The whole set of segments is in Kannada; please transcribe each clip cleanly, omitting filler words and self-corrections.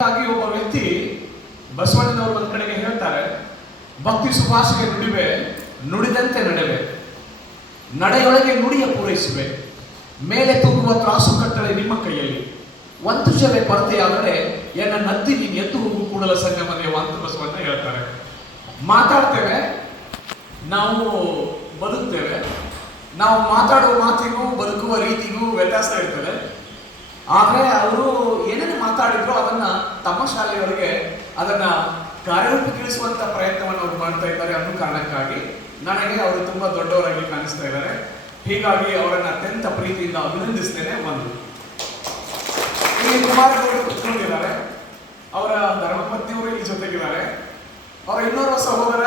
ಹಾಗಾಗಿ ಒಬ್ಬ ವ್ಯಕ್ತಿ ಬಸವಣ್ಣನವರು ಒಂದ್ ಕಡೆಗೆ ಹೇಳ್ತಾರೆ, ಭಕ್ತಿ ಸುಭಾಷಿಗೆ ನುಡಿವೆ, ನುಡಿದಂತೆ ನಡೆವೆ, ನಡೆಯೊಳಗೆ ನುಡಿಯ ಪೂರೈಸುವೆ, ಮೇಲೆ ತೂಗುವ ತ್ರಾಸು ಕಟ್ಟಳೆ ನಿಮ್ಮ ಕೈಯಲ್ಲಿ, ಒಂದು ಜಲೆ ಕೊರತೆಯಾದರೆ ಎನ್ನ ನದ್ದಿ ನೀನು ಎದ್ದು ಹೋಗು ಕೂಡಲ ಸಂಗಮದೇವ ಅಂತ ಬಸವಣ್ಣ ಹೇಳ್ತಾರೆ. ಮಾತಾಡ್ತೇವೆ, ನಾವು ಬದುಕ್ತೇವೆ, ನಾವು ಮಾತಾಡುವ ಮಾತಿಗೂ ಬದುಕುವ ರೀತಿಗೂ ವ್ಯತ್ಯಾಸ ಇರ್ತದೆ. ಆದರೆ ಅವರು ಏನೇನು ಮಾತಾಡಿದ್ರು ಅದನ್ನ ತಮ್ಮ ಶಾಲೆಯೊಳಗೆ ಅದನ್ನ ಕಾರ್ಯರೂಪಕ್ಕಿಳಿಸುವಂತ ಪ್ರಯತ್ನವನ್ನು ಅವರು ಮಾಡ್ತಾ ಇದ್ದಾರೆ ಅನ್ನೋ ಕಾರಣಕ್ಕಾಗಿ ನನಗೆ ಅವರು ತುಂಬಾ ದೊಡ್ಡವರಾಗಿ ಕಾಣಿಸ್ತಾ ಇದ್ದಾರೆ. ಹೀಗಾಗಿ ಅವರನ್ನ ಅತ್ಯಂತ ಪ್ರೀತಿಯಿಂದ ಅಭಿನಂದಿಸ್ತೇನೆ. ಒಂದು ಇಲ್ಲಿ ಕುಮಾರಗೌಡರು ಕುತ್ಕೊಂಡಿದ್ದಾರೆ, ಅವರ ಧರ್ಮಪತ್ನಿಯವರು ಇಲ್ಲಿ ಜೊತೆಗಿದ್ದಾರೆ. ಅವರ ಇನ್ನೋರ್ವ ಸಹೋದರ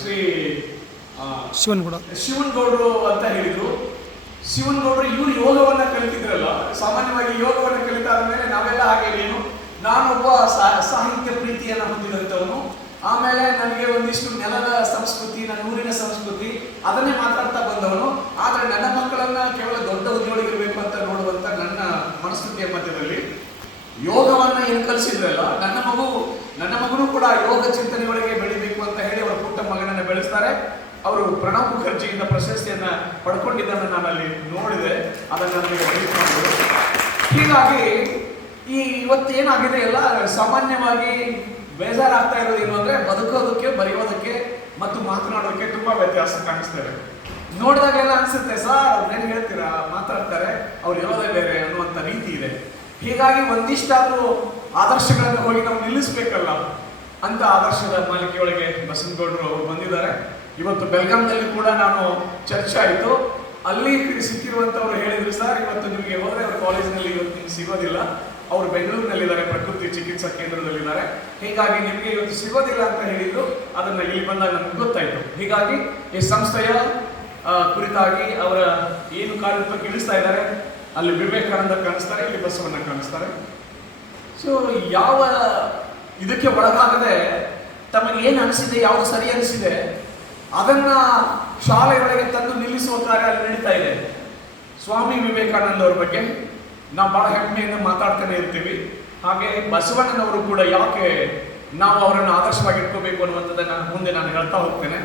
ಶ್ರೀ ಶಿವನಗೌಡರು ಅಂತ ಹೇಳಿದ್ರು. ಶಿವನಗೌಡರು ಇವರು ಯೋಗವನ್ನ ಕಲಿತಿದ್ರಲ್ಲ, ಸಾಮಾನ್ಯವಾಗಿ ಯೋಗವನ್ನ ಕಲಿತಾದ ಮೇಲೆ ನಾವೆಲ್ಲ ಹಾಗೆ ಏನು, ನಾನೊಬ್ಬ ಸಾಹಿತ್ಯ ಪ್ರೀತಿಯನ್ನ ಹೊಂದಿದಂಥವನು. ಆಮೇಲೆ ನನಗೆ ಒಂದಿಷ್ಟು ನೆಲದ ಸಂಸ್ಕೃತಿ, ನನ್ನ ಊರಿನ ಸಂಸ್ಕೃತಿ ಅದನ್ನೇ ಮಾತಾಡ್ತಾ ಬಂದವನು. ಆದ್ರೆ ನನ್ನ ಮಕ್ಕಳನ್ನ ಕೇವಲ ದೊಡ್ಡ ಉದ್ಯೋಗಿರ್ಬೇಕು ಅಂತ ನೋಡುವಂತ ನನ್ನ ಮನಸ್ಥಿತಿಯ ಮಧ್ಯದಲ್ಲಿ ಯೋಗವನ್ನ ಏನು ಕಲಿಸಿದ್ರಲ್ಲ, ನನ್ನ ಮಗನೂ ಕೂಡ ಯೋಗ ಚಿಂತನೆಗಳಿಗೆ ಬೆಳಿಬೇಕು ಅಂತ ಹೇಳಿ ಅವರ ಪುಟ್ಟ ಮಗನನ್ನ ಬೆಳೆಸ್ತಾರೆ. ಅವರು ಪ್ರಣವ್ ಮುಖರ್ಜಿಯಿಂದ ಪ್ರಶಸ್ತಿಯನ್ನ ಪಡ್ಕೊಂಡಿದ್ದನ್ನು ನಾನು ಅಲ್ಲಿ ನೋಡಿದೆ, ಅದನ್ನು ನನಗೆ ಮಾಡಿದ್ರು. ಹೀಗಾಗಿ ಇವತ್ತೇನಾಗಿದೆ ಎಲ್ಲ ಸಾಮಾನ್ಯವಾಗಿ ಬೇಜಾರಾಗ್ತಾ ಇರೋದೇನು ಅಂದ್ರೆ ಬದುಕೋದಕ್ಕೆ, ಬರೆಯೋದಕ್ಕೆ ಮತ್ತು ಮಾತನಾಡೋದಕ್ಕೆ ತುಂಬಾ ವ್ಯತ್ಯಾಸ ಕಾಣಿಸ್ತೇವೆ. ನೋಡಿದಾಗೆಲ್ಲ ಅನ್ಸುತ್ತೆ, ಸರ್ ಅವ್ರೇನು ಹೇಳ್ತೀರಾ, ಮಾತಾಡ್ತಾರೆ, ಅವ್ರು ಇರೋದೇ ಬೇರೆ ಅನ್ನುವಂಥ ರೀತಿ ಇದೆ. ಹೀಗಾಗಿ ಒಂದಿಷ್ಟಾದ್ರೂ ಆದರ್ಶಗಳನ್ನು ಹೋಗಿ ನಾವು ನಿಲ್ಲಿಸ್ಬೇಕಲ್ಲ ಅಂತ ಆದರ್ಶದ ಮಾಲಿಕೆಯೊಳಗೆ ಬಸವನಗೌಡರು ಅವರು ಬಂದಿದ್ದಾರೆ. ಇವತ್ತು ಬೆಳಗಾಂನಲ್ಲಿ ಕೂಡ ನಾನು ಚರ್ಚೆ ಆಯಿತು, ಅಲ್ಲಿ ಸಿಕ್ಕಿರುವಂತವ್ರು ಹೇಳಿದ್ರು, ಸರ್ ಇವತ್ತು ನಿಮಗೆ ಹೋದ್ರೆ ಅವ್ರ ಕಾಲೇಜಿನಲ್ಲಿ ಇವತ್ತು ನಿಮ್ಗೆ ಸಿಗೋದಿಲ್ಲ, ಅವರು ಬೆಂಗಳೂರಿನಲ್ಲಿದ್ದಾರೆ, ಪ್ರಕೃತಿ ಚಿಕಿತ್ಸಾ ಕೇಂದ್ರದಲ್ಲಿದ್ದಾರೆ, ಹೀಗಾಗಿ ನಿಮಗೆ ಇವತ್ತು ಸಿಗೋದಿಲ್ಲ ಅಂತ ಹೇಳಿದ್ರು. ಅದನ್ನ ಇಲ್ಲಿ ಬಂದಾಗ ನಮ್ಗೆ ಗೊತ್ತಾಯ್ತು. ಹೀಗಾಗಿ ಈ ಸಂಸ್ಥೆಯ ಕುರಿತಾಗಿ ಅವರ ಏನು ಕಾರ್ಯಕ್ಕೆ ಇಳಿಸ್ತಾ ಇದ್ದಾರೆ, ಅಲ್ಲಿ ವಿವೇಕಾನಂದ ಕಾಣಿಸ್ತಾರೆ, ಇಲ್ಲಿ ಬಸವಣ್ಣ ಕಾಣಿಸ್ತಾರೆ. ಸೊ ಯಾವ ಇದಕ್ಕೆ ಒಳಗಾಗದೆ ತಮಗೆ ಏನು ಅನಿಸಿದೆ, ಯಾವುದು ಸರಿ ಅನಿಸಿದೆ ಅದನ್ನ ಶಾಲೆಯೊಳಗೆ ತಂದು ನಿಲ್ಲಿಸುವ ಕಾರ್ಯ ಅಲ್ಲಿ ನಡೀತಾ ಇದೆ. ಸ್ವಾಮಿ ವಿವೇಕಾನಂದ ಅವರ ಬಗ್ಗೆ ನಾವು ಬಹಳ ಹೆಮ್ಮೆಯಿಂದ ಮಾತಾಡ್ತಾನೆ ಇರ್ತೀವಿ. ಹಾಗೆ ಬಸವಣ್ಣನವರು ಕೂಡ ಯಾಕೆ ನಾವು ಅವರನ್ನು ಆದರ್ಶವಾಗಿ ಇಟ್ಕೋಬೇಕು ಅನ್ನುವಂಥದ್ದನ್ನ ಮುಂದೆ ನಾನು ಹೇಳ್ತಾ ಹೋಗ್ತೇನೆ.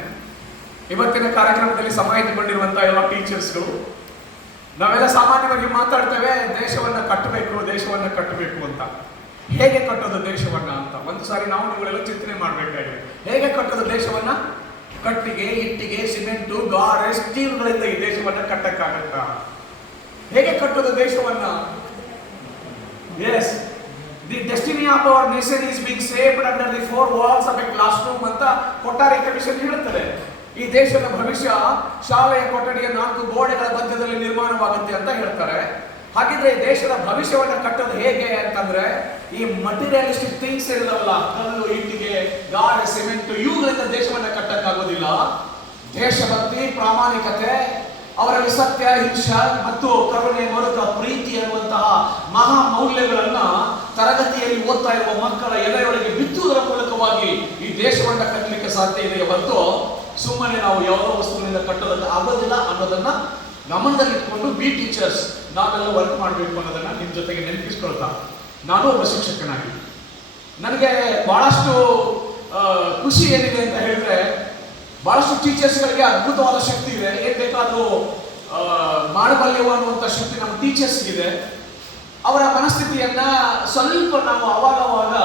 ಇವತ್ತಿನ ಕಾರ್ಯಕ್ರಮದಲ್ಲಿ ಸಮಾಹಿತಗೊಂಡಿರುವಂತಹ ಎಲ್ಲ ಟೀಚರ್ಸ್ಗಳು ನಾವೆಲ್ಲ ಸಾಮಾನ್ಯವಾಗಿ ಮಾತಾಡ್ತೇವೆ, ದೇಶವನ್ನ ಕಟ್ಟಬೇಕು ಅಂತ. ಹೇಗೆ ಕಟ್ಟೋದು ದೇಶವನ್ನ ಅಂತ ಒಂದು ಸಾರಿ ನಾವು ನೀವೆಲ್ಲ ಚಿಂತನೆ ಮಾಡಬೇಕಾಗಿದೆ. ಹೇಗೆ ಕಟ್ಟೋದು ದೇಶವನ್ನ? ಕಟ್ಟಿಗೆ, ಇಟ್ಟಿಗೆ, ಸಿಮೆಂಟು, ಗಾರೆ, ಸ್ಟೀಲ್ಗಳಿಂದ ಈ ದೇಶವನ್ನ ಕಟ್ಟಕ್ಕಾಗತ್ತಾ? ಹೇಗೆ ಕಟ್ಟೋದು ದೇಶವನ್ನ? Yes, the destiny of our nation is being saved under the 4 walls of a classroom ಅಂತ ಕೊಠಾರಿ ಕಮಿಷನ್ ಹೇಳುತ್ತದೆ. ಈ ದೇಶದ ಭವಿಷ್ಯ ಶಾಲೆಯ ಕೊಠಡಿಯ 4 ಗೋಡೆಗಳ ಮಧ್ಯದಲ್ಲಿ ನಿರ್ಮಾಣವಾಗುತ್ತೆ ಅಂತ ಹೇಳ್ತಾರೆ. ಹಾಗಿದ್ರೆ ಈ ದೇಶದ ಭವಿಷ್ಯವನ್ನ ಕಟ್ಟೋದು ಹೇಗೆ ಅಂತಂದ್ರೆ ಈ ಮಟೀರಿಯಲಿಸ್ಟಿಕ್ ಥಿಂಗ್ಸ್ ಇರೋದಲ್ಲ, ಕಲ್ಲು, ಇಟ್ಟಿಗೆ, ಗಾರೆ, ಸಿಮೆಂಟ್, ಇವುಗಳಿಂದ ದೇಶವನ್ನ ಕಟ್ಟಕ್ಕಾಗೋದಿಲ್ಲ. ದೇಶಭಕ್ತಿ, ಪ್ರಾಮಾಣಿಕತೆ, ಅವರಲ್ಲಿ ಸತ್ಯ, ಹಿಂಸೆ ಮತ್ತು ಕರುಣೆ, ಮರುಕ, ಪ್ರೀತಿ ಅನ್ನುವಂತಹ ಮಹಾ ಮೌಲ್ಯಗಳನ್ನ ತರಗತಿಯಲ್ಲಿ ಓದ್ತಾ ಇರುವ ಮಕ್ಕಳ ಎಲೆಯೊಳಗೆ ಬಿತ್ತುವುದರ ಮೂಲಕವಾಗಿ ಈ ದೇಶವನ್ನ ಕಟ್ಟಲಿಕ್ಕೆ ಸಾಧ್ಯ ಇದೆಯೇ ಹೊರತು ಸುಮ್ಮನೆ ನಾವು ಯಾವುದೋ ವಸ್ತುವಿನಿಂದ ಕಟ್ಟೋದಕ್ಕೆ ಆಗೋದಿಲ್ಲ ಅನ್ನೋದನ್ನ ಗಮನದಲ್ಲಿಟ್ಕೊಂಡು ಬಿ ಟೀಚರ್ಸ್ ನಾವೆಲ್ಲ ವರ್ಕ್ ಮಾಡಬೇಕು ಅನ್ನೋದನ್ನ ನಿಮ್ಮ ಜೊತೆಗೆ ನೆನಪಿಸ್ಕೊಳ್ತಾ, ನಾನು ಒಬ್ಬ ಶಿಕ್ಷಕನಾಗಿ ನನಗೆ ಬಹಳಷ್ಟು ಖುಷಿ ಏನಿದೆ ಅಂತ ಹೇಳಿದ್ರೆ, ಬಹಳಷ್ಟು ಟೀಚರ್ಸ್ಗಳಿಗೆ ಅದ್ಭುತವಾದ ಶಕ್ತಿ ಇದೆ. ಏನ್ ಬೇಕಾದ್ರೂ ಮಾಡಬಲ್ಲೆವು ಅನ್ನುವಂಥ ಶಕ್ತಿ ನಮ್ಮ ಟೀಚರ್ಸ್ಗಿದೆ. ಅವರ ಮನಸ್ಥಿತಿಯನ್ನ ಸ್ವಲ್ಪ ನಾವು ಅವಾಗವಾಗ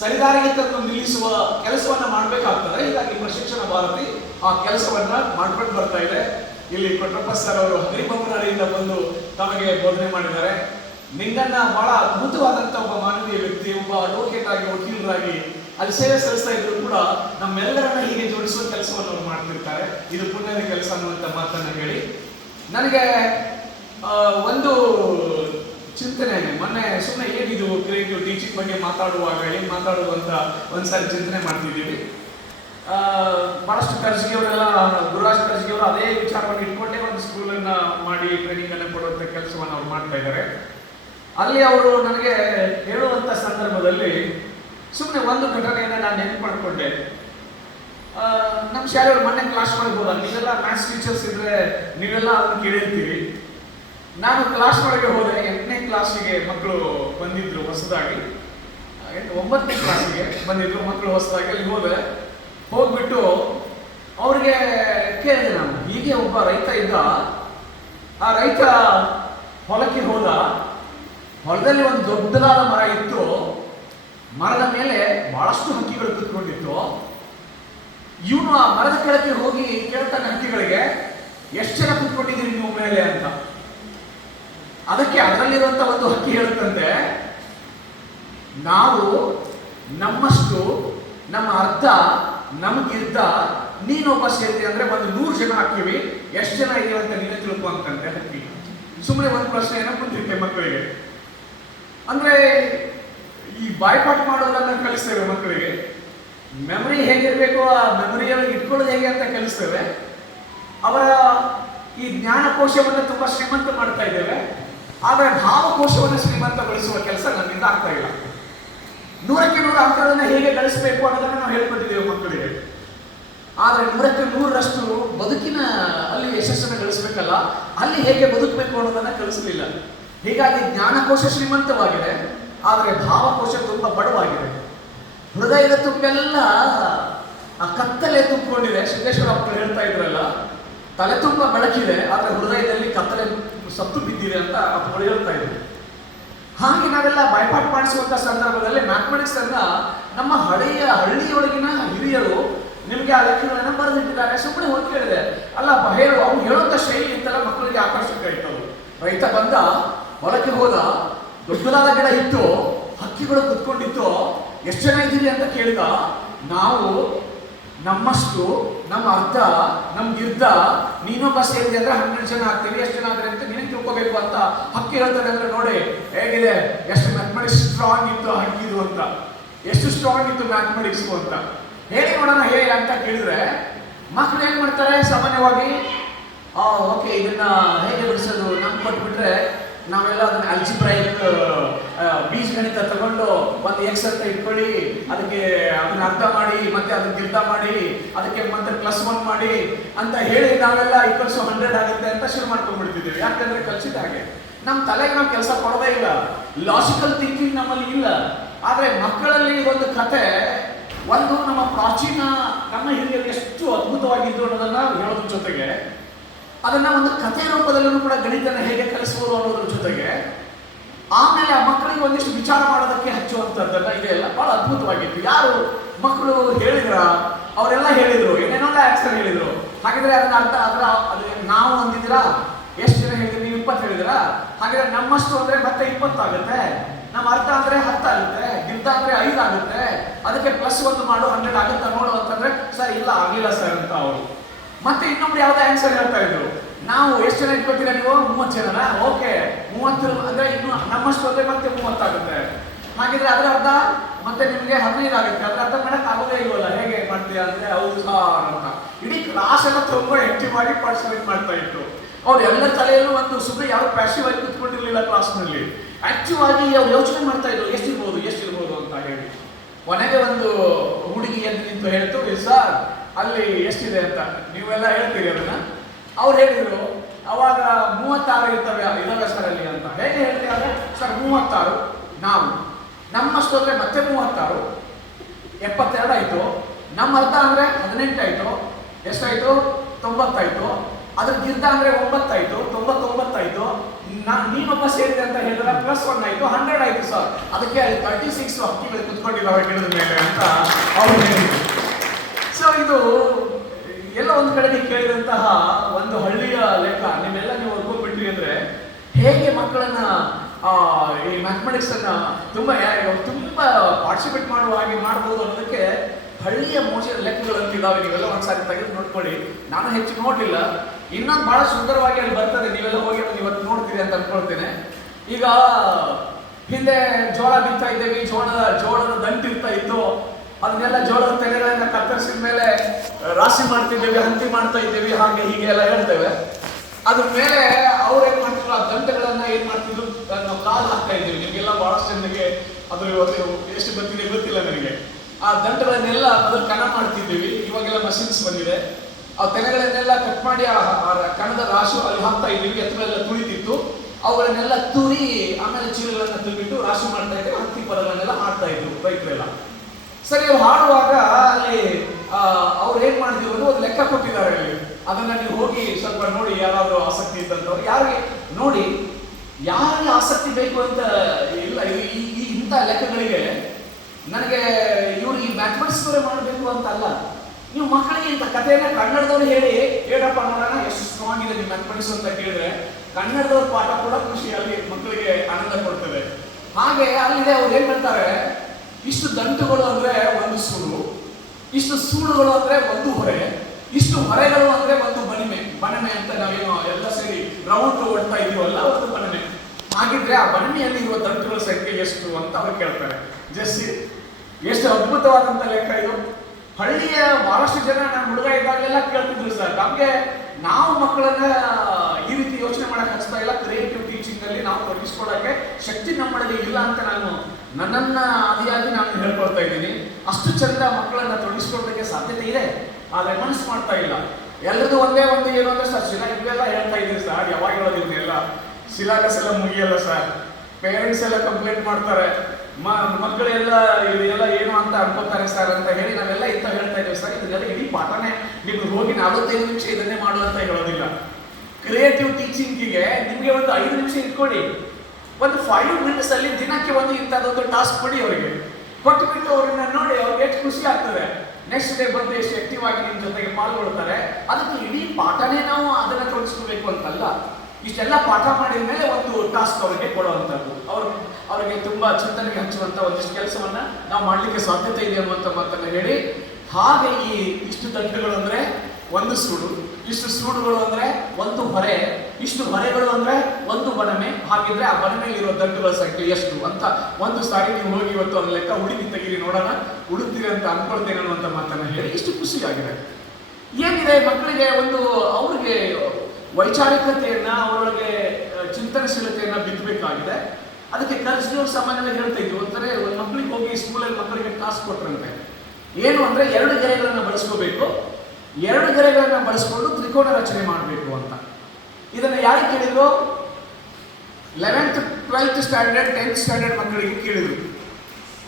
ಸರಿದಾರಿಗೆ ತಂದು ನಿಲ್ಲಿಸುವ ಕೆಲಸವನ್ನ ಮಾಡಬೇಕಾಗ್ತದೆ. ಹೀಗಾಗಿ ಪ್ರಶಿಕ್ಷಣ ಭಾರತಿ ಆ ಕೆಲಸವನ್ನ ಮಾಡ್ಕೊಂಡು ಬರ್ತಾ ಇದೆ. ಇಲ್ಲಿ ಪ್ರೊಫೆಸರ್ ಅವರು ಹರಿಬೊಮ್ಮನಹಳ್ಳಿಯಿಂದ ಬಂದು ತಮಗೆ ಬೋಧನೆ ಮಾಡಿದ್ದಾರೆ. ನಿಂಗನ್ನ ಬಹಳ ಅದ್ಭುತವಾದಂತ ಒಬ್ಬ ಮಾನವೀಯ ವ್ಯಕ್ತಿ, ಒಬ್ಬ ಅಡ್ವೊಕೇಟ್ ಆಗಿ, ವಕೀಲರಾಗಿ ಅಲ್ಲಿ ಸೇವೆ ಸಲ್ಲಿಸ್ತಾ ಇದ್ರು ಕೂಡ ನಮ್ಮೆಲ್ಲರನ್ನ ಹೀಗೆ ಜೋಡಿಸುವ ಕೆಲಸವನ್ನು ಅವ್ರು ಮಾಡ್ತಿರ್ತಾರೆ. ಇದು ಪುಣ್ಯದ ಕೆಲಸ ಅನ್ನುವಂಥ ಮಾತನ್ನ ಹೇಳಿ ನನಗೆ ಒಂದು ಚಿಂತನೆ, ಮೊನ್ನೆ ಸುಮ್ಮನೆ ಏನಿದು ಕ್ರಿಯೇಟಿವ್ ಟೀಚಿಂಗ್ ಬಗ್ಗೆ ಮಾತಾಡುವಾಗ ಏನ್ ಮಾತಾಡುವ ಅಂತ ಒಂದ್ಸಾರಿ ಚಿಂತನೆ ಮಾಡ್ತಿದ್ದೀವಿ. ಬಹಳಷ್ಟು ಖರ್ಜಿಗೆಯವರೆಲ್ಲ, ಗುರುರಾಜ್ ಖರ್ಜಿಗೆಯವರು ಅದೇ ವಿಚಾರವನ್ನು ಇಟ್ಕೊಂಡೇ ಒಂದು ಸ್ಕೂಲನ್ನ ಮಾಡಿ ಟ್ರೈನಿಂಗ್ ಅನ್ನು ಕೊಡುವಂತ ಕೆಲಸವನ್ನು ಅವ್ರು ಮಾಡ್ತಾ ಇದ್ದಾರೆ. ಅಲ್ಲಿ ಅವರು ನನಗೆ ಹೇಳುವಂತ ಸಂದರ್ಭದಲ್ಲಿ ಸುಮ್ಮನೆ ಒಂದು ಘಟನೆಯನ್ನ ನಾನು ನೆನಪು ಮಾಡಿಕೊಂಡೆ. ನಮ್ಮ ಶಾಲೆಯವರು ಮೊನ್ನೆ ಕ್ಲಾಸ್ ಮಾಡಿ ಹೋದಾಗ, ನೀವೆಲ್ಲ ಮ್ಯಾಥ್ಸ್ ಟೀಚರ್ಸ್ ಇದ್ರೆ ನೀವೆಲ್ಲ ಅದನ್ನು ಕೇಳಿರ್ತೀವಿ. ನಾನು ಕ್ಲಾಸ್ ಒಳಗೆ ಹೋದೆ. 8ನೇ ಕ್ಲಾಸಿಗೆ ಮಕ್ಕಳು ಬಂದಿದ್ರು ಹೊಸದಾಗಿ, 9ನೇ ಕ್ಲಾಸಿಗೆ ಬಂದಿದ್ರು ಮಕ್ಕಳು ಹೊಸದಾಗಿ. ಅಲ್ಲಿ ಹೋದೆ, ಹೋಗ್ಬಿಟ್ಟು ಅವ್ರಿಗೆ ಕೇಳಿದೆ ನಾನು, ಹೀಗೆ ಒಬ್ಬ ರೈತ ಇದ್ದ, ಆ ರೈತ ಹೊಲಕ್ಕೆ ಹೋದ, ಹೊಲದಲ್ಲಿ ಒಂದು ದೊಡ್ಡದಾದ ಮರ ಇತ್ತು, ಮರದ ಮೇಲೆ ಬಹಳಷ್ಟು ಹಕ್ಕಿಗಳು ಕೂತ್ಕೊಂಡಿತ್ತು. ಇವನು ಆ ಮರದ ಕೆಳಗೆ ಹೋಗಿ ಕೇಳ್ತಾನೆ ಹಕ್ಕಿಗಳಿಗೆ, ಎಷ್ಟು ಜನ ಕೂತ್ಕೊಂಡಿದ್ದೀರಿ ನೀವು ಮೇಲೆ ಅಂತ. ಅದಕ್ಕೆ ಅದರಲ್ಲಿರುವಂತ ಒಂದು ಹಕ್ಕಿ ಹೇಳುತ್ತಂತೆ, ನಾವು ನಮ್ಮಷ್ಟು ನಮ್ಮ ಅರ್ಧ ನಮಗಿರ್ದ ನೀನೊಬ್ಬ ಸೇರಿದೆ ಅಂದ್ರೆ ಒಂದು 100 ಜನ ಹಾಕಿವಿ, ಎಷ್ಟು ಜನ ಇದೀವಿ ಅಂತ ನೀನೇ ತಿಳ್ಕೊ ಅಂತಂತೆ ಹಕ್ಕಿ. ಸುಮ್ಮನೆ ಒಂದು ಪ್ರಶ್ನೆಯನ್ನು ಕುಂತಿರ್ತೆ ಮಕ್ಕಳಿಗೆ. ಅಂದ್ರೆ ಈ ಬಾಯ್ಪಾಠ ಮಾಡೋದನ್ನ ಕಲಿಸ್ತೇವೆ ಮಕ್ಕಳಿಗೆ. ಮೆಮೊರಿ ಹೇಗಿರ್ಬೇಕು, ಆ ಮೆಮೊರಿಯಲ್ಲಿ ಇಟ್ಕೊಳ್ಳೋದು ಹೇಗೆ ಅಂತ ಕಲಿಸ್ತೇವೆ. ಅವರ ಈ ಜ್ಞಾನಕೋಶವನ್ನು ತುಂಬಾ ಶ್ರೀಮಂತ ಮಾಡ್ತಾ ಇದ್ದೇವೆ, ಆದರೆ ಭಾವಕೋಶವನ್ನು ಶ್ರೀಮಂತಗೊಳಿಸುವ ಕೆಲಸ ನನ್ನಿಂದ ಆಗ್ತಾ ಇಲ್ಲ. 100ಕ್ಕೆ 100 ಅಂಕಗಳನ್ನು ಹೇಗೆ ಗಳಿಸಬೇಕು ಅನ್ನೋದನ್ನು ನಾವು ಹೇಳ್ಕೊಟ್ಟಿದ್ದೇವೆ ಮಕ್ಕಳಿಗೆ. ಆದರೆ 100ಕ್ಕೆ 100ರಷ್ಟು ಬದುಕಿನ ಅಲ್ಲಿ ಯಶಸ್ಸನ್ನು ಗಳಿಸಬೇಕಲ್ಲ, ಅಲ್ಲಿ ಹೇಗೆ ಬದುಕಬೇಕು ಅನ್ನೋದನ್ನ ಕಲಿಸಲಿಲ್ಲ. ಹೀಗಾಗಿ ಜ್ಞಾನಕೋಶ ಶ್ರೀಮಂತವಾಗಿದೆ, ಆದರೆ ಭಾವಕೋಶ ತುಂಬಾ ಬಡವಾಗಿದೆ. ಹೃದಯದ ತುಂಬೆಲ್ಲ ಆ ಕತ್ತಲೆ ತುಂಬಿಕೊಂಡಿದೆ. ಸಿದ್ದೇಶ್ವರ ಮಕ್ಕಳು ಹೇಳ್ತಾ ಇದ್ರಲ್ಲ, ತಲೆ ತುಂಬ ಬೆಳಕಿದೆ, ಆದರೆ ಹೃದಯದಲ್ಲಿ ಕತ್ತಲೆ ಸತ್ತು ಬಿದ್ದಿದೆ ಅಂತ ಮಕ್ಕಳು ಹೇಳ್ತಾ ಇದ್ರು. ಹಾಗೆ ನಾವೆಲ್ಲ ಬಾಯ್ಪಾಠ ಮಾಡಿಸುವಂತ ಸಂದರ್ಭದಲ್ಲಿ ಮ್ಯಾಥಮೆಟಿಕ್ಸ್ ಅನ್ನ ನಮ್ಮ ಹಳ್ಳಿಯೊಳಗಿನ ಹಿರಿಯರು ನಿಮಗೆ ಆ ಲೆಕ್ಕಗಳನ್ನ ಬರೆದಿಟ್ಟಿದ್ದಾರೆ. ಸುಮ್ಮನೆ ಹೋಗಿ ಕೇಳಿದೆ, ಅಲ್ಲ ಹೇಳು, ಅವ್ನು ಹೇಳುವಂತ ಶೈಲಿ ಇಂತೆಲ್ಲ ಮಕ್ಕಳಿಗೆ ಆಕರ್ಷಕ ಇತ್ತು. ರೈತ ಬಂದ, ಹೊಲಕ್ಕೆ ಹೋದ, ದೊಡ್ಡದಾದ ಗಿಡ ಇತ್ತು, ಹಕ್ಕಿಗಳು ಕುತ್ಕೊಂಡಿತ್ತು, ಎಷ್ಟು ಜನ ಇದ್ದೀರಿ ಅಂತ ಕೇಳಿದ. ನಾವು ನಮ್ಮಷ್ಟು ನಮ್ಮ ಅರ್ಧ ನಮ್ಗಿರ್ದ ನೀನೊಬ್ಬ ಸೇರಿದೆ ಅಂದ್ರೆ 12 ಜನ ಆಗ್ತೀವಿ, ಎಷ್ಟು ಜನ ಆದ್ರೆ ಅಂತ ನೀನೇ ತಿಳ್ಕೋಬೇಕು ಅಂತ ಹಕ್ಕಿ ಹೇಳ್ತಾರೆ. ಅಂದ್ರೆ ನೋಡಿ ಹೇಗಿದೆ, ಎಷ್ಟು ಮ್ಯಾಥಮೆಟಿಕ್ಸ್ ಸ್ಟ್ರಾಂಗ್ ಇತ್ತು ಹಕ್ಕಿದು ಅಂತ, ಎಷ್ಟು ಸ್ಟ್ರಾಂಗ್ ಇತ್ತು ಮ್ಯಾಥಮೆಟಿಕ್ಸ್ ಅಂತ ಹೇಳಿ ನೋಡೋಣ ಹೇಗೆ ಅಂತ ಕೇಳಿದ್ರೆ ಮಕ್ಕಳು ಏನ್ ಮಾಡ್ತಾರೆ ಸಾಮಾನ್ಯವಾಗಿ, ಓಕೆ ಇದನ್ನ ಹೇಗೆ ಬಿಡಿಸೋದು ನಮ್ಗೆ ಕೊಟ್ಬಿಟ್ರೆ ನಾವೆಲ್ಲ ಅದನ್ನ ಅಲ್ಜಿಬ್ರೈಕ್ ಬೀಜಗಣಿತ ತಗೊಂಡು ಒಂದು ಎಕ್ಸ್ ಅಂತ ಇಟ್ಕೊಳ್ಳಿ, ಅದಕ್ಕೆ ಅದನ್ನ ಅರ್ಥ ಮಾಡಿ, ಮತ್ತೆ ಅದನ್ನ ಗಿರ್ತ ಮಾಡಿ, ಅದಕ್ಕೆ ಮತ್ತೆ +1 ಮಾಡಿ ಅಂತ ಹೇಳಿ ನಾವೆಲ್ಲ =100 ಆಗುತ್ತೆ ಅಂತ ಶುರು ಮಾಡ್ಕೊಂಡ್ಬಿಡ್ತಿದ್ದೀವಿ. ಯಾಕಂದ್ರೆ ಕಲಿಸಿದ ಹಾಗೆ ನಮ್ಮ ತಲೆಗೆ ನಾವು ಕೆಲಸ ಕೊಡೋದೇ ಇಲ್ಲ, ಲಾಜಿಕಲ್ ಥಿಂಕಿಂಗ್ ನಮ್ಮಲ್ಲಿ ಇಲ್ಲ. ಆದ್ರೆ ಮಕ್ಕಳಲ್ಲಿ ಒಂದು ಕತೆ, ಒಂದು ನಮ್ಮ ಪ್ರಾಚೀನ ನಮ್ಮ ಹಿರಿಯರು ಎಷ್ಟು ಅದ್ಭುತವಾಗಿದ್ದು ಅನ್ನೋದನ್ನ ಹೇಳೋದ್ರ ಜೊತೆಗೆ ಅದನ್ನ ಒಂದು ಕಥೆ ರೂಪದಲ್ಲೂ ಕೂಡ ಗಣಿತನ ಹೇಗೆ ಕಲಿಸಬಹುದು ಅನ್ನೋದ್ರ ಜೊತೆಗೆ ಆಮೇಲೆ ಆ ಮಕ್ಕಳಿಗೆ ಒಂದಿಷ್ಟು ವಿಚಾರ ಮಾಡೋದಕ್ಕೆ ಹಚ್ಚುವಂಥದ್ದನ್ನ ಇದೆಲ್ಲ ಬಹಳ ಅದ್ಭುತವಾಗಿತ್ತು. ಯಾರು ಮಕ್ಕಳು ಹೇಳಿದ್ರ, ಅವರೆಲ್ಲ ಹೇಳಿದ್ರು, ಏನೇನೋ ಆನ್ಸರ್ ಹೇಳಿದ್ರು. ಹಾಗಿದ್ರೆ ಅದನ್ನ ಅರ್ಥ ಅದು ನಾವು ಅಂದಿದ್ದೀರಾ, ಎಷ್ಟು ಜನ ಹೇಳಿದ್ರಿ, ನೀವು 20 ಹೇಳಿದಿರಾ, ಹಾಗಿದ್ರೆ ನಮ್ಮಷ್ಟು ಅಂದ್ರೆ ಮತ್ತೆ 20 ಆಗುತ್ತೆ, ನಮ್ಮ ಅರ್ಥ ಅಂದ್ರೆ 10 ಆಗುತ್ತೆ, ಗಿಂತ ಅಂದ್ರೆ 5 ಆಗುತ್ತೆ, ಅದಕ್ಕೆ +1 ಮಾಡು 100 ಆಗುತ್ತಾ ನೋಡು ಅಂತಂದ್ರೆ ಸರ್ ಇಲ್ಲ ಆಗ್ಲಿಲ್ಲ ಸರ್ ಅಂತ ಅವರು. ಮತ್ತೆ ಇನ್ನೊಬ್ರು ಯಾವ್ದು ಆನ್ಸರ್ ಹೇಳ್ತಾ ಇದ್ರು, ನಾವು ಎಷ್ಟು ಜನ ಇಟ್ಕೊತೀರಾ ನೀವು, 30 ಜನ, ಓಕೆ 30 ಅಂದ್ರೆ ಇನ್ನು ನಮ್ಮಷ್ಟು ಅಂದ್ರೆ ಮತ್ತೆ 30 ಆಗುತ್ತೆ, ಹಾಗಿದ್ರೆ ಅದರ ಅರ್ಧ ಮತ್ತೆ ನಿಮ್ಗೆ 15 ಆಗುತ್ತೆ, ಅದರ ಅರ್ಧ ಮಾಡಕ್ ಆಗೋದೇ ಇಲ್ವಲ್ಲ, ಹೇಗೆ ಮಾಡ್ತೀರಾ ಅಂದ್ರೆ ಹೌದು ಸಾರ್ ಅಂತ. ಇಡೀ ಕ್ಲಾಸ್ ಎಲ್ಲ ತುಂಬಾ ಆಕ್ಟಿವ್ ಆಗಿ ಪಾರ್ಟಿಸಿಪೇಟ್ ಮಾಡ್ತಾ ಇತ್ತು. ಅವ್ರು ಎಲ್ಲ ತಲೆಯಲ್ಲೂ ಒಂದು ಸುಮ್ಮನೆ ಯಾವ ಪ್ಯಾಸಿವ್ ಆಗಿ ಕುತ್ಕೊಂಡಿರ್ಲಿಲ್ಲ, ಕ್ಲಾಸ್ನಲ್ಲಿ ಆಕ್ಟಿವ್ ಆಗಿ ಅವ್ರು ಯೋಚನೆ ಮಾಡ್ತಾ ಇದ್ರು, ಎಷ್ಟಿರ್ಬೋದು ಅಂತ ಹೇಳಿ. ಕೊನೆಗೆ ಒಂದು ಹುಡುಗಿ ಅಂತ ನಿಂತು ಹೇಳ್ತು, ಸರ್ ಅಲ್ಲಿ ಎಷ್ಟಿದೆ ಅಂತ. ನೀವೆಲ್ಲ ಹೇಳ್ತೀರಿ ಅದನ್ನ. ಅವ್ರು ಹೇಳಿದ್ರು ಅವಾಗ 36 ಇದಾವೆ ಸರ್ ಅಲ್ಲಿ ಅಂತ. ಹೇಗೆ ಹೇಳ್ತೀವಿ ಅಂದ್ರೆ ಸರ್ 36, ನಾವು ನಮ್ಮಷ್ಟು ಅಂದ್ರೆ ಮತ್ತೆ 36, 72 ಆಯ್ತು, ನಮ್ಮ ಅರ್ಥ ಅಂದ್ರೆ 18 ಆಯ್ತು, ಎಷ್ಟಾಯ್ತು 90 ಆಯ್ತು, ಅದ್ರ ಗಿರ್ದ ಅಂದ್ರೆ 9 ಆಯ್ತು, 99 ಆಯ್ತು, ನೀನೊಬ್ಬ ಸೇರಿದೆ ಅಂತ ಹೇಳಿದ್ರೆ +1 ಆಯ್ತು, 100 ಆಯ್ತು ಸರ್. ಅದಕ್ಕೆ ಅಲ್ಲಿ 36 ಹಕ್ಕಿಗಳು ಕುತ್ಕೊಂಡಿದ್ದಾವೆ ಗಿಡದ ಮೇಲೆ ಅಂತ ಅವ್ರು ಹೇಳಿದ್ರು. ಸೊ ಇದು ಎಲ್ಲ ಒಂದು ಕಡೆಗೆ ಕೇಳಿದಂತಹ ಒಂದು ಹಳ್ಳಿಯ ಲೆಕ್ಕ ನೀವೆಲ್ಲ ನೀವು ಓದ್ಕೊಂಡ್ಬಿಟ್ರಿ ಅಂದ್ರೆ ಹೇಗೆ ಮಕ್ಕಳನ್ನ ಈ ಮ್ಯಾಥಮೆಟಿಕ್ಸ್ ಅನ್ನ ತುಂಬಾ ಪಾರ್ಟಿಸಿಪೇಟ್ ಮಾಡುವ ಹಾಗೆ ಮಾಡಬಹುದು ಅನ್ನೋದಕ್ಕೆ ಹಳ್ಳಿಯ ಮೋಜಿನ ಲೆಕ್ಕಗಳು ಅಂತಿದ್ದಾವೆ. ನೀವೆಲ್ಲ ಒಂದ್ಸಾರಿ ತೆಗೆದು ನೋಡ್ಕೊಳ್ಳಿ. ನಾನು ಹೆಚ್ಚು ನೋಡ್ಲಿಲ್ಲ, ಇನ್ನೊಂದು ಬಹಳ ಸುಂದರವಾಗಿ ಅಲ್ಲಿ ಬರ್ತದೆ, ನೀವೆಲ್ಲ ಹೋಗಿ ಇವತ್ತು ನೋಡ್ತೀರಿ ಅಂತ ಅನ್ಕೊಳ್ತೇನೆ. ಈಗ ಹಿಂದೆ ಜೋಳ ಬಿತ್ತಾ ಇದ್ದೇವೆ, ಜೋಳದ ದಂಟು ಇರ್ತಾ ಇತ್ತು, ಅದನ್ನೆಲ್ಲ ಜೋಳದ ತೆನೆಗಳನ್ನ ಕತ್ತರಿಸಿದ ಮೇಲೆ ರಾಶಿ ಮಾಡ್ತಿದ್ದೇವೆ, ಹಂತಿ ಮಾಡ್ತಾ ಇದ್ದೇವೆ, ಹಾಗೆ ಹೀಗೆ ಎಲ್ಲ ಹೇಳ್ತೇವೆ. ಅದ್ರ ಮೇಲೆ ಅವ್ರು ಏನ್ ಮಾಡ್ತಿದ್ರು, ಆ ದಂಟಗಳನ್ನ ಏನ್ ಮಾಡ್ತಿದ್ರು, ನಾವು ಕಾಲು ಹಾಕ್ತಾ ಇದ್ದೀವಿ. ನಿಮ್ಗೆಲ್ಲ ಬಹಳಷ್ಟು ಜನರಿಗೆ ಅದು ಎಷ್ಟು ಗೊತ್ತಿದೆ ಗೊತ್ತಿಲ್ಲ ನನಗೆ. ಆ ದಂಟಗಳನ್ನೆಲ್ಲ ಮೊದಲು ಕಣ ಮಾಡ್ತಿದ್ದೀವಿ, ಇವಾಗೆಲ್ಲ ಮಷಿನ್ಸ್ ಬಂದಿದೆ. ಆ ತೆನೆಗಳನ್ನೆಲ್ಲ ಕಟ್ ಮಾಡಿ ಆ ಕಣದ ರಾಶಿ ಅಲ್ಲಿ ಹಾಕ್ತಾ ಇದ್ದೀವಿ, ಎತ್ತರೆಲ್ಲ ತುಳಿತಿತ್ತು. ಅವುಗಳನ್ನೆಲ್ಲ ತೂರಿ ಆಮೇಲೆ ಚೀಲಗಳನ್ನ ತುಂಬಿಟ್ಟು ರಾಶಿ ಮಾಡ್ತಾ ಇದ್ರು, ಹತ್ತಿ ಪದಗಳನ್ನೆಲ್ಲ ಹಾಡ್ತಾ ಇದ್ರು ರೈತರೆಲ್ಲ. ಸರಿ, ಅವ್ರು ಹಾಡುವಾಗ ಅಲ್ಲಿ ಅವ್ರು ಏನ್ ಮಾಡಿದ್ರು ಅಂದ್ರೆ ಒಂದು ಲೆಕ್ಕ ಕೊಟ್ಟಿದ್ದಾರೆ ಅಲ್ಲಿ. ಅದನ್ನ ನೀವು ಹೋಗಿ ಸ್ವಲ್ಪ ನೋಡಿ, ಯಾರಾದ್ರೂ ಆಸಕ್ತಿ ಇದ್ದಂಥವ್ರು ಯಾರಿಗೆ ನೋಡಿ, ಯಾರಿಗೆ ಆಸಕ್ತಿ ಬೇಕು ಅಂತ ಇಲ್ಲ ಇಂಥ ಲೆಕ್ಕಗಳಿಗೆ. ನನಗೆ ಇವ್ರು ಈ ಮ್ಯಾಥಮೆಟಿಕ್ಸ್ ಮಾಡಬೇಕು ಅಂತ ಅಲ್ಲ, ನೀವು ಮಕ್ಕಳಿಗೆ ಇಂಥ ಕಥೆಯನ್ನ ಕನ್ನಡದವ್ರು ಹೇಳಪ್ಪ ನೋಡೋಣ ಎಷ್ಟು ಸ್ಟ್ರಾಂಗ್ ಇದೆ ನೀವು ಮ್ಯಾಥಮೆಟಿಕ್ಸ್ ಅಂತ ಕೇಳಿದ್ರೆ ಕನ್ನಡದವ್ರ ಪಾಠ ಕೂಡ ಖುಷಿ, ಅಲ್ಲಿ ಮಕ್ಕಳಿಗೆ ಆನಂದ ಕೊಡ್ತದೆ. ಹಾಗೆ ಅಲ್ಲಿದೆ, ಅವ್ರು ಏನ್ ಮಾಡ್ತಾರೆ, ಇಷ್ಟು ದಂಟುಗಳು ಅಂದ್ರೆ ಒಂದು ಸೂಡು, ಇಷ್ಟು ಸೂಡುಗಳು ಅಂದ್ರೆ ಒಂದು ಹೊರೆ, ಇಷ್ಟು ಹೊರೆಗಳು ಅಂದ್ರೆ ಒಂದು ಬಣಮೆ ಅಂತ ನಾವೇನು ಎಲ್ಲ ಸೇರಿ ರೌಂಡ್ ಓಡ್ತಾ ಇದೀವಲ್ಲ, ಒಂದು ಬಣಮೆ. ಹಾಗಿದ್ರೆ ಆ ಬಣಮೆಯಲ್ಲಿ ಇರುವ ದಂಟುಗಳ ಸಂಖ್ಯೆ ಎಷ್ಟು ಅಂತ ಅವ್ರು ಕೇಳ್ತಾರೆ. ಜಸ್ಸಿ ಎಷ್ಟು ಅದ್ಭುತವಾದಂತ ಲೆಕ್ಕ ಇದು. ಹಳ್ಳಿಯ ಬಹಳಷ್ಟು ಜನ ನಾನು ಹುಡುಗ ಇದ್ದಾಗಲೆಲ್ಲ ಕೇಳ್ತಿದ್ರು ಸರ್, ನಮ್ಗೆ ನಾವು ಮಕ್ಕಳನ್ನ ಈ ರೀತಿ ಯೋಚನೆ ಮಾಡಕ್ ಹಚ್ತಾ ಇಲ್ಲ, ಕ್ರಿಯೇಟಿವ್ ಟೀಚಿಂಗ್ ಅಲ್ಲಿ ನಾವು ತೊಡಗಿಸ್ಕೊಳ್ಳೋಕೆ ಶಕ್ತಿ ನಮ್ಮಲ್ಲಿ ಇಲ್ಲ ಅಂತ ನನ್ನನ್ನ ಆದಿಯಾಗಿ ನಾನು ಹೇಳ್ಕೊಳ್ತಾ ಇದ್ದೀನಿ. ಅಷ್ಟು ಚಂದ ಮಕ್ಕಳನ್ನ ತೊಡಗಿಸ್ಕೊಳ್ಳೋದಕ್ಕೆ ಸಾಧ್ಯತೆ ಇದೆ, ಆದ್ರೆ ಮನಸ್ಸು ಮಾಡ್ತಾ ಇಲ್ಲ. ಎಲ್ಲರದು ಒಂದೇ ಒಂದು ಏನು ಅಂದ್ರೆ ಸರ್, ಇವೆಲ್ಲ ಹೇಳ್ತಾ ಇದ್ದೀರಿ ಸರ್, ಯಾವಾಗ ಹೇಳೋದು ಇವನ್ನೆಲ್ಲ, ಸಿಲಾಬಸ್ ಎಲ್ಲ ಮುಗಿಯಲ್ಲ ಸರ್, ಪೇರೆಂಟ್ಸ್ ಎಲ್ಲ ಕಂಪ್ಲೇಂಟ್ ಮಾಡ್ತಾರೆ, ಮಕ್ಕಳೆಲ್ಲ ಇದೆಲ್ಲ ಏನು ಅಂತ ಅನ್ಕೋತಾರೆ ಸರ್ ಅಂತ ಹೇಳಿ ನಾವೆಲ್ಲ ಇಂತ ಹೇಳ್ತಾ ಇದ್ದೇವೆ ಸರ್. ಇದನ್ನೆಲ್ಲ ಇಡೀ ಪಾಠನೇ ನಿಮ್ಗೆ ಹೋಗಿ 45 ನಿಮಿಷ ಇದನ್ನೇ ಮಾಡು ಅಂತ ಹೇಳೋದಿಲ್ಲ. ಕ್ರಿಯೇಟಿವ್ ಟೀಚಿಂಗಿಗೆ ನಿಮ್ಗೆ ಒಂದು 5 ನಿಮಿಷ ಇಟ್ಕೊಡಿ, ಒಂದು 5 ಮಿನಿಟ್ಸ್ ಅಲ್ಲಿ ದಿನಕ್ಕೆ ಒಂದು ಇಂಥದ್ದೊಂದು ಟಾಸ್ಕ್ ಕೊಡಿ ಅವರಿಗೆ, ಕೊಟ್ಟುಬಿಟ್ಟು ಅವ್ರನ್ನ ನೋಡಿ ಅವ್ರಿಗೆ ಎಷ್ಟು ಖುಷಿ ಆಗ್ತದೆ. ನೆಕ್ಸ್ಟ್ ಡೇ ಬಂದು ಎಷ್ಟು ಆಕ್ಟಿವ್ ಆಗಿ ನಿಮ್ಮ ಜೊತೆಗೆ ಪಾಲ್ಗೊಳ್ತಾರೆ. ಅದಕ್ಕೆ ಇಡೀ ಪಾಠನೇ ನಾವು ಅದನ್ನ ತೊಡಗಿಸ್ಕೋಬೇಕು ಅಂತಲ್ಲ, ಇಷ್ಟೆಲ್ಲ ಪಾಠ ಮಾಡಿದ ಮೇಲೆ ಒಂದು ಟಾಸ್ಕ್ ಅವರಿಗೆ ಕೊಡುವಂಥದ್ದು, ಅವರಿಗೆ ತುಂಬಾ ಚಿಂತನೆಗೆ ಹಚ್ಚುವಂತ ಒಂದಿಷ್ಟು ಕೆಲಸವನ್ನ ನಾವು ಮಾಡ್ಲಿಕ್ಕೆ ಸಾಧ್ಯತೆ ಇದೆ ಅನ್ನುವಂಥ ಮಾತನ್ನ ಹೇಳಿ, ಹಾಗೆ ಈ ಇಷ್ಟು ದಂಟುಗಳು ಅಂದ್ರೆ ಒಂದು ಸೂಡು, ಇಷ್ಟು ಸೂಡುಗಳು ಅಂದ್ರೆ ಒಂದು ಹೊರೆ, ಇಷ್ಟು ಹೊರೆಗಳು ಅಂದ್ರೆ ಒಂದು ಬಣಮೆ. ಹಾಗಿದ್ರೆ ಆ ಬಣಮೆಯಲ್ಲಿರುವ ದಂಟುಗಳ ಸಂಖ್ಯೆ ಎಷ್ಟು ಅಂತ ಒಂದು ಸಾರಿ ನೀವು ಹೋಗಿ ಇವತ್ತು ಅದ್ರ ಲೆಕ್ಕ ಹುಡುಕಿ ತೆಗೀರಿ ನೋಡೋಣ, ಹುಡುಕ್ತೀರಿ ಅಂತ ಅನ್ಕೊಳ್ತೇನೆ ಅನ್ನುವಂಥ ಮಾತನ್ನ ಹೇಳಿ ಇಷ್ಟು ಖುಷಿಯಾಗಿದೆ. ಏನಿದೆ ಮಕ್ಕಳಿಗೆ ಒಂದು ಅವ್ರಿಗೆ ವೈಚಾರಿಕತೆಯನ್ನ, ಅವರೊಳಗೆ ಚಿಂತನಶೀಲತೆಯನ್ನ ಬಿತ್ತಬೇಕಾಗಿದೆ. ಅದಕ್ಕೆ ಕಲಿಸಿದವರು ಸಾಮಾನ್ಯವಾಗಿ ಹೇಳ್ತಾ ಇದ್ವಿ, ಒಂಥರ ಒಂದು ಮಕ್ಕಳಿಗೆ ಹೋಗಿ ಸ್ಕೂಲಲ್ಲಿ ಮಕ್ಕಳಿಗೆ ಟಾಸ್ಕ್ ಕೊಟ್ರಂತೆ, ಏನು ಅಂದ್ರೆ 2 ಗೆರೆಗಳನ್ನ ಬಳಸ್ಕೋಬೇಕು, 2 ಗೆರೆಗಳನ್ನ ಬಳಸ್ಕೊಂಡು ತ್ರಿಕೋನ ರಚನೆ ಮಾಡಬೇಕು ಅಂತ. ಇದನ್ನ ಯಾರಿಗೆ ಕೇಳಿದ್ರು? 11th 12th standard 10th standard ಮಕ್ಕಳಿಗೆ ಕೇಳಿದ್ರು.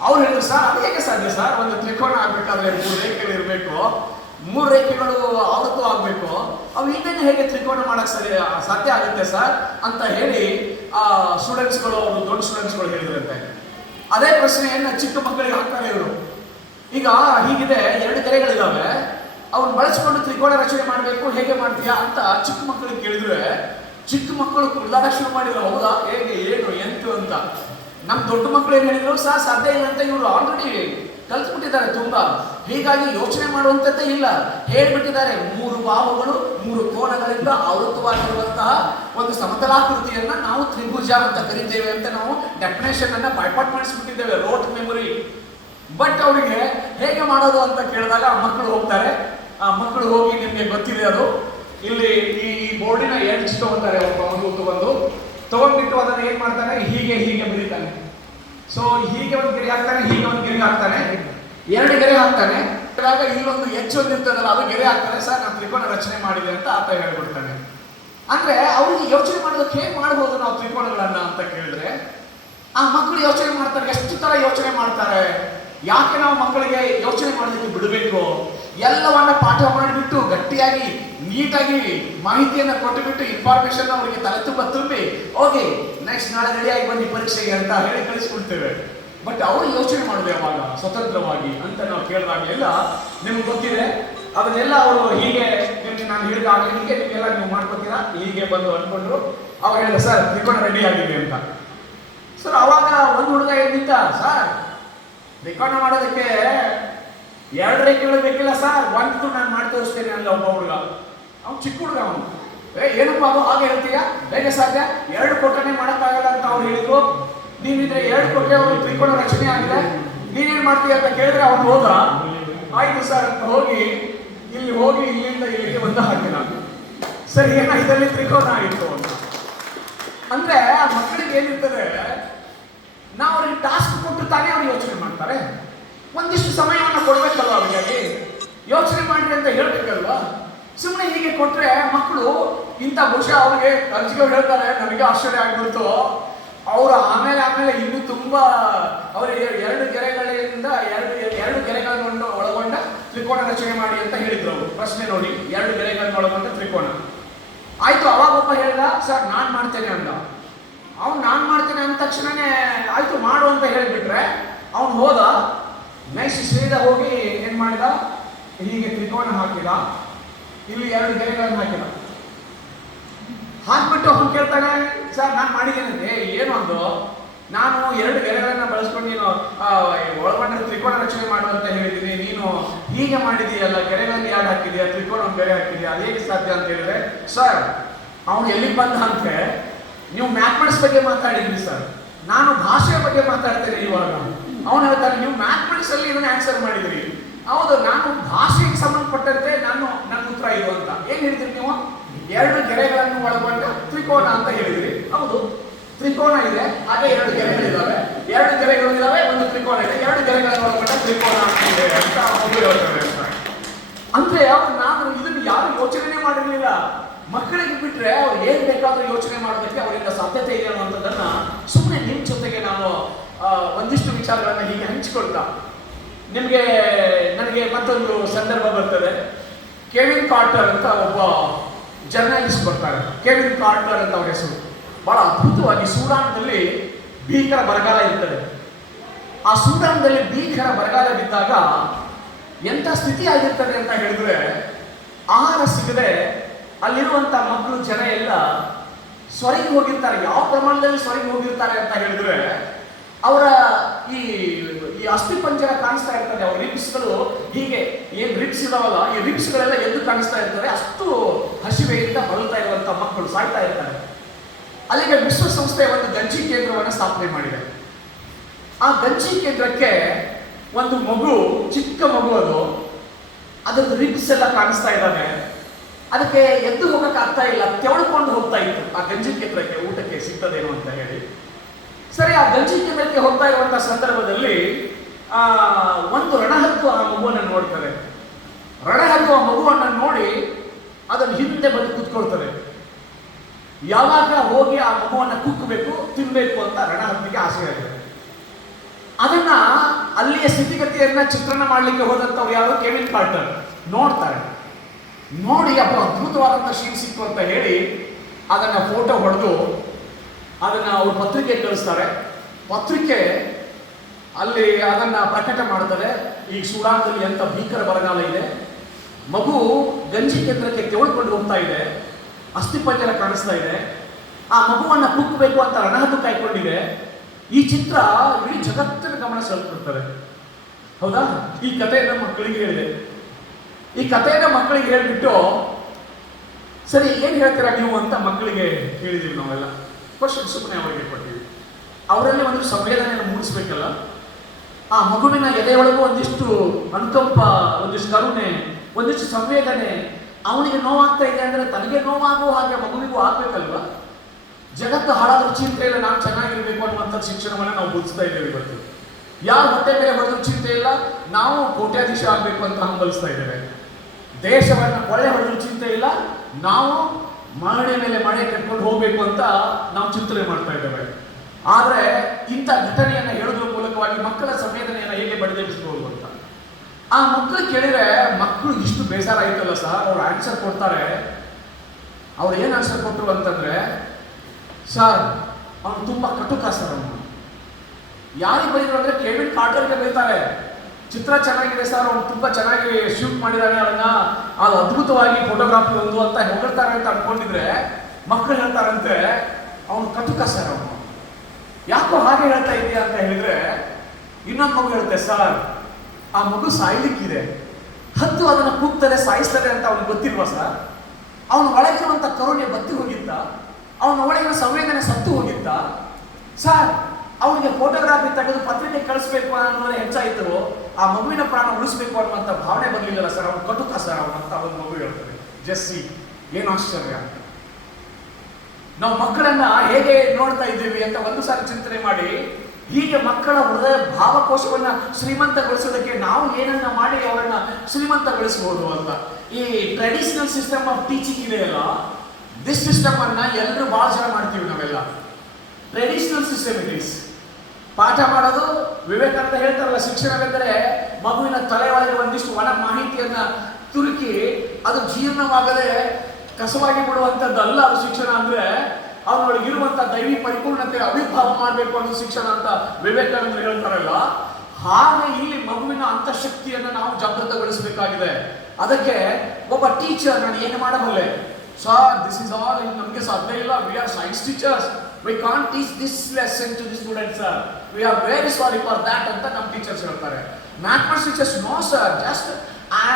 ಅವ್ರು ಹೇಳಿದ್ರು, ಸರ್ ಅದು ಹೇಗೆ ಸಾಧ್ಯ ಸರ್, ಒಂದು ತ್ರಿಕೋನ ಆಗ್ಬೇಕಾದ್ರೆ 3 ರೇಖೆಗಳು ಇರಬೇಕು, 3 ರೇಖೆಗಳು ಆವೃತ್ತು ಆಗ್ಬೇಕು, ಅವು ಇನ್ನೇನು ಹೇಗೆ ತ್ರಿಕೋನ ಮಾಡಕ್ ಸಾಧ್ಯ ಆಗುತ್ತೆ ಸರ್ ಅಂತ ಹೇಳಿ ಆ ಸ್ಟೂಡೆಂಟ್ಸ್ಗಳು, ಅವರು ದೊಡ್ಡ ಸ್ಟೂಡೆಂಟ್ಸ್ಗಳು ಹೇಳಿದ್ರಂತೆ. ಅದೇ ಪ್ರಶ್ನೆಯನ್ನ ಚಿಕ್ಕ ಮಕ್ಕಳಿಗೆ ಹಾಕ್ತಾರೆ ಇವರು. ಈಗ ಹೀಗಿದೆ, 2 ಗೆರೆಗಳಿದಾವೆ, ಅವ್ನು ಬಳಸ್ಕೊಂಡು ತ್ರಿಕೋನ ರಚನೆ ಮಾಡಬೇಕು, ಹೇಗೆ ಮಾಡ್ತೀಯಾ ಅಂತ ಚಿಕ್ಕ ಮಕ್ಕಳಿಗೆ ಕೇಳಿದ್ರೆ ಚಿಕ್ಕ ಮಕ್ಕಳು ಕುಳ್ಳಾಡ ಶುರು ಮಾಡಿದ್ರು, ಹೌದಾ ಹೇಗೆ ಏನು ಎಂತು ಅಂತ. ನಮ್ ದೊಡ್ಡ ಮಕ್ಕಳು ಏನ್ ಹೇಳಿದ್ರು, ಸರ್ ಸಾಧ್ಯ ಇಲ್ಲ ಅಂತ. ಇವರು ಆಲ್ರೆಡಿ ಕಲ್ತ್ಬಿಟ್ಟಿದ್ದಾರೆ ತುಂಬಾ, ಹೀಗಾಗಿ ಯೋಚನೆ ಮಾಡುವಂಥದ್ದೇ ಇಲ್ಲ, ಹೇಳ್ಬಿಟ್ಟಿದ್ದಾರೆ 3 ಬಾಹುಗಳು 3 ಕೋಣಗಳಿಂದ ಆವೃತವಾಗಿರುವಂತಹ ಒಂದು ಸಮತಲಾಕೃತಿಯನ್ನ ನಾವು ತ್ರಿಭುಜ ಅಂತ ಕರಿತೇವೆ ಅಂತ ನಾವು ಡೆಫಿನೇಷನ್ ಅನ್ನ ಬೈಪಾಟ್ ಮಾಡಿಸ್ಬಿಟ್ಟಿದ್ದೇವೆ, ರೋಟ್ ಮೆಮೊರಿ. ಬಟ್ ಅವರಿಗೆ ಹೇಗೆ ಮಾಡೋದು ಅಂತ ಕೇಳಿದಾಗ ಆ ಮಕ್ಕಳು ಹೋಗ್ತಾರೆ, ಆ ಮಕ್ಕಳು ಹೋಗಿ ನಿಮ್ಗೆ ಗೊತ್ತಿದೆ ಅದು, ಇಲ್ಲಿ ಈ ಬೋರ್ಡಿನ ಎಡ್ಜ್ ತಗೊಂತಾರೆ, ಒಬ್ಬ ಮಗು ತಗೊಂಡ್ಬಿಟ್ಟು ಅದನ್ನ ಏನ್ ಮಾಡ್ತಾನೆ, ಹೀಗೆ ಬರೀತಾನೆ. ಸೊ ಹೀಗೆ ಒಂದು ಗೆರೆ ಹಾಕ್ತಾನೆ, ಹೀಗೆ ಒಂದು ಗೆರೆ ಹಾಕ್ತಾನೆ, 2 ಗೆರೆ ಹಾಕ್ತಾನೆ. ಆಗ ಇಲ್ಲೊಂದು ಒಂದು ಇರ್ತದಲ್ಲ, ಅದು ಗೆರೆ ಹಾಕ್ತಾನೆ, ಸರ್ ನಾನು ತ್ರಿಕೋನ ರಚನೆ ಮಾಡಿದೆ ಅಂತ ಆತ ಹೇಳ್ಬಿಡ್ತಾನೆ. ಅಂದ್ರೆ ಅವ್ರಿಗೆ ಯೋಚನೆ ಮಾಡೋದಕ್ಕೆ ಹೇಗೆ ಮಾಡ್ಬೋದು ನಾವು ತ್ರಿಕೋನಗಳನ್ನ ಅಂತ ಕೇಳಿದ್ರೆ ಆ ಮಕ್ಕಳು ಯೋಚನೆ ಮಾಡ್ತಾರೆ. ಎಷ್ಟು ತರ ಯೋಚನೆ ಮಾಡ್ತಾರೆ, ಯಾಕೆ ನಾವು ಮಕ್ಕಳಿಗೆ ಯೋಚನೆ ಮಾಡೋದಕ್ಕೆ ಬಿಡಬೇಕು? ಎಲ್ಲವನ್ನ ಪಾಠ ಮಾಡಿಬಿಟ್ಟು ಗಟ್ಟಿಯಾಗಿ ನೀಟಾಗಿ ಮಾಹಿತಿಯನ್ನ ಕೊಟ್ಟುಬಿಟ್ಟು ಇನ್ಫಾರ್ಮೇಶನ್ ಅವರಿಗೆ ತಲೆ ತುಂಬಿ ಓಕೆ ನೆಕ್ಸ್ಟ್ ನಾಳೆ ರೆಡಿಯಾಗಿ ಬನ್ನಿ ಪರೀಕ್ಷೆಗೆ ಅಂತ ಹೇಳಿ ಕಳಿಸ್ಕೊಡ್ತೇವೆ. ಬಟ್ ಅವರು ಯೋಚನೆ ಮಾಡೋದು ಯಾವಾಗ ಸ್ವತಂತ್ರವಾಗಿ ಅಂತ ನಾವು ಕೇಳಿದಾಗ ಎಲ್ಲ ನಿಮ್ಗೆ ಗೊತ್ತಿದೆ, ಅದನ್ನೆಲ್ಲ ಅವರು ಹೀಗೆ ನಿಮ್ಗೆ ನಾನು ಹೇಳಿದಾಗಲೇ ಹೀಗೆ ನಿಮಗೆಲ್ಲ ನೀವು ಮಾಡ್ಕೊತೀರಾ, ಹೀಗೆ ಬಂದು ಅನ್ಕೊಂಡ್ರು. ಅವಾಗ ಹೇಳಿದ, ಸರ್ ತ್ರಿಕೋನ ರೆಡಿ ಆಗಿದೆ ಅಂತ. ಸರ್ ಅವಾಗ ಒಂದು ಹುಡುಗ ಏನಿದ್ದ, ಸರ್ ತ್ರಿಕೋನ ಮಾಡೋದಕ್ಕೆ 2 ರೇಖೆಗಳು ಬೇಕಿಲ್ಲ ಸರ್, 1 ನಾನು ಮಾಡಿ ತೋರಿಸ್ತೇನೆ ಅಲ್ಲ ಒಬ್ಬ ಹುಡುಗ. ಅವ್ನು ಚಿಕ್ಕ ಹುಡುಗ, ಅವನು ಏನಪ್ಪ ಅದು ಹಾಗೆ ಹೇಳ್ತೀಯಾ, ಹೇಗೆ ಸಾಧ್ಯ, 2 ಕೊಟ್ಟನೆ ಮಾಡೋಕ್ಕಾಗಲ್ಲ ಅಂತ ಅವ್ರು ಹೇಳಿದ್ರು. ನೀವಿದ್ರೆ 2 ಕೊಟ್ಟೆ ಅವರು ತ್ರಿಕೋನ ರಚನೆ ಆಗಿದೆ, ನೀನೇನ್ ಮಾಡ್ತೀಯ ಅಂತ ಕೇಳಿದ್ರೆ ಅವನು ಹೋದ. ಆಯ್ತು ಸರ್ ಅಂತ ಹೋಗಿ ಇಲ್ಲಿಂದ ಇಲ್ಲಿಗೆ ಬಂದು ಹಾಕಿದ. ಸರ್ ಏನಾಗಿದ್ದಲ್ಲಿ ತ್ರಿಕೋನ ಆಗಿತ್ತು ಅಂತ. ಅಂದ್ರೆ ಆ ಮಕ್ಕಳಿಗೆ ಏನಿರ್ತದೆ, ನಾವು ಅವ್ರಿಗೆ ಟಾಸ್ಕ್ ಕೊಟ್ಟು ತಾನೇ ಅವ್ರು ಯೋಚನೆ ಮಾಡ್ತಾರೆ. ಒಂದಿಷ್ಟು ಸಮಯವನ್ನು ಕೊಡ್ಬೇಕಲ್ವ ಅವರಿಗೆ, ಯೋಚನೆ ಮಾಡ್ರಿ ಅಂತ ಹೇಳ್ಬೇಕಲ್ವಾ. ಸುಮ್ಮನೆ ಹೀಗೆ ಕೊಟ್ರೆ ಮಕ್ಕಳು ಇಂಥ ಬಹುಶಃ ಅವ್ರಿಗೆ ಅರ್ಜಿಗಳು ಹೇಳ್ತಾರೆ, ನನಗೆ ಆಶ್ಚರ್ಯ ಆಗ್ಬಿಡ್ತು. ಅವರು ಆಮೇಲೆ ಇನ್ನೂ ತುಂಬಾ ಅವರು ಎರಡು ಗೆರೆಗಳನ್ನು ಒಳಗೊಂಡ ತ್ರಿಕೋನ ರಚನೆ ಮಾಡಿ ಅಂತ ಹೇಳಿದ್ರು. ಅವರು ಪ್ರಶ್ನೆ ನೋಡಿ, 2 ಗೆರೆಗಳನ್ನು ಒಳಗೊಂಡ ತ್ರಿಕೋನ. ಆಯ್ತು, ಅವಾಗ ಒಬ್ಬ ಹೇಳ್ದ, ಸರ್ ನಾನ್ ಮಾಡ್ತೇನೆ ಅಂದ. ಅವ್ನು ನಾನ್ ಮಾಡ್ತೇನೆ ಅಂದ ತಕ್ಷಣನೇ ಆಯ್ತು ಮಾಡು ಅಂತ ಹೇಳಿಬಿಟ್ರೆ ಅವ್ನು ಹೋದ. ನೆಕ್ಸ್ಟ್ ಸೀದಾ ಹೋಗಿ ಏನ್ ಮಾಡಿದ, ಹೀಗೆ ತ್ರಿಕೋನ ಹಾಕಿದ, ಇಲ್ಲಿ 2 ಗೆರೆಗಳನ್ನು ಹಾಕ್ಬಿಟ್ಟು ಅವ್ನು ಕೇಳ್ತಾನೆ, ಸರ್ ನಾನು ಮಾಡಿದ್ದೇನೆ. ಏನು ಅಂದು, ನಾನು 2 ಗೆರೆಗಳನ್ನ ಬಳಸ್ಕೊಂಡು ನೀನು ಒಳಗೊಂಡ ತ್ರಿಕೋನ ರಚನೆ ಮಾಡುವಂತ ಹೇಳಿದ್ದೀನಿ, ನೀನು ಹೀಗೆ ಮಾಡಿದೀಯಲ್ಲ, ಗೆರೆಗಳನ್ನು ಯಾರು ಹಾಕಿದೀಯ, ತ್ರಿಕೋನ ಬೇರೆ ಹಾಕಿದೀಯ, ಅದೇಗೆ ಸಾಧ್ಯ ಅಂತ ಹೇಳಿದ್ರೆ, ಸರ್ ಅವನು ಎಲ್ಲಿಗೆ ಬಂದ ಅಂದ್ರೆ, ನೀವು ಮ್ಯಾಥಮೆಟಿಕ್ಸ್ ಬಗ್ಗೆ ಮಾತಾಡಿದ್ರಿ ಸರ್, ನಾನು ಭಾಷೆಯ ಬಗ್ಗೆ ಮಾತಾಡ್ತೇನೆ ಇವಾಗ. ಅವನು ಹೇಳ್ತಾನೆ, ನೀವು ಮ್ಯಾಥಮೆಟಿಕ್ಸ್ ಅಲ್ಲಿ ಇದನ್ನ ಆನ್ಸರ್ ಮಾಡಿದ್ರಿ. ಹೌದು, ನಾನು ಭಾಷೆಗೆ ಸಂಬಂಧಪಟ್ಟಂತೆ ನನ್ನ ಉತ್ತರ ಇದು ಅಂತ. ಏನ್ ಹೇಳ್ತೀರಿ ನೀವು, 2 ಗೆರೆಗಳನ್ನು ಒಳಗೊಂಡ ತ್ರಿಕೋನ ಅಂತ ಹೇಳಿದ್ರಿ. ಹೌದು, ತ್ರಿಕೋನ ಇದೆ, ಹಾಗೆ 2 ಗೆರೆಗಳಿದ್ದಾವೆ, 2 ಗೆರೆಗಳಿದ್ದಾವೆ, ಒಂದು ತ್ರಿಕೋನ ಇದೆ, 2 ಗೆರೆಗಳನ್ನು ಒಳಗೊಂಡ ತ್ರಿಕೋನ ಇದೆ ಅಂತ ಮಗು ಹೇಳ್ತಾರೆ. ಅಂದ್ರೆ ನಾನು ಇದನ್ನು ಯಾರು ಯೋಚನೆ ಮಾಡಿರ್ಲಿಲ್ಲ. ಮಕ್ಕಳಿಗೆ ಬಿಟ್ರೆ ಅವ್ರು ಏನ್ ಬೇಕಾದ್ರೂ ಯೋಚನೆ ಮಾಡೋದಕ್ಕೆ ಅವರಿಂದ ಸಾಧ್ಯತೆ ಇದೆ ಅನ್ನುವಂಥದ್ದನ್ನ ಸುಮ್ಮನೆ ನಿಮ್ ಜೊತೆಗೆ ನಾನು ಒಂದಿಷ್ಟು ವಿಚಾರಗಳನ್ನ ಹೀಗೆ ಹಂಚಿಕೊಳ್ತಾ ನನಗೆ ಮತ್ತೊಂದು ಸಂದರ್ಭ ಬರ್ತದೆ. ಕೆವಿನ್ ಕಾರ್ಟರ್ ಅಂತ ಒಬ್ಬ ಜರ್ನಲಿಸ್ಟ್ ಬರ್ತಾರೆ. ಕೆವಿನ್ ಕಾರ್ಟರ್ ಅಂತ ಅವರ ಹೆಸರು. ಬಹಳ ಅದ್ಭುತವಾಗಿ ಸೂಡಾನ್ದಲ್ಲಿ ಭೀಕರ ಬರಗಾಲ ಇರ್ತದೆ. ಆ ಸೂಡಾನ್ದಲ್ಲಿ ಭೀಕರ ಬರಗಾಲ ಬಿದ್ದಾಗ ಎಂಥ ಸ್ಥಿತಿ ಆಗಿರ್ತದೆ ಅಂತ ಹೇಳಿದ್ರೆ, ಆಹಾರ ಸಿಗದೆ ಅಲ್ಲಿರುವಂತ ಮಕ್ಕಳು ಜನ ಎಲ್ಲ ಸೊರಗಿ ಹೋಗಿರ್ತಾರೆ. ಯಾವ ಪ್ರಮಾಣದಲ್ಲಿ ಸೊರಗಿ ಹೋಗಿರ್ತಾರೆ ಅಂತ ಹೇಳಿದ್ರೆ, ಅವರ ಈ ಅಸ್ಥಿಪಂಜರ ಕಾಣಿಸ್ತಾ ಇರ್ತದೆ, ಅವ್ರ ರಿಬ್ಸ್ಗಳು ಹೀಗೆ ಏನ್ ರಿಬ್ಸ್ ಇದಾವಲ್ಲ, ಈ ರಿಬ್ಸ್ಗಳೆಲ್ಲ ಎದ್ದು ಕಾಣಿಸ್ತಾ ಇರ್ತದೆ. ಅಷ್ಟು ಹಸಿವೆಯಿಂದ ಬಳಲ್ತಾ ಇರುವಂತ ಮಕ್ಕಳು ಸಾಯ್ತಾ ಇರ್ತಾರೆ. ಅಲ್ಲಿಗೆ ವಿಶ್ವಸಂಸ್ಥೆ ಒಂದು ಗಂಜಿ ಕೇಂದ್ರವನ್ನು ಸ್ಥಾಪನೆ ಮಾಡಿದೆ. ಆ ಗಂಜಿ ಕೇಂದ್ರಕ್ಕೆ ಒಂದು ಮಗು, ಚಿಕ್ಕ ಮಗು, ಅದರದ್ದು ರಿಬ್ಸ್ ಎಲ್ಲ ಕಾಣಿಸ್ತಾ ಇದ್ದಾವೆ. ಅದಕ್ಕೆ ಎದ್ದು ಹೋಗಕ್ಕೆ ಆಗ್ತಾ ಇಲ್ಲ, ತೆವಳ್ಕೊಂಡು ಹೋಗ್ತಾ ಇತ್ತು ಆ ಗಂಜಿ ಕೇಂದ್ರಕ್ಕೆ, ಊಟಕ್ಕೆ ಸಿಗ್ತದೇನೋ ಅಂತ ಹೇಳಿ. ಸರಿ, ಆ ಗಂಜಿ ಕೇಂದ್ರಕ್ಕೆ ಹೋಗ್ತಾ ಇರುವಂತಹ ಸಂದರ್ಭದಲ್ಲಿ ಒಂದು ರಣಹದ್ದು ಆ ಮಗುವನ್ನು ನೋಡ್ತಾರೆ. ರಣಹದ್ದು ಆ ಮಗುವನ್ನು ನೋಡಿ ಅದನ್ನು ಹಿಂದೆ ಬಂದು ಕೂತ್ಕೊಳ್ತಾರೆ. ಯಾವಾಗ ಹೋಗಿ ಆ ಮಗುವನ್ನು ಕುಕ್ಕಬೇಕು, ತಿನ್ಬೇಕು ಅಂತ ರಣಹದ್ದಿಗೆ ಆಸೆ ಆಗಿದೆ. ಅದನ್ನ ಅಲ್ಲಿಯ ಸ್ಥಿತಿಗತಿಯನ್ನ ಚಿತ್ರಣ ಮಾಡ್ಲಿಕ್ಕೆ ಹೋದಂಥವ್ರು ಯಾರು, ಕೆವಿನ್ ಕಾರ್ಟರ್ ನೋಡ್ತಾರೆ. ನೋಡಿ ಅಪ್ಪ ಅದ್ಭುತವಾದಂಥ ಶೀನ್ ಸಿಕ್ತು ಅಂತ ಹೇಳಿ ಅದನ್ನ ಫೋಟೋ ಹೊಡೆದು ಅದನ್ನ ಅವ್ರ ಪತ್ರಿಕೆಗೆ ಕಳಿಸ್ತಾರೆ. ಪತ್ರಿಕೆ ಅಲ್ಲಿ ಅದನ್ನ ಪ್ರಕಟ ಮಾಡ್ತಾರೆ. ಈ ಸೂಡಾನ್ದಲ್ಲಿ ಎಂತ ಭೀಕರ ಬರಗಾಲ ಇದೆ, ಮಗು ಗಂಜಿ ಕೇಂದ್ರಕ್ಕೆ ತೆವಳ್ಕೊಂಡು ಹೋಗ್ತಾ ಇದೆ, ಅಸ್ಥಿಪಂಜರ ಕಾಣಿಸ್ತಾ ಇದೆ, ಆ ಮಗುವನ್ನ ಕುಕ್ಕಬೇಕು ಅಂತ ರಣಹದ್ದು ಕಾಯ್ಕೊಂಡಿದೆ. ಈ ಚಿತ್ರ ಇಡೀ ಜಗತ್ತಿನ ಗಮನ ಸೆಳೆದುಕೊಳ್ತಾರೆ. ಹೌದಾ? ಈ ಕಥೆಯನ್ನ ಮಕ್ಕಳಿಗೆ ಹೇಳಿದೆ. ಈ ಕಥೆಯನ್ನ ಮಕ್ಕಳಿಗೆ ಹೇಳ್ಬಿಟ್ಟು, ಸರಿ ಏನ್ ಹೇಳ್ತೀರಾ ನೀವು ಅಂತ ಮಕ್ಕಳಿಗೆ ಹೇಳಿದೀವಿ ನಾವೆಲ್ಲ. ಕ್ವಶನ್ ಸುಮ್ಮನೆ ಅವರಿಗೆ ಕೊಟ್ಟಿವಿ. ಅವರಲ್ಲಿ ಒಂದು ಸಂವೇದನೆಯನ್ನು ಮೂಡಿಸ್ಬೇಕಲ್ಲ. ಆ ಮಗುವಿನ ಎದೆಯೊಳಗೂ ಒಂದಿಷ್ಟು ಅನುಕಂಪ, ಒಂದಿಷ್ಟು ಕರುಣೆ, ಒಂದಿಷ್ಟು ಸಂವೇದನೆ. ಅವನಿಗೆ ನೋವಾಗ್ತಾ ಇದೆ ಅಂದ್ರೆ ತನಗೆ ನೋವಾಗುವ ಹಾಗೆ ಮಗುವಿಗೂ ಆಗ್ಬೇಕಲ್ವಾ? ಜಗತ್ತು ಹಾಳಾದ್ರೂ ಚಿಂತೆ ಇಲ್ಲ, ನಾನು ಚೆನ್ನಾಗಿರ್ಬೇಕು ಅನ್ನುವಂಥ ಶಿಕ್ಷಣವನ್ನ ನಾವು ಬೋಧಿಸ್ತಾ ಇದ್ದೇವೆ ಇವತ್ತು. ಯಾರ ಹೊಟ್ಟೆ ಮೇಲೆ ಹೊಡೆದ್ರೂ ಚಿಂತೆ ಇಲ್ಲ, ನಾವು ಕೋಟ್ಯಾಧೀಶ ಆಗ್ಬೇಕು ಅಂತ ಹಂಬಲಿಸ್ತಾ ಇದ್ದೇವೆ. ದೇಶವನ್ನ ಕೊಳ್ಳೆ ಹೊಡೆದ್ರೂ ಚಿಂತೆ ಇಲ್ಲ, ನಾವು ಮಳೆ ಮೇಲೆ ಮಳೆ ಕಟ್ಕೊಂಡು ಹೋಗ್ಬೇಕು ಅಂತ ನಾವು ಚಿಂತನೆ ಮಾಡ್ತಾ ಇದ್ದೇವೆ. ಆದ್ರೆ ಇಂಥ ಘಟನೆಯನ್ನ ಹೇಳೋದ್ರ ಮೂಲಕವಾಗಿ ಮಕ್ಕಳ ಸಂವೇದನೆಯನ್ನ ಹೇಗೆ ಬಡಿದೆಬ್ಬಿಸಬಹುದು ಅಂತ ಆ ಮಕ್ಕಳು ಕೇಳಿದ್ರೆ, ಮಕ್ಕಳು ಇಷ್ಟು ಬೇಜಾರಾಯ್ತಲ್ಲ ಸರ್, ಅವ್ರು ಆನ್ಸರ್ ಕೊಡ್ತಾರೆ. ಅವ್ರು ಏನ್ ಆನ್ಸರ್ ಕೊಟ್ಟರು ಅಂತಂದ್ರೆ, ಸರ್ ಅವನು ತುಂಬಾ ಕಟುಕ ಸರ್. ಅವನು ಯಾರಿಗೆ ಬೈದ್ರು ಅಂದ್ರೆ ಕೆವಿನ್ ಕಾರ್ಟರ್ಗೆ ಬೈತಾರೆ. ಚಿತ್ರ ಚೆನ್ನಾಗಿದೆ ಸರ್, ಅವನು ತುಂಬಾ ಚೆನ್ನಾಗಿ ಶೂಟ್ ಮಾಡಿದಾನೆ, ಅದನ್ನ ಅದು ಅದ್ಭುತವಾಗಿ ಫೋಟೋಗ್ರಾಫಿ ಒಂದು ಅಂತ ಹೊಗಳ್ತಾರೆ ಅಂತ ಅನ್ಕೊಂಡಿದ್ರೆ, ಮಕ್ಕಳು ಹೇಳ್ತಾರಂತೆ ಅವನು ಕಟುಕ ಸರ್. ಅವನು ಯಾಕೋ ಹಾಗೆ ಹೇಳ್ತಾ ಇದೆಯಾ ಅಂತ ಹೇಳಿದ್ರೆ, ಇನ್ನೊಂದು ಮಗು ಹೇಳುತ್ತೆ, ಸರ್ ಆ ಮಗು ಸಾಯ್ಲಿಕ್ಕಿದೆ, ಹತ್ತು ಅದನ್ನ ಕೂಗ್ತದೆ, ಸಾಯಿಸ್ತದೆ ಅಂತ ಅವ್ನಿಗೆ ಗೊತ್ತಿಲ್ವಾ ಸರ್? ಅವನ ಒಳಗಿರುವಂತ ಕರುಣೆ ಬತ್ತಿ ಹೋಗಿದ್ದ, ಅವನ ಒಳಗಿನ ಸಂವೇದನೆ ಸತ್ತು ಹೋಗಿದ್ದ ಸರ್. ಅವನಿಗೆ ಫೋಟೋಗ್ರಾಫಿ ತೆಗೆದು ಪತ್ರಿಕೆ ಕಳಿಸ್ಬೇಕು ಅನ್ನೋದೇ ಹೆಚ್ಚಾಯಿತು, ಆ ಮಗುವಿನ ಪ್ರಾಣ ಉಳಿಸ್ಬೇಕು ಅನ್ನುವಂಥ ಭಾವನೆ ಬರಲಿಲ್ಲ ಸರ್. ಅವನು ಕಟುಕ ಸರ್ ಅವನು ಅಂತ ಒಂದು ಮಗು ಹೇಳ್ತಾರೆ. ಜೆಸ್ಸಿ, ಏನು ಆಶ್ಚರ್ಯ ಅಂತ. ನಾವು ಮಕ್ಕಳನ್ನ ಹೇಗೆ ನೋಡ್ತಾ ಇದ್ದೀವಿ ಅಂತ ಒಂದು ಸಾರಿ ಚಿಂತನೆ ಮಾಡಿ, ಹೀಗೆ ಮಕ್ಕಳ ಹೃದಯ ಭಾವಕೋಶವನ್ನ ಶ್ರೀಮಂತಗೊಳಿಸೋದಕ್ಕೆ ನಾವು ಏನನ್ನ ಮಾಡಿ ಅವರನ್ನ ಶ್ರೀಮಂತಗೊಳಿಸಬಹುದು ಅಂತ. ಈ ಟ್ರೆಡಿಷನಲ್ ಸಿಸ್ಟಮ್ ಆಫ್ ಟೀಚಿಂಗ್ ಇದೆಯಲ್ಲ, ದಿಸ್ ಸಿಸ್ಟಮ್ ಅನ್ನ ಎಲ್ಲರೂ ಬಹಳ ಜನ ಮಾಡ್ತೀವಿ ನಾವೆಲ್ಲ. Traditional system it is. ಪಾಠ ಮಾಡೋದು, ವಿವೇಕಾನಂದ ಹೇಳ್ತಾರಲ್ಲ, ಶಿಕ್ಷಣವೆಂದರೆ ಮಗುವಿನ ತಲೆ ಒಳಗೆ ಒಂದಿಷ್ಟು ಒಣ ಮಾಹಿತಿಯನ್ನ ತುರುಕಿ ಅದು ಜೀರ್ಣವಾಗದೆ ಕಸವಾಗಿ ಬಿಡುವಂಥದ್ದಲ್ಲ ಅದು ಶಿಕ್ಷಣ. ಅಂದ್ರೆ ಅವನೊಳಗಿರುವಂತ ದೈವಿ ಪರಿಪೂರ್ಣತೆ ಅವಿರ್ಭಾವ ಮಾಡಬೇಕು ಅನ್ನೋದು ಶಿಕ್ಷಣ ಅಂತ ವಿವೇಕಾನಂದ ಹೇಳ್ತಾರಲ್ಲ. ಹಾಗೆ ಇಲ್ಲಿ ಮಗುವಿನ ಅಂತಃಶಕ್ತಿಯನ್ನು ನಾವು ಜಾಗೃತಗೊಳಿಸಬೇಕಾಗಿದೆ. ಅದಕ್ಕೆ ಒಬ್ಬ ಟೀಚರ್ ನಾನು ಏನು ಮಾಡಬಲ್ಲೆ ಸರ್, ದಿಸ್ ಇಸ್ ಆಲ್, ನಮಗೆ ಸಾಧ್ಯ ಇಲ್ಲ, we are science teachers, we can't teach this lesson to the students sir, we are very sorry for that ಅಂತ ನಮ್ಮ ಟೀಚರ್ಸ್ ಹೇಳ್ತಾರೆ. Mathematics teachers no sir, just I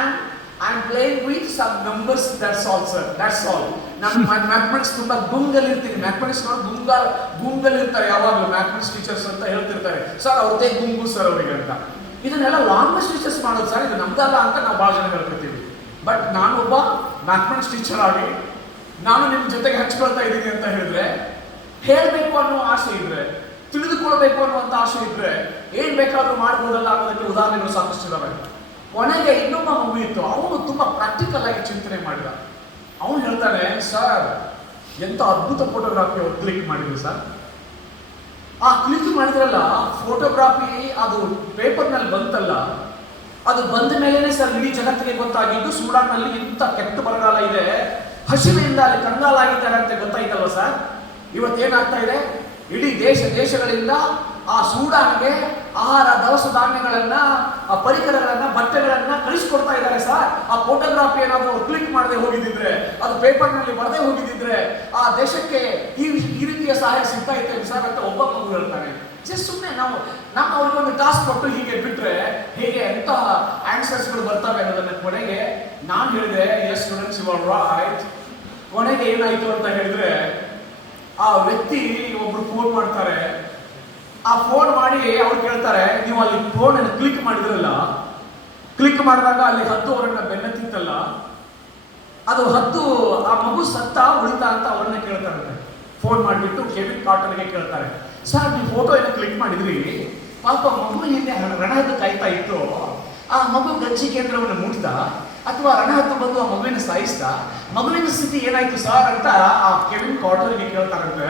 am playing with some numbers, that's all sir, that's all. ನಾನು ಮ್ಯಾಥಮೆಟಿಕ್ಸ್ ತುಂಬಾ ಗುಂಗಲ್ಲಿ ಇರ್ತೀನಿ, ಮ್ಯಾಥಮೆಟಿಕ್ಸ್ ನೋಡಿ ಗುಂಗಲ್ಲಿ ಇರ್ತಾರೆ ಯಾವಾಗಲೂ ಮ್ಯಾಥಮೆಟಿಕ್ಸ್ ಟೀಚರ್ಸ್ ಅಂತ ಹೇಳ್ತಿರ್ತಾರೆ. ಸರ್ ಅವ್ರದ್ದೇ ಗುಂಗು ಸರ್ ಅವರಿಗೆ ಅಂತ. ಇದನ್ನೆಲ್ಲ ಲ್ಯಾಂಗ್ವೇಜ್ ಟೀಚರ್ಸ್ ಮಾಡೋದು ಸರ್, ಇದು ನಮ್ದಲ್ಲ ಅಂತ ನಾವು ಭಾಳ ಜನ ಹೇಳ್ಕೊತೀವಿ. ಬಟ್ ನಾನು ಒಬ್ಬ ಮ್ಯಾಥಮೆಟಿಕ್ಸ್ ಟೀಚರ್ ಆಗಿ ನಾನು ನಿಮ್ಮ ಜೊತೆಗೆ ಹಂಚ್ಕೊಳ್ತಾ ಇದ್ದೀನಿ ಅಂತ ಹೇಳಿದ್ರೆ, ಹೇಳಬೇಕು ಅನ್ನೋ ಆಸೆ ಇದ್ರೆ, ತಿಳಿದುಕೊಳ್ಬೇಕು ಅನ್ನುವಂಥ ಆಸೆ ಇದ್ರೆ ಏನ್ ಬೇಕಾದ್ರೂ ಮಾಡ್ಬೋದಲ್ಲ ಅನ್ನೋದಕ್ಕೆ ಉದಾಹರಣೆಗಳು ಸಾಕಷ್ಟು ಇದಾವೆ. ಕೊನೆಗೆ ಇನ್ನೊಬ್ಬ ಮಗು ಇತ್ತು, ಅವನು ತುಂಬಾ ಪ್ರಾಕ್ಟಿಕಲ್ ಆಗಿ ಚಿಂತನೆ ಮಾಡಿದ. ಅವನು ಹೇಳ್ತಾನೆ, ಸರ್ ಎಂತ ಅದ್ಭುತ ಫೋಟೋಗ್ರಾಫಿ ಅವ್ರು ಕ್ಲಿಕ್ ಮಾಡಿದ್ರು ಸರ್. ಆ ಕ್ಲಿಕ್ ಮಾಡಿದ್ರಲ್ಲ ಫೋಟೋಗ್ರಾಫಿ, ಅದು ಪೇಪರ್ನಲ್ಲಿ ಬಂತಲ್ಲ, ಅದು ಬಂದ ಮೇಲೇನೆ ಸರ್ ಇಡೀ ಜಗತ್ತಿಗೆ ಗೊತ್ತಾಗಿದ್ದು ಸೂಡಾನ್ನಲ್ಲಿ ಇಂಥ ಕೆಟ್ಟ ಬರಗಾಲ ಇದೆ, ಹಸಿವೆಯಿಂದ ಅಲ್ಲಿ ಕಂಗಾಲಾಗಿದ್ದಾರೆ ಅಂತ ಗೊತ್ತಾಯ್ತಲ್ವ ಸರ್. ಇವತ್ತೇನಾಗ್ತಾ ಇದೆ, ಇಡೀ ದೇಶಗಳಿಂದ ಆ ಸೂಡಾನ್ಗೆ ಆಹಾರ, ದವಸ ಧಾನ್ಯಗಳನ್ನ, ಆ ಪರಿಕರಗಳನ್ನ, ಬಟ್ಟೆಗಳನ್ನ ಕಳಿಸ್ಕೊಡ್ತಾ ಇದ್ದಾರೆ ಸರ್. ಆ ಫೋಟೋಗ್ರಾಫಿ ಏನಾದ್ರು ಕ್ಲಿಕ್ ಮಾಡದೆ ಹೋಗಿದ್ದಿದ್ರೆ, ಅದು ಪೇಪರ್ನಲ್ಲಿ ಬರದೆ ಹೋಗಿದ್ದಿದ್ರೆ ಆ ದೇಶಕ್ಕೆ ಈ ರೀತಿಯ ಸಹಾಯ ಸಿಗ್ತಾ ಇತ್ತು ಸರ್ ಅಂತ ಒಬ್ಬ ಮಗು ಹೇಳ್ತಾನೆ. ಸುಮ್ಮನೆ ನಾವು ಅವ್ರಿಗೊಂದು ಟಾಸ್ಕ್ ಕೊಟ್ಟು ಹೀಗೆ ಬಿಟ್ರೆ ಹೇಗೆ ಎಂತ ಆನ್ಸರ್ಸ್ಗಳು ಬರ್ತವೆ ಅನ್ನೋದನ್ನ ಕೊನೆಗೆ ನಾನು ಹೇಳಿದೆ, yes students you are right. ಕೊನೆಗೆ ಏನಾಯ್ತು ಅಂತ ಹೇಳಿದ್ರೆ, ಆ ವ್ಯಕ್ತಿ ಒಬ್ರು ಫೋನ್ ಮಾಡ್ತಾರೆ. ಆ ಫೋನ್ ಮಾಡಿ ಅವ್ರು ಕೇಳ್ತಾರೆ, ನೀವು ಅಲ್ಲಿ ಫೋನ್ ಅನ್ನು ಕ್ಲಿಕ್ ಮಾಡಿದ್ರಲ್ಲ, ಕ್ಲಿಕ್ ಮಾಡಿದಾಗ ಅಲ್ಲಿ ಹದ್ದು ಅವರನ್ನ ಬೆನ್ನತ್ತಿತ್ತಲ್ಲ, ಅದು ಹದ್ದು ಆ ಮಗು ಸತ್ತ ಉಳಿತಾ ಅಂತ ಅವ್ರನ್ನ ಕೇಳ್ತಾರಂತೆ. ಫೋನ್ ಮಾಡಿಬಿಟ್ಟು ಕೆವಿನ್ ಕಾರ್ಟರ್ಗೆ ಕೇಳ್ತಾರೆ, ಸರ್ ನೀವು ಫೋಟೋ ಏನೋ ಕ್ಲಿಕ್ ಮಾಡಿದ್ರಿ, ಪಾಪ ಮಗು ಹಿಂದೆ ರಣಹದ್ದು ಕಾಯ್ತಾ ಇತ್ತು, ಆ ಮಗು ಗಂಜಿ ಕೇಂದ್ರವನ್ನು ಮುಟ್ತಾ ಅಥವಾ ರಣಹದ್ದು ಬಂದು ಆ ಮಗುವಿನ ಸಾಯಿಸ್ತಾ, ಮಗುವಿನ ಸ್ಥಿತಿ ಏನಾಯ್ತು ಸರ್ ಅಂತ ಆ ಕೆವಿನ್ ಕಾರ್ಟರ್ಗೆ ಕೇಳ್ತಾರಂತೆ.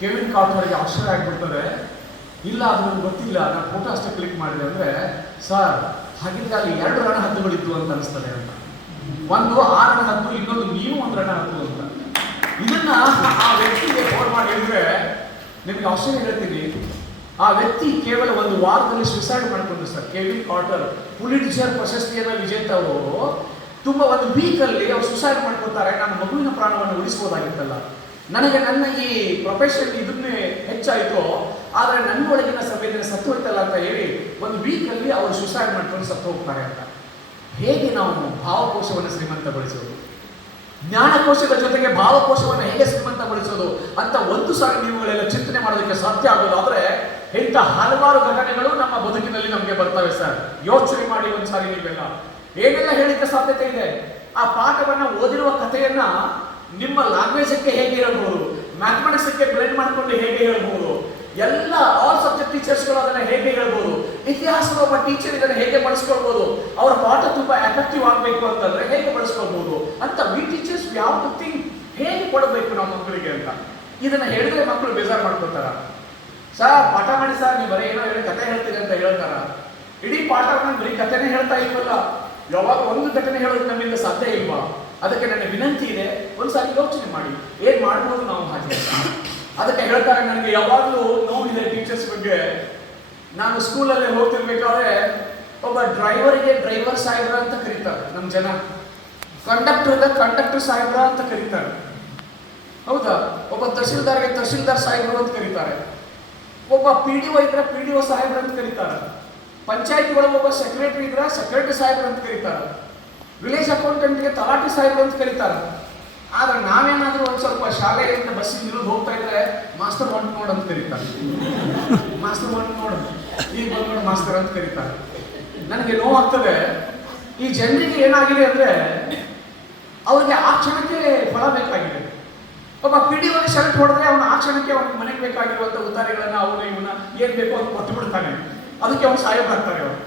ಕೆವಿನ್ ಕಾರ್ಟರ್ಗೆ ಆಶ್ಚರ್ಯ ಆಗ್ಬಿಡ್ತಾರೆ, ಇಲ್ಲ ಅದು ನನಗೆ ಗೊತ್ತಿಲ್ಲ, ನಾನು ಫೋಟೋ ಅಷ್ಟೇ ಕ್ಲಿಕ್ ಮಾಡಿದೆ ಅಂದ್ರೆ, ಸರ್ ಹಾಗಿದ್ರೆ ಅಲ್ಲಿ 2 ರಣಹದ್ದುಗಳಿತ್ತು ಅಂತ ಅನಿಸ್ತದೆ ಅಂತ. ಒಂದು ಆ ರಣಹದ್ದು, ಇನ್ನೊಂದು ನೀವು ಒಂದು ರಣಹದ್ದು ಅಂತ. ಇದನ್ನ ಆ ವ್ಯಕ್ತಿಗೆ ಫೋನ್ ಮಾಡಿ ಹೇಳಿದ್ರೆ ನಿಮಗೆ ಆಶ್ಚರ್ಯ ಹೇಳ್ತೀನಿ, ಆ ವ್ಯಕ್ತಿ ಕೇವಲ 1 ವಾರದಲ್ಲಿ ಸುಸೈಡ್ ಮಾಡಿಕೊಂಡು ಸರ್. ಕೆವಿನ್ ಕಾರ್ಟರ್ ಪುಲಿಟ್ಜರ್ ಪ್ರಶಸ್ತಿಯನ್ನ ವಿಜೇತ ಅವರು ತುಂಬಾ 1 ವೀಕಲ್ಲಿ ಅವ್ರು ಸುಸೈಡ್ ಮಾಡ್ಕೊತಾರೆ. ನನ್ನ ಮಗುವಿನ ಪ್ರಾಣವನ್ನು ಉಳಿಸಬಹುದಾಗಿತ್ತಲ್ಲ, ನನಗೆ ನನ್ನ ಈ ಪ್ರೊಫೆಷನ್ ಇದನ್ನೇ ಹೆಚ್ಚಾಯಿತು, ಆದರೆ ನನ್ನ ಒಳಗಿನ ಸಂವೇದನೆ ಸತ್ತು ಹೋಯ್ತಲ್ಲ ಅಂತ ಹೇಳಿ 1 ವೀಕಲ್ಲಿ ಅವರು ಸುಸೈಡ್ ಮಾಡ್ಕೊಂಡು ಸತ್ತು ಹೋಗ್ತಾರೆ ಅಂತ. ಹೇಗೆ ನಾವು ಭಾವಕೋಶವನ್ನು ಶ್ರೀಮಂತಗೊಳಿಸೋದು, ಜ್ಞಾನಕೋಶದ ಜೊತೆಗೆ ಭಾವಕೋಶವನ್ನು ಹೇಗೆ ಶ್ರೀಮಂತಗೊಳಿಸೋದು ಅಂತ ಒಂದು ಸಾರಿ ನೀವುಗಳೆಲ್ಲ ಚಿಂತನೆ ಮಾಡೋದಕ್ಕೆ ಸಾಧ್ಯ ಆಗೋದು. ಆದರೆ ಇಂಥ ಹಲವಾರು ಘಟನೆಗಳು ನಮ್ಮ ಬದುಕಿನಲ್ಲಿ ನಮಗೆ ಬರ್ತವೆ ಸರ್. ಯೋಚನೆ ಮಾಡಿ ಒಂದ್ಸಾರಿ ನೀವೆಲ್ಲ ಏನೆಲ್ಲ ಹೇಳಿಕ್ಕೆ ಸಾಧ್ಯತೆ ಇದೆ. ಆ ಪಾಠವನ್ನ ಓದಿರುವ ಕಥೆಯನ್ನ ನಿಮ್ಮ ಲ್ಯಾಂಗ್ವೇಜಕ್ಕೆ ಹೇಗೆ ಹೇಳ್ಬೋದು, ಮ್ಯಾಥಮೆಟಿಕ್ಸ್ಗೆ ಬ್ಲೆಂಡ್ ಮಾಡ್ಕೊಂಡು ಹೇಗೆ ಹೇಳ್ಬೋದು, ಎಲ್ಲ ಆಲ್ ಸಬ್ಜೆಕ್ಟ್ ಟೀಚರ್ಸ್ಗಳು ಅದನ್ನ ಹೇಗೆ ಹೇಳ್ಬೋದು, ಇತಿಹಾಸದ ಒಬ್ಬ ಟೀಚರ್ ಇದನ್ನು ಹೇಗೆ ಬಳಸ್ಕೊಳ್ಬೋದು, ಅವರ ಪಾಠ ತುಂಬಾ ಎಫೆಕ್ಟಿವ್ ಆಗಬೇಕು ಅಂತಂದ್ರೆ ಹೇಗೆ ಬಳಸ್ಕೊಳ್ಬೋದು ಅಂತ we teachers we have to think, ಹೇಗೆ ಕೊಡಬೇಕು ನಾವು ಮಕ್ಕಳಿಗೆ ಅಂತ. ಇದನ್ನ ಹೇಳಿದ್ರೆ ಮಕ್ಕಳು ಬೇಜಾರು ಮಾಡ್ಕೊತಾರ. ಸರ್ ಪಾಠ ಮಾಡಿ ಸರ್, ನೀವು ಬರೀ ಏನೋ ಹೇಳಿ ಕತೆ ಹೇಳ್ತೀರಿ ಅಂತ ಹೇಳ್ತಾರ. ಇಡೀ ಪಾಠವನ್ನು ಬರೀ ಕಥೆನೇ ಹೇಳ್ತಾ ಇಲ್ವಲ್ಲ, ಯಾವಾಗ ಒಂದು ಘಟನೆ ಹೇಳೋದು ನಮ್ಮಿಂದ ಸಾಧ್ಯ ಇಲ್ವಾ? ಅದಕ್ಕೆ ನನ್ನ ವಿನಂತಿ ಇದೆ, ಒಂದ್ಸಾರಿ ಯೋಚನೆ ಮಾಡಿ ಏನ್ ಮಾಡ್ಬೋದು ನಾವು ಹಾಗೆ. ಅದಕ್ಕೆ ಹೇಳ್ತಾರೆ, ನನಗೆ ಯಾವಾಗಲೂ ನೋವಿದೆ ಟೀಚರ್ಸ್ ಬಗ್ಗೆ. ನಾನು ಸ್ಕೂಲಲ್ಲಿ ಹೋಗ್ತಿರ್ಬೇಕಾದ್ರೆ ಒಬ್ಬ ಡ್ರೈವರ್ಗೆ ಡ್ರೈವರ್ ಸಾಹೇಬ್ರ ಅಂತ ಕರೀತಾರೆ ನಮ್ಮ ಜನ, ಕಂಡಕ್ಟರ್ ಸಾಹೇಬ್ರ ಅಂತ ಕರೀತಾರೆ, ಹೌದಾ? ಒಬ್ಬ ತಹಶೀಲ್ದಾರ್ಗೆ ತಹಶೀಲ್ದಾರ್ ಸಾಹೇಬ್ರು ಅಂತ ಕರೀತಾರೆ, ಒಬ್ಬ PDO ಇದ್ರೆ PDO ಸಾಹೇಬ್ರ ಅಂತ ಕರೀತಾರೆ, ಪಂಚಾಯತಿ ಒಳಗೆ ಒಬ್ಬ ಸೆಕ್ರೆಟರಿ ಇದ್ರೆ ಸೆಕ್ರೆಟರಿ ಸಾಹೇಬ್ರ ಅಂತ ಕರೀತಾರೆ, ವಿಲೇಜ್ ಅಕೌಂಟೆಂಟ್ಗೆ ತಲಾಟಿ ಸಾಹೇಬ್ರು ಅಂತ ಕರೀತಾರೆ. ಆದ್ರೆ ನಾವೇನಾದ್ರೂ ಒಂದ್ ಸ್ವಲ್ಪ ಶಾಲೆಯಿಂದ ಬಸ್ಸಿಗೆ ಇರೋದು ಹೋಗ್ತಾ ಇದ್ರೆ ಮಾಸ್ಟರ್ ಹೊಂಟ್ ನೋಡ್ ಅಂತ ಕರೀತಾರೆ, ಮಾಸ್ಟರ್ ಹೊಂಟ್ ನೋಡ್, ಈಗ ಬಂದ್ ನೋಡ್ ಮಾಸ್ಟರ್ ಅಂತ ಕರೀತಾರೆ. ನನಗೆ ನೋವಾಗ್ತದೆ. ಈ ಜನರಿಗೆ ಏನಾಗಿದೆ ಅಂದ್ರೆ ಅವ್ರಿಗೆ ಆ ಕ್ಷಣಕ್ಕೆ ಫಲ ಬೇಕಾಗಿದೆ. ಒಬ್ಬ PDO ಶರ್ಟ್ ಹೊಡೆದ್ರೆ ಅವನ ಆ ಕ್ಷಣಕ್ಕೆ ಅವನ ಮನೆಗೆ ಬೇಕಾಗಿರುವಂತ ಉತ್ತಾರಿಗಳನ್ನ ಅವನು ಇವನ್ನ ಏನ್ ಬೇಕೋ ಅಂತ ಕೊಟ್ಟು ಬಿಡ್ತಾನೆ, ಅದಕ್ಕೆ ಅವ್ನು ಸಾಹೇಬ್ರಾಗ್ತಾರೆ ಅವರು.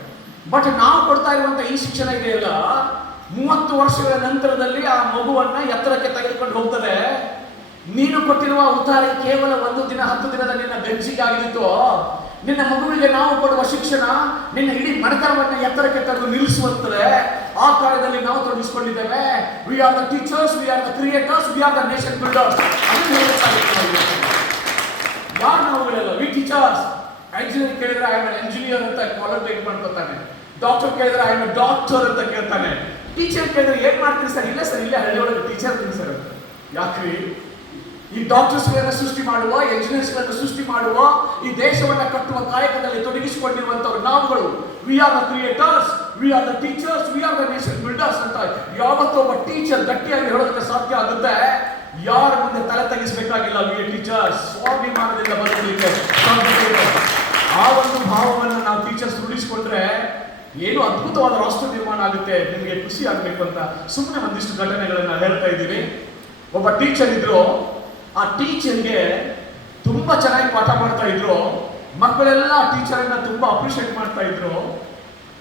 ಬಟ್ ನಾವು ಕೊಡ್ತಾ ಇರುವಂತ ಈ ಶಿಕ್ಷಣ ಇದೆಯಲ್ಲ, 30 ವರ್ಷಗಳ ನಂತರದಲ್ಲಿ ಆ ಮಗುವನ್ನ ಎತ್ತರಕ್ಕೆ ತೆಗೆದುಕೊಂಡು ಹೋಗ್ತದೆ. ನೀನು ಕೊಟ್ಟಿರುವ ಉತ್ತಾರಿ ಕೇವಲ 1 ದಿನ 10 ದಿನದ ನಿನ್ನ ಗಂಜಿಗಾಗಿತ್ತು. ನಿನ್ನ ಮಗುವಿಗೆ ನಾವು ಕೊಡುವ ಶಿಕ್ಷಣ ನಿನ್ನ ಇಡೀ ಮನೆತನವನ್ನು ಎತ್ತರಕ್ಕೆ ತಂದು ನಿಲ್ಲಿಸುವಂತದೆ. ಆ ಕಾರ್ಯದಲ್ಲಿ ನಾವು ತೊಡಗಿಸಿಕೊಂಡಿದ್ದೇವೆ. We are the teachers, we are the creators, we are the nation builders. ಯಾರು ನಾವುಗಳೆಲ್ಲ? We teachers. ಇಂಜಿನಿಯರ್ ಕೇಳಿದ್ರೆ ಐ ಆಮ್ ಎಂಜಿನಿಯರ್ ಅಂತ ಕಾಲರ್ ಬೇಕ್ ಮಾಡ್ಕೊತಾನೆ. ಡಾಕ್ಟರ್ ಕೇಳಿದ್ರೆ ಐ ಆಮ್ ಡಾಕ್ಟರ್ ಅಂತ ಕೇಳ್ತಾನೆ. ಟೀಚರ್ ಕೇಳಿದ್ರೆ ಏನ್ ಮಾಡ್ತೀರಿ ಸರ್? ಇಲ್ಲ ಸರ್, ಇಲ್ಲೇ ಹಳ್ಳಿಯೊಳಗೆ ಟೀಚರ್ ಇದ್ದೀನಿ ಸರ್. ಯಾಕ್ರಿ? ಈ ಡಾಕ್ಟರ್ಸ್ಗಳನ್ನು ಸೃಷ್ಟಿ ಮಾಡುವ, ಎಂಜಿನಿಯರ್ಸ್ಗಳನ್ನು ಸೃಷ್ಟಿ ಮಾಡುವ, ಈ ದೇಶವನ್ನ ಕಟ್ಟುವ ಕಾಯಕದಲ್ಲಿ ತೊಡಗಿಸಿಕೊಂಡಿರುವಂತವ್ರು ನಾವುಗಳು. V are the creators, we are the teachers, we are the nation builders ಅಂತ ಯಾವತ್ತೊಬ್ಬ ಟೀಚರ್ ಗಟ್ಟಿಯಾಗಿ ಹೇಳೋದಕ್ಕೆ ಸಾಧ್ಯ ಆಗುತ್ತೆ. ಯಾರ ಮುಂದೆ ತಲೆ ತಗ್ಗಿಸಬೇಕಾಗಿಲ್ಲ. We are teachers. ಸ್ವಾಭಿಮಾನದಿಂದ ಬದುಕಲಿಕ್ಕೆ ಆ ಒಂದು ಭಾವವನ್ನು ನಾವು ಟೀಚರ್ಸ್ ರೂಢಿಸಿಕೊಂಡ್ರೆ ಏನು ಅದ್ಭುತವಾದ ರಾಷ್ಟ್ರ ನಿರ್ಮಾಣ ಆಗುತ್ತೆ. ನಿಮಗೆ ಖುಷಿ ಆಗ್ಬೇಕು ಅಂತ ಸುಮ್ಮನೆ ಒಂದಿಷ್ಟು ಘಟನೆಗಳನ್ನ ಹೇಳ್ತಾ ಇದ್ದೀವಿ. ಒಬ್ಬ ಟೀಚರ್ ಇದ್ರು. ಆ ಟೀಚರ್ಗೆ ತುಂಬಾ ಚೆನ್ನಾಗಿ ಪಾಠ ಮಾಡ್ತಾ ಇದ್ರು. ಮಕ್ಕಳೆಲ್ಲ ಆ ಟೀಚರನ್ನ ತುಂಬಾ ಅಪ್ರಿಷಿಯೇಟ್ ಮಾಡ್ತಾ ಇದ್ರು.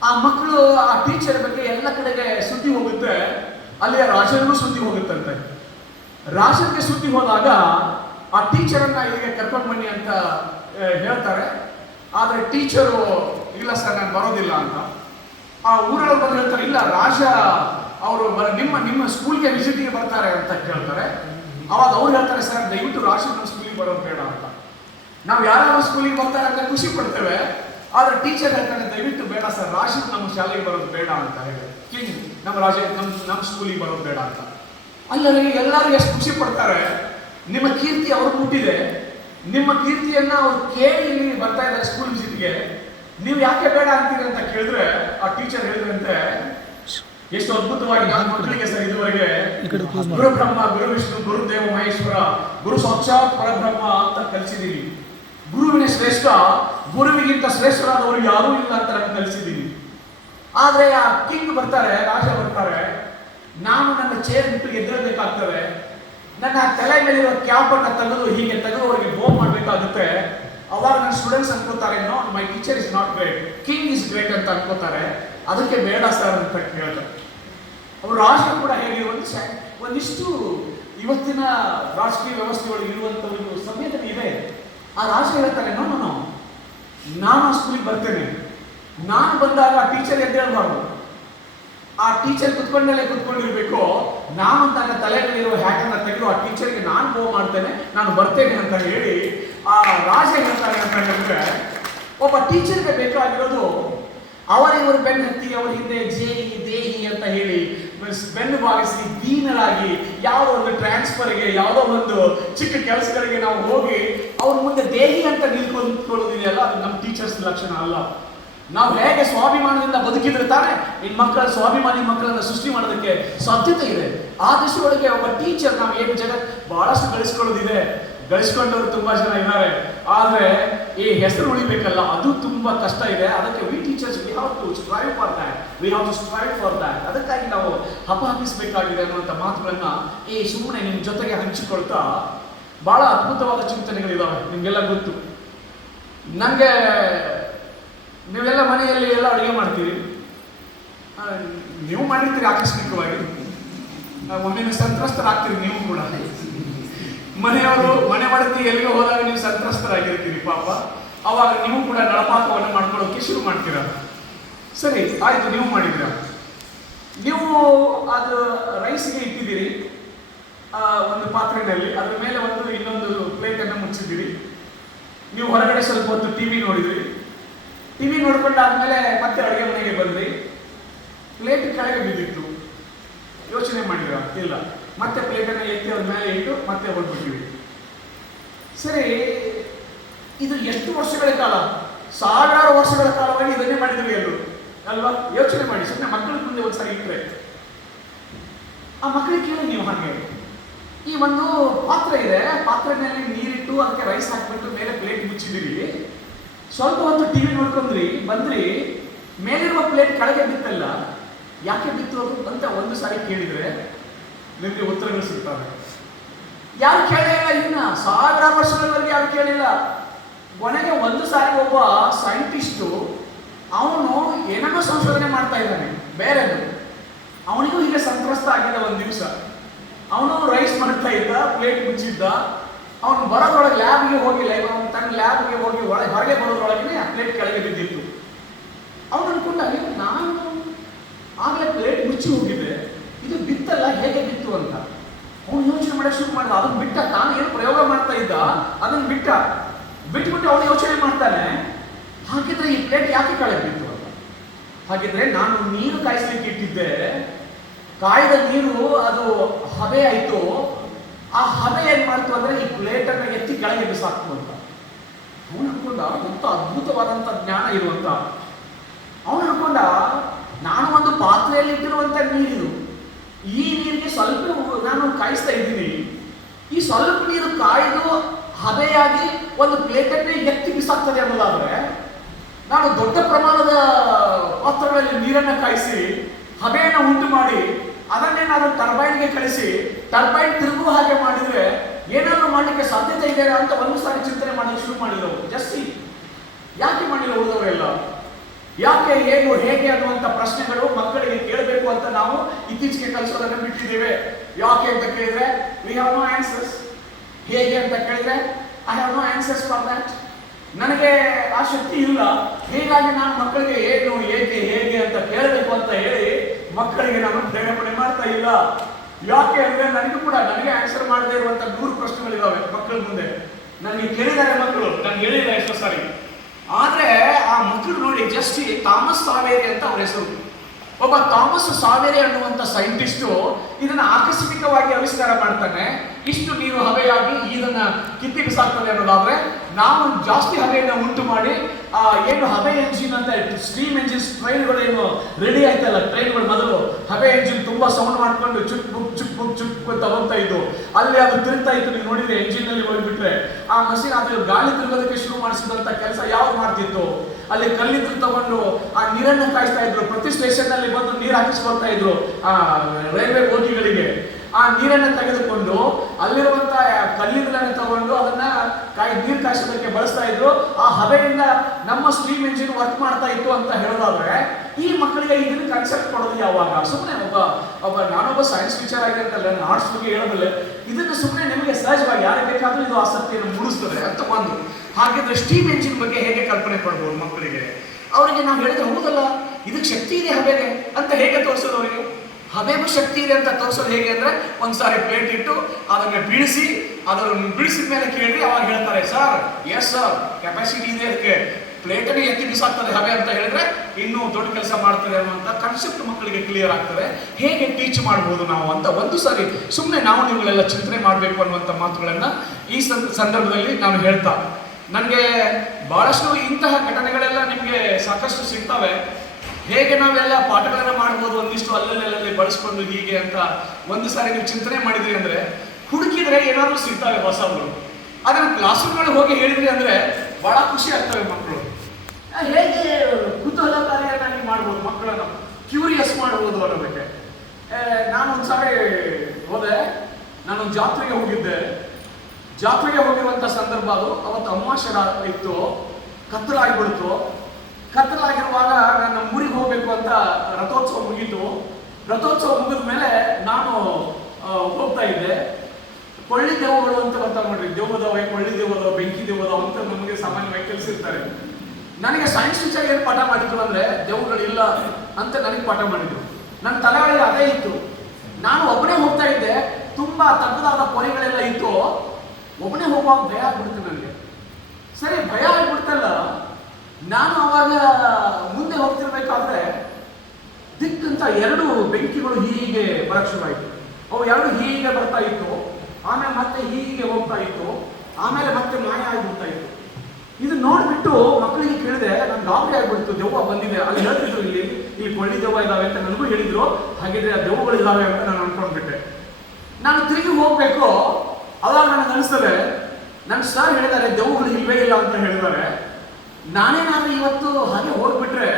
ಆ ಮಕ್ಕಳು ಆ ಟೀಚರ್ ಬಗ್ಗೆ ಎಲ್ಲ ಕಡೆಗೆ ಸುದ್ದಿ ಹೋಗುತ್ತೆ. ಅಲ್ಲಿಯ ರಾಜನಿಗೂ ಸುದ್ದಿ ಹೋಗುತ್ತಂತೆ. ರಾಜನಿಗೆ ಸುದ್ದಿ ಹೋದಾಗ ಆ ಟೀಚರನ್ನ ಇಲ್ಲಿಗೆ ಕರ್ಕೊಂಡು ಬನ್ನಿ ಅಂತ ಹೇಳ್ತಾರೆ. ಆದ್ರೆ ಟೀಚರು ಇಲ್ಲ ಸರ್ ನಾನು ಬರೋದಿಲ್ಲ ಅಂತ. ಆ ಊರೊಳಗೆ ಬಂದು ಹೇಳ್ತಾರೆ, ಇಲ್ಲ ರಾಜ ಅವರು ನಿಮ್ಮ ಸ್ಕೂಲ್ಗೆ ವಿಸಿಟಿಗೆ ಬರ್ತಾರೆ ಅಂತ ಕೇಳ್ತಾರೆ. ಅವಾಗ ಅವ್ರು ಹೇಳ್ತಾರೆ, ಸರ್ ದಯವಿಟ್ಟು ರಾಜ ನಮ್ಮ ಸ್ಕೂಲಿಗೆ ಬರೋದು ಬೇಡ ಅಂತ. ನಾವು ಯಾರಾದ್ರೂ ಸ್ಕೂಲಿಗೆ ಬರ್ತಾರೆ ಅಂತ ಖುಷಿ ಪಡ್ತೇವೆ. ಆದ್ರೆ ಟೀಚರ್ ಹೇಳ್ತಾರೆ ದಯವಿಟ್ಟು ಬೇಡ ಸರ್, ರಾಜ ನಮ್ಮ ಶಾಲೆಗೆ ಬರೋದು ಬೇಡ ಅಂತ ಹೇಳಿ. ಕಿಂಗ್ ನಮ್ಮ ರಾಜ ನಮ್ಮ ಸ್ಕೂಲಿಗೆ ಬರೋದು ಬೇಡ ಅಂತ. ಅಲ್ಲರಿ ಎಲ್ಲರೂ ಎಷ್ಟು ಖುಷಿ ಪಡ್ತಾರೆ. ನಿಮ್ಮ ಕೀರ್ತಿ ಅವ್ರು ಮುಟ್ಟಿದೆ. ನಿಮ್ಮ ಕೀರ್ತಿಯನ್ನ ಅವ್ರು ಕೇಳಿ ಇಲ್ಲಿ ಬರ್ತಾ ಇದ್ದಾರೆ ಸ್ಕೂಲ್ ವಿಸಿಟ್ಗೆ. ನೀವು ಯಾಕೆ ಬೇಡ ಅಂತೀರಿ ಅಂತ ಕೇಳಿದ್ರೆ ಆ ಟೀಚರ್ ಹೇಳಿದ್ರಂತೆ, ಎಷ್ಟು ಅದ್ಭುತವಾಗಿ ನಾನು ಮಕ್ಕಳಿಗೆ ಸರ್ ಇದುವರೆಗೆ ಗುರು ಬ್ರಹ್ಮ, ಗುರು ವಿಷ್ಣು, ಗುರು ದೇವ ಮಹೇಶ್ವರ, ಗುರು ಸಾಕ್ಷಾತ್ ಪರಬ್ರಹ್ಮ ಅಂತ ಕಲಿಸಿದೀನಿ. ಗುರುವಿನ ಶ್ರೇಷ್ಠ, ಗುರುವಿಗಿಂತ ಶ್ರೇಷ್ಠರಾದವರು ಯಾರೂ ಇಲ್ಲ ಅಂತ ನಾನು ಕಲಿಸಿದ್ದೀನಿ. ಆದ್ರೆ ಆ ಕಿಂಗ್ ಬರ್ತಾರೆ, ರಾಜ ಬರ್ತಾರೆ, ನಾನು ನನ್ನ ಚೇರ್ ಬಿಟ್ಟು ಎದ್ದೇಳಬೇಕಾಗ್ತದೆ. ನನ್ನ ತಲೆ ಮೇಲಿರೋ ಕ್ಯಾಪ್ ಅನ್ನ ತೆಗೆದು ಅವರಿಗೆ ಬೋಮ್ ಮಾಡಬೇಕಾಗುತ್ತೆ. ಅವಾಗ ನನ್ನ ಸ್ಟೂಡೆಂಟ್ಸ್ ಅನ್ಕೋತಾರೆ, no my teacher is not great, king is great ಅಂತ ಅನ್ಕೋತಾರೆ. ಅದಕ್ಕೆ ಬೇಡ ಸರ್ ಅಂತ ಕೇಳ್ತಾರೆ. ಅವರು ರಾಷ್ಟ್ರ ಕೂಡ ಹೇಗಿರುವಂತ ಒಂದಿಷ್ಟು ಇವತ್ತಿನ ರಾಜಕೀಯ ವ್ಯವಸ್ಥೆಗಳು ಇರುವಂತವರಿಗೂ ಸಂವೇದನೆ ಇದೆ. ಆ ರಾಷ್ಟ್ರ ಹೇಳ್ತಾರೆ, ನೋ ನಾನು ಸ್ಕೂಲಿಗೆ ಬರ್ತೇನೆ. ನಾನು ಬಂದಾಗ ಆ ಟೀಚರ್ ಎದ್ದೇಳಬಾರ್ದು. ಆ ಟೀಚರ್ ಕುತ್ಕೊಂಡಿರ್ಬೇಕು. ನಾನು ಅಂತಾಗ ತಲೆ ಮೇಲಿರುವ ಹ್ಯಾಟನ್ನ ತೆಗೆದು ಆ ಟೀಚರ್ಗೆ ನಾನು ಗೋ ಮಾಡ್ತೇನೆ, ನಾನು ಬರ್ತೇನೆ ಅಂತ ಹೇಳಿ ಆ ರಾಜ ಹೇಳ್ತಾರೆ ಅಂತ ಹೇಳಿದ್ರೆ, ಒಬ್ಬ ಟೀಚರ್ಗೆ ಬೇಕಾಗಿರೋದು ಅವರಿವರು ಬೆನ್ನು ಹತ್ತಿ ಅವರ ಹಿಂದೆ ಜೇಹಿ ದೇಹಿ ಅಂತ ಹೇಳಿ ಬೆನ್ನು ಭಾಗಿಸಿ ದೀನರಾಗಿ ಯಾವುದೋ ಒಂದು ಟ್ರಾನ್ಸ್ಫರ್ಗೆ, ಯಾವುದೋ ಒಂದು ಚಿಕ್ಕ ಕೆಲಸಗಳಿಗೆ ನಾವು ಹೋಗಿ ಅವ್ರ ಮುಂದೆ ದೇಹಿ ಅಂತ ನಿಂತ್ಕೊಳ್ಳೋದಿದೆಯಲ್ಲ, ಅದು ನಮ್ಮ ಟೀಚರ್ಸ್ ಲಕ್ಷಣ ಅಲ್ಲ. ನಾವು ಹೇಗೆ ಸ್ವಾಭಿಮಾನದಿಂದ ಬದುಕಿದ್ರೆ ತಾನೆ ಇನ್ ಮಕ್ಕಳ ಸ್ವಾಭಿಮಾನಿ ಮಕ್ಕಳನ್ನ ಸೃಷ್ಟಿ ಮಾಡೋದಕ್ಕೆ ಸಾಧ್ಯತೆ ಇದೆ. ಆ ದಿಶೆಯೊಳಗೆ ಒಬ್ಬ ಟೀಚರ್ ನಾವು ಏನು ಬಹಳಷ್ಟು ಗಳಿಸ್ಕೊಂಡವರು ತುಂಬಾ ಜನ ಇದ್ದಾರೆ. ಆದ್ರೆ ಈ ಹೆಸರು ಉಳಿಬೇಕಲ್ಲ, ಅದು ತುಂಬಾ ಕಷ್ಟ ಇದೆ. ಅದಕ್ಕೆ we teachers we have to strive for that. ಅದಕ್ಕಾಗಿ ನಾವು ಹಪ್ಪಿಸಬೇಕಾಗಿದೆ ಅನ್ನುವಂಥ ಮಾತುಗಳನ್ನ ಈ ಸುಮ್ಮನೆ ನಿಮ್ಮ ಜೊತೆಗೆ ಹಂಚಿಕೊಳ್ತಾ ಬಹಳ ಅದ್ಭುತವಾದ ಚಿಂತನೆಗಳಿದಾವೆ. ನಿಮ್ಗೆಲ್ಲ ಗೊತ್ತು. ನನಗೆ ನೀವೆಲ್ಲ ಮನೆಯಲ್ಲಿ ಎಲ್ಲ ಅಡುಗೆ ಮಾಡ್ತೀರಿ, ನೀವು ಮಾಡಿರ್ತೀರಿ ಆಕಸ್ಮಿಕವಾಗಿ. ಒಮ್ಮೆ ಸಂತ್ರಸ್ತರಾಗ್ತೀರಿ ನೀವು ಕೂಡ. ಮನೆಯವರು ಮನೆ ಮಾಡತಿ ಎಲ್ಲಿಗೆ ಹೋದಾಗ ನೀವು ಸಂತ್ರಸ್ತರಾಗಿರ್ತೀರಿ ಪಾಪ. ಅವಾಗ ನೀವು ಕೂಡ ನಳಪಾಕವನ್ನು ಮಾಡ್ಕೊಳ್ಳೋಕೆ ಶುರು ಮಾಡ್ತೀರ. ಸರಿ ಆಯ್ತು, ನೀವು ಮಾಡಿದ್ದೀರ. ನೀವು ಅದು ರೈಸ್ಗೆ ಇಟ್ಟಿದ್ದೀರಿ ಒಂದು ಪಾತ್ರೆಯಲ್ಲಿ, ಅದ್ರ ಮೇಲೆ ಇನ್ನೊಂದು ಪ್ಲೇಟನ್ನು ಮುಚ್ಚಿದ್ದೀರಿ. ನೀವು ಹೊರಗಡೆ ಸ್ವಲ್ಪ ಹೊತ್ತು ಟಿವಿ ನೋಡಿದ್ರಿ. ಟಿವಿ ನೋಡ್ಕೊಂಡಾದ್ಮೇಲೆ ಮತ್ತೆ ಅಡುಗೆ ಮನೆಗೆ ಬಂದ್ರಿ. ಪ್ಲೇಟ್ ಕೆಳಗೆ ಬಿದ್ದಿತ್ತು. ಯೋಚನೆ ಮಾಡಿದ್ರ? ಇಲ್ಲ. ಮತ್ತೆ ಪ್ಲೇಟನ್ನು ಎತ್ತಿ ಅದ್ರ ಮೇಲೆ ಇಟ್ಟು ಮತ್ತೆ ಹೊರಡ್ಬಿಟ್ಟಿವಿ. ಸರಿ, ಇದು ಎಷ್ಟು ವರ್ಷಗಳ ಕಾಲ? ಸಾವಿರಾರು ವರ್ಷಗಳ ಕಾಲವಾಗಿ ಇದನ್ನೇ ಮಾಡಿದ್ವಿ ಎಲ್ಲರೂ ಅಲ್ವಾ? ಯೋಚನೆ ಮಾಡಿ. ಸುಮ್ಮನೆ ಮಕ್ಕಳ ಮುಂದೆ ಒಂದ್ಸರಿ ಇಟ್ಟರೆ ಆ ಮಕ್ಕಳಿಗೆ ಕೇಳಿ ನೀವು ಹಾಗೆ. ಈ ಒಂದು ಪಾತ್ರೆ ಇದೆ, ಪಾತ್ರೆ ಮೇಲೆ ನೀರಿಟ್ಟು ಅದಕ್ಕೆ ರೈಸ್ ಹಾಕ್ಬಿಟ್ಟು ಮೇಲೆ ಪ್ಲೇಟ್ ಮುಚ್ಚಿದ್ದೀರಿ. ಸ್ವಲ್ಪ ಹೊತ್ತು ಟಿವಿ ನೋಡ್ಕೊಂಡ್ರಿ, ಬಂದ್ರಿ, ಮೇಲಿರುವ ಪ್ಲೇಟ್ ಕೆಳಗೆ ಬಿತ್ತಲ್ಲ, ಯಾಕೆ ಬಿತ್ತು ಅಂತ ಒಂದು ಸಾರಿ ಕೇಳಿದ್ರೆ ನಿಮಗೆ ಉತ್ತರಗಳು ಸಿಗ್ತವೆ. ಯಾರು ಕೇಳಿಲ್ಲ, ಇನ್ನ ಸಾವಿರಾರು ವರ್ಷಗಳವರೆಗೆ ಯಾರು ಕೇಳಿಲ್ಲ. ಕೊನೆಗೆ ಒಂದು ಸಾರಿ ಒಬ್ಬ ಸೈಂಟಿಸ್ಟು ಅವನು ಏನನ್ನೋ ಸಂಶೋಧನೆ ಮಾಡ್ತಾ ಇದ್ದಾನೆ ಬೇರೆದು. ಅವನಿಗೂ ಹೀಗೆ ಸಂತ್ರಸ್ತ ಆಗಿದೆ. ಒಂದು ದಿವಸ ಅವನು ರೈಸ್ ಮಾಡ್ತಾ ಇದ್ದ, ಪ್ಲೇಟ್ ಮುಚ್ಚಿದ್ದ. ಅವನು ಬರೋದ್ರೊಳಗೆ ಲ್ಯಾಬ್ಗೆ ಹೋಗಿ ತನ್ನ ಲ್ಯಾಬ್ಗೆ ಹೋಗಿ ಹೊರಗೆ ಬರೋದ್ರೊಳಗೆ ಆ ಪ್ಲೇಟ್ ಕೆಳಗೆ ಬಿದ್ದಿತ್ತು. ಅವನು ಅನ್ಕೊಂಡ, ನಾನು ಆಗಲೇ ಪ್ಲೇಟ್ ಮುಚ್ಚಿ ಹೋಗಿದ್ದೆ, ಇದು ಬಿತ್ತಲ್ಲ, ಹೇಗೆ ಬಿತ್ತು ಅಂತ ಅವನು ಯೋಚನೆ ಮಾಡಕ್ಕೆ ಶುರು ಮಾಡಿದ. ಅದನ್ನ ಬಿಟ್ಟ, ತಾನು ಏನು ಪ್ರಯೋಗ ಮಾಡ್ತಾ ಇದ್ದ ಅದನ್ನು ಬಿಟ್ಬಿಟ್ಟು ಅವನು ಯೋಚನೆ ಮಾಡ್ತಾನೆ, ಹಾಗಿದ್ರೆ ಈ ಪ್ಲೇಟ್ ಯಾಕೆ ಕೆಳಗೆ ಬಿತ್ತು ಅಂತ. ಹಾಗಿದ್ರೆ ನಾನು ನೀರು ಕಾಯಿಸ್ಲಿಕ್ಕೆ ಇಟ್ಟಿದ್ದೆ, ಕಾಯ್ದ ನೀರು ಅದು ಹಬೆ ಆಯ್ತು, ಆ ಹಬೆ ಏನ್ ಮಾಡ್ತು ಅಂದ್ರೆ ಈ ಪ್ಲೇಟ್ ಅನ್ನ ಎತ್ತಿ ಕೆಳಗೆ ಬಿಸಾಕ್ತು ಅಂತ. ಅವನು ಅನ್ಕೊಂಡ, ಎಂತ ಅದ್ಭುತವಾದಂತ ಜ್ಞಾನ ಇರುವಂತ. ಅವನು ಅನ್ಕೊಂಡ, ನಾನು ಒಂದು ಪಾತ್ರೆಯಲ್ಲಿ ಇಟ್ಟಿರುವಂತ ನೀರು, ಈ ನೀರಿಗೆ ಸ್ವಲ್ಪ ನಾನು ಕಾಯಿಸ್ತಾ ಇದ್ದೀನಿ, ಈ ಸ್ವಲ್ಪ ನೀರು ಕಾಯ್ದು ಹಬೆಯಾಗಿ ಒಂದು ಪ್ಲೇಟನ್ನೇ ಎತ್ತಿ ಬಿಸಾಕ್ತದೆ ಅನ್ನೋದಾದ್ರೆ, ನಾನು ದೊಡ್ಡ ಪ್ರಮಾಣದ ಪಾತ್ರೆಗಳಲ್ಲಿ ನೀರನ್ನು ಕಾಯಿಸಿ ಹಬೆಯನ್ನು ಉಂಟು ಮಾಡಿ ಅದನ್ನೇ ನಾನು ಟರ್ಬೈನ್ಗೆ ಕಳಿಸಿ ಟರ್ಬೈನ್ ತಿರುಗುವ ಹಾಗೆ ಮಾಡಿದ್ರೆ ಏನಾದರೂ ಮಾಡಲಿಕ್ಕೆ ಸಾಧ್ಯತೆ ಇದೆ ಅಂತ ಒಂದು ಸಾರಿ ಚಿಂತನೆ ಮಾಡಲಿಕ್ಕೆ ಶುರು ಮಾಡಿದವು. ಜಸ್ಸಿ ಯಾಕೆ ಮಾಡಿಲ್ಲ ಉಳಿದವರೆಲ್ಲ? ಯಾಕೆ, ಏನು, ಹೇಗೆ ಅನ್ನುವಂಥ ಪ್ರಶ್ನೆಗಳು ಮಕ್ಕಳಿಗೆ ಕೇಳಬೇಕು ಅಂತ ನಾವು ಇತ್ತೀಚೆಗೆ ಕಲಿಸೋದನ್ನು ಬಿಟ್ಟಿದ್ದೇವೆ. ಯಾಕೆ ಅಂತ ಕೇಳಿದ್ರೆ ವಿ ಹ್ಯಾವ್ ನೋ ಆನ್ಸರ್ಸ್. ಹೇಗೆ ಅಂತ ಕೇಳಿದ್ರೆ I have no answers for that. ನನಗೆ ಆ ಶಕ್ತಿ ಇಲ್ಲ. ಹೀಗಾಗಿ ನಾನು ಮಕ್ಕಳಿಗೆ ಏನು, ಏಕೆ, ಹೇಗೆ ಅಂತ ಕೇಳಬೇಕು ಅಂತ ಹೇಳಿ ಮಕ್ಕಳಿಗೆ ನಾನು ಪ್ರೇರೇಪಣೆ ಮಾಡ್ತಾ ಇಲ್ಲ. ಯಾಕೆ ಅಂದ್ರೆ ನನಗೆ ಆನ್ಸರ್ ಮಾಡದೇ ಇರುವಂತ 100 ಪ್ರಶ್ನೆಗಳಿದಾವೆ ಮಕ್ಕಳ ಮುಂದೆ. ನನಗೆ ಕೇಳಿದ್ದಾರೆ ಮಕ್ಕಳು, ನಾನು ಹೇಳಿಲ್ಲ ಎಷ್ಟೋ ಸಾರಿ. ಆದ್ರೆ ಆ ಮಕ್ಕಳು ನೋಡಿ, ಜಸ್ಟ್ ಥಾಮಸ್ ಸಾವೇರಿ ಅಂತ ಅವ್ರ ಹೆಸರು. ಒಬ್ಬ ಥಾಮಸ್ ಸಾವೇರಿ ಅನ್ನುವಂಥ ಸೈಂಟಿಸ್ಟು ಇದನ್ನ ಆಕಸ್ಮಿಕವಾಗಿ ಆವಿಷ್ಕಾರ ಮಾಡ್ತಾನೆ. ಇಷ್ಟು ನೀರು ಹಬೆಯಾಗಿ ಇದನ್ನ ಕಿತ್ತಿ ಬಿಸಾಕ್ತದೆ ಅನ್ನೋದಾದ್ರೆ, ನಾವು ಜಾಸ್ತಿ ಹಬೆಯನ್ನು ಉಂಟು ಮಾಡಿ ಏನು ಹಬೆ ಎಂಜಿನ್ ಅಂತ ಸ್ಟೀಮ್ ಎಂಜಿನ್ಸ್ ಟ್ರೈನ್ಗಳೇನು ರೆಡಿ ಆಯ್ತಲ್ಲ, ಟ್ರೈನ್ಗಳು ಮೊದಲು ಹಬೆ ಎಂಜಿನ್ ತುಂಬಾ ಸೌಂಡ್ ಮಾಡ್ಕೊಂಡು took book took book took ಅಂತ ಹೋಗ್ತಾ ಇದ್ದು, ಅಲ್ಲಿ ಅದು ತಿರುಗ್ತಾ ಇತ್ತು. ನೀವು ನೋಡಿದ್ರೆ ಎಂಜಿನ್ ನಲ್ಲಿ ಹೋಗ್ಬಿಟ್ರೆ ಆ ಮಷೀನ್ ಅದು ಗಾಳಿ ತಿರುಗೋದಕ್ಕೆ ಶುರು ಮಾಡಿಸಿದಂತ ಕೆಲಸ ಯಾವ್ದು ಮಾಡ್ತಿತ್ತು? ಅಲ್ಲಿ ಕಲ್ಲಿದ್ರು ತಗೊಂಡು ಆ ನೀರನ್ನು ಕಾಯಿಸ್ತಾ ಇದ್ರು. ಪ್ರತಿ ಸ್ಟೇಷನ್ ನಲ್ಲಿ ಬಂದು ನೀರು ಹಾಕಿಸ್ಕೊಳ್ತಾ ಇದ್ರು ಆ ರೈಲ್ವೆ ಬೋಗಿಗಳಿಗೆ. ಆ ನೀರನ್ನು ತೆಗೆದುಕೊಂಡು ಅಲ್ಲಿರುವಂತ ಕಲ್ಲಿದ್ದಲನ್ನು ತಗೊಂಡು ಅದನ್ನ ನೀರು ಕಾಯಿಸೋದಕ್ಕೆ ಬಳಸ್ತಾ ಇದ್ರು. ಆ ಹಬೆಯಿಂದ ನಮ್ಮ ಸ್ಟೀಮ್ ಎಂಜಿನ್ ವರ್ಕ್ ಮಾಡ್ತಾ ಇತ್ತು ಅಂತ ಹೇಳೋದಾದ್ರೆ, ಈ ಮಕ್ಕಳಿಗೆ ಇದನ್ನ ಕನ್ಸೆಪ್ಟ್ ಕೊಡೋದು ಯಾವಾಗ? ಸುಮ್ಮನೆ ನಾನೊಬ್ಬ ಸೈನ್ಸ್ ಟೀಚರ್ ಆಗಿರ್ತಲ್ಲ, ನಾನು ಆರ್ಟ್ಸ್ ಬಗ್ಗೆ ಹೇಳಬಲ್ಲೆ. ಇದನ್ನ ಸುಮ್ಮನೆ ನಿಮಗೆ ಸಹಜವಾಗಿ ಯಾರಿಗೆ ಬೇಕಾದ್ರೂ ಇದು ಆಸಕ್ತಿಯನ್ನು ಮೂಡಿಸ್ತದೆ ಅಂತ ಒಂದು. ಹಾಗಿದ್ರೆ ಸ್ಟೀಮ್ ಎಂಜಿನ್ ಬಗ್ಗೆ ಹೇಗೆ ಕಲ್ಪನೆ ಕೊಡ್ಬೋದು ಮಕ್ಕಳಿಗೆ? ಅವರಿಗೆ ನಾವು ಹೇಳಿದ್ರೆ, ಹೌದಲ್ಲ, ಇದಕ್ಕೆ ಶಕ್ತಿ ಇದೆ ಹಬೆಗೆ ಅಂತ ಹೇಗೆ ತೋರಿಸೋದು ಅವರಿಗೆ? ಹಬೆಗೂ ಶಕ್ತಿ ಇದೆ ಅಂತ ತೋರಿಸೋದು ಹೇಗೆ ಅಂದ್ರೆ, ಒಂದ್ಸಾರಿ ಪ್ಲೇಟ್ ಇಟ್ಟು ಅದನ್ನ ಬಿಡಿಸಿದ ಮೇಲೆ ಕೇಳಿ ಅವಾಗ ಹೇಳ್ತಾರೆ, ಸರ್ ಎಸ್ ಸರ್, ಕೆಪಾಸಿಟಿ ಇದೆ ಅದಕ್ಕೆ, ಪ್ಲೇಟನ್ನು ಎತ್ತಿ ಬಿಸಾಕ್ತದೆ ಹಬೆ ಅಂತ ಹೇಳಿದ್ರೆ ಇನ್ನೂ ದೊಡ್ಡ ಕೆಲಸ ಮಾಡ್ತಾರೆ ಅನ್ನುವಂಥ ಕಾನ್ಸೆಪ್ಟ್ ಮಕ್ಕಳಿಗೆ ಕ್ಲಿಯರ್ ಆಗ್ತದೆ. ಹೇಗೆ ಟೀಚ್ ಮಾಡ್ಬೋದು ನಾವು ಅಂತ ಒಂದು ಸಾರಿ ಸುಮ್ಮನೆ ನಾವು ನೀವುಗಳೆಲ್ಲ ಚಿಂತನೆ ಮಾಡಬೇಕು ಅನ್ನುವಂಥ ಮಾತುಗಳನ್ನ ಈ ಸಂದರ್ಭದಲ್ಲಿ ನಾನು ಹೇಳ್ತಾ, ನನಗೆ ಬಹಳಷ್ಟು ಇಂತಹ ಘಟನೆಗಳೆಲ್ಲ ನಿಮಗೆ ಸಾಕಷ್ಟು ಸಿಗ್ತವೆ. ಹೇಗೆ ನಾವೆಲ್ಲ ಪಾಠಗಳನ್ನು ಮಾಡ್ಬೋದು ಒಂದಿಷ್ಟು ಅಲ್ಲಲ್ಲಿ ಬಳಸ್ಕೊಂಡು ಹೀಗೆ ಅಂತ ಒಂದು ಸಾರಿ ನೀವು ಚಿಂತನೆ ಮಾಡಿದ್ರಿ ಅಂದ್ರೆ, ಹುಡುಕಿದ್ರೆ ಏನಾದರೂ ಸಿಗ್ತವೆ ಹೊಸಗಳು. ಅದನ್ನು ಕ್ಲಾಸ್ ರೂಮ್ಗಳಿಗೆ ಹೋಗಿ ಹೇಳಿದ್ರಿ ಅಂದ್ರೆ ಬಹಳ ಖುಷಿ ಆಗ್ತವೆ ಮಕ್ಕಳು. ಹೇಗೆ ಕುತೂಹಲಕಾರಿಯನ್ನಾಗಿ ಮಾಡ್ಬೋದು ಮಕ್ಕಳನ್ನು, ಕ್ಯೂರಿಯಸ್ ಮಾಡ್ಬೋದು ಅನ್ನೋದಕ್ಕೆ. ನಾನು ಒಂದ್ಸಾರಿ ಹೋದೆ, ನಾನೊಂದು ಜಾತ್ರೆಗೆ ಹೋಗಿದ್ದೆ. ಜಾತ್ರೆಗೆ ಹೋಗಿರುವಂಥ ಸಂದರ್ಭ ಅದು. ಅವತ್ತು ಅಮಾವಾಸ್ಯೆ ಇತ್ತು, ಕತ್ತಲಾಗಿಬಿಡ್ತು. ಕತ್ತಲಾಗಿರುವಾಗ ನನ್ನ ಊರಿಗೆ ಹೋಗ್ಬೇಕು ಅಂತ ರಥೋತ್ಸವ ಮುಗೀತು. ರಥೋತ್ಸವ ಮುಗಿದ ಮೇಲೆ ನಾನು ಹೋಗ್ತಾ ಇದ್ದೆ. ಕೊಳ್ಳಿ ದೇವಗಳು ಅಂತ ಬರ್ತಾರೆ ನೋಡ್ರಿ, ದೇವದವ, ಕೊಳ್ಳಿ ದೇವದವ, ಬೆಂಕಿ ದೇವದವ ಅಂತ ನಮಗೆ ಸಾಮಾನ್ಯವಾಗಿ ಕಲಿಸಿರ್ತಾರೆ. ನನಗೆ ಸೈನ್ಸ್ ಟೀಚರ್ ಏನು ಪಾಠ ಮಾಡಿದ್ರು ಅಂದ್ರೆ, ದೇವಗಳಿಲ್ಲ ಅಂತ ನನಗೆ ಪಾಠ ಮಾಡಿದ್ರು. ನನ್ನ ತಲೆಯಲ್ಲಿ ಅದೇ ಇತ್ತು. ನಾನು ಒಬ್ಬನೇ ಹೋಗ್ತಾ ಇದ್ದೆ, ತುಂಬಾ ತಗ್ಗದಾದ ಪೊರೆಗಳೆಲ್ಲ ಇತ್ತು. ಒಬ್ಬನೇ ಹೋಗುವಾಗ ಭಯ ಆಗ್ಬಿಡ್ತು ನನಗೆ. ಸರಿ, ಭಯ ಆಗ್ಬಿಡ್ತಲ್ಲ, ನಾನು ಅವಾಗ ಮುಂದೆ ಹೋಗ್ತಿರ್ಬೇಕಾದ್ರೆ ದಿಕ್ಕಂತ 2 ಬೆಂಕಿಗಳು ಹೀಗೆ ಬರಕ್ ಶುರುವಾಯಿತು. ಅವು 2 ಹೀಗೆ ಬರ್ತಾ ಇತ್ತು, ಆಮೇಲೆ ಮತ್ತೆ ಹೀಗೆ ಹೋಗ್ತಾ ಇತ್ತು, ಆಮೇಲೆ ಮತ್ತೆ ಮಾಯ ಆಗಿಬಿಡ್ತಾ ಇತ್ತು. ಇದು ನೋಡ್ಬಿಟ್ಟು ಮಕ್ಕಳಿಗೆ ಕೇಳಿದೆ, ನನ್ಗೆ ಗಾಬರಿ ಆಗ್ಬಿಡ್ತು, ದೆವ್ವ ಬಂದಿದೆ. ಅಲ್ಲಿ ಹೇಳ್ತಿದ್ರು, ಇಲ್ಲಿ ಕೊಳ್ಳಿ ದೆವ್ವ ಇದಾವೆ ಅಂತ ನನಗೂ ಹೇಳಿದ್ರು. ಹಾಗಿದ್ರೆ ಆ ದೆವ್ವಗಳು ಇದಾವೆ ಅಂತ ನಾನು ಅನ್ಕೊಂಡ್ಬಿಟ್ಟೆ. ನಾನು ತಿರುಗಿ ಹೋಗ್ಬೇಕು, ಅವಾಗ ನನಗೆ ಅನಿಸ್ತದೆ, ನನ್ನ ಸರ್ ಹೇಳಿದ್ದಾರೆ ದೆವ್ವಗಳು ಇಲ್ವೇ ಇಲ್ಲ ಅಂತ ಹೇಳಿದ್ದಾರೆ. ನಾನೇನಾದ್ರೂ ಇವತ್ತು ಹಾಗೆ ಹೋಗ್ಬಿಟ್ರೆ,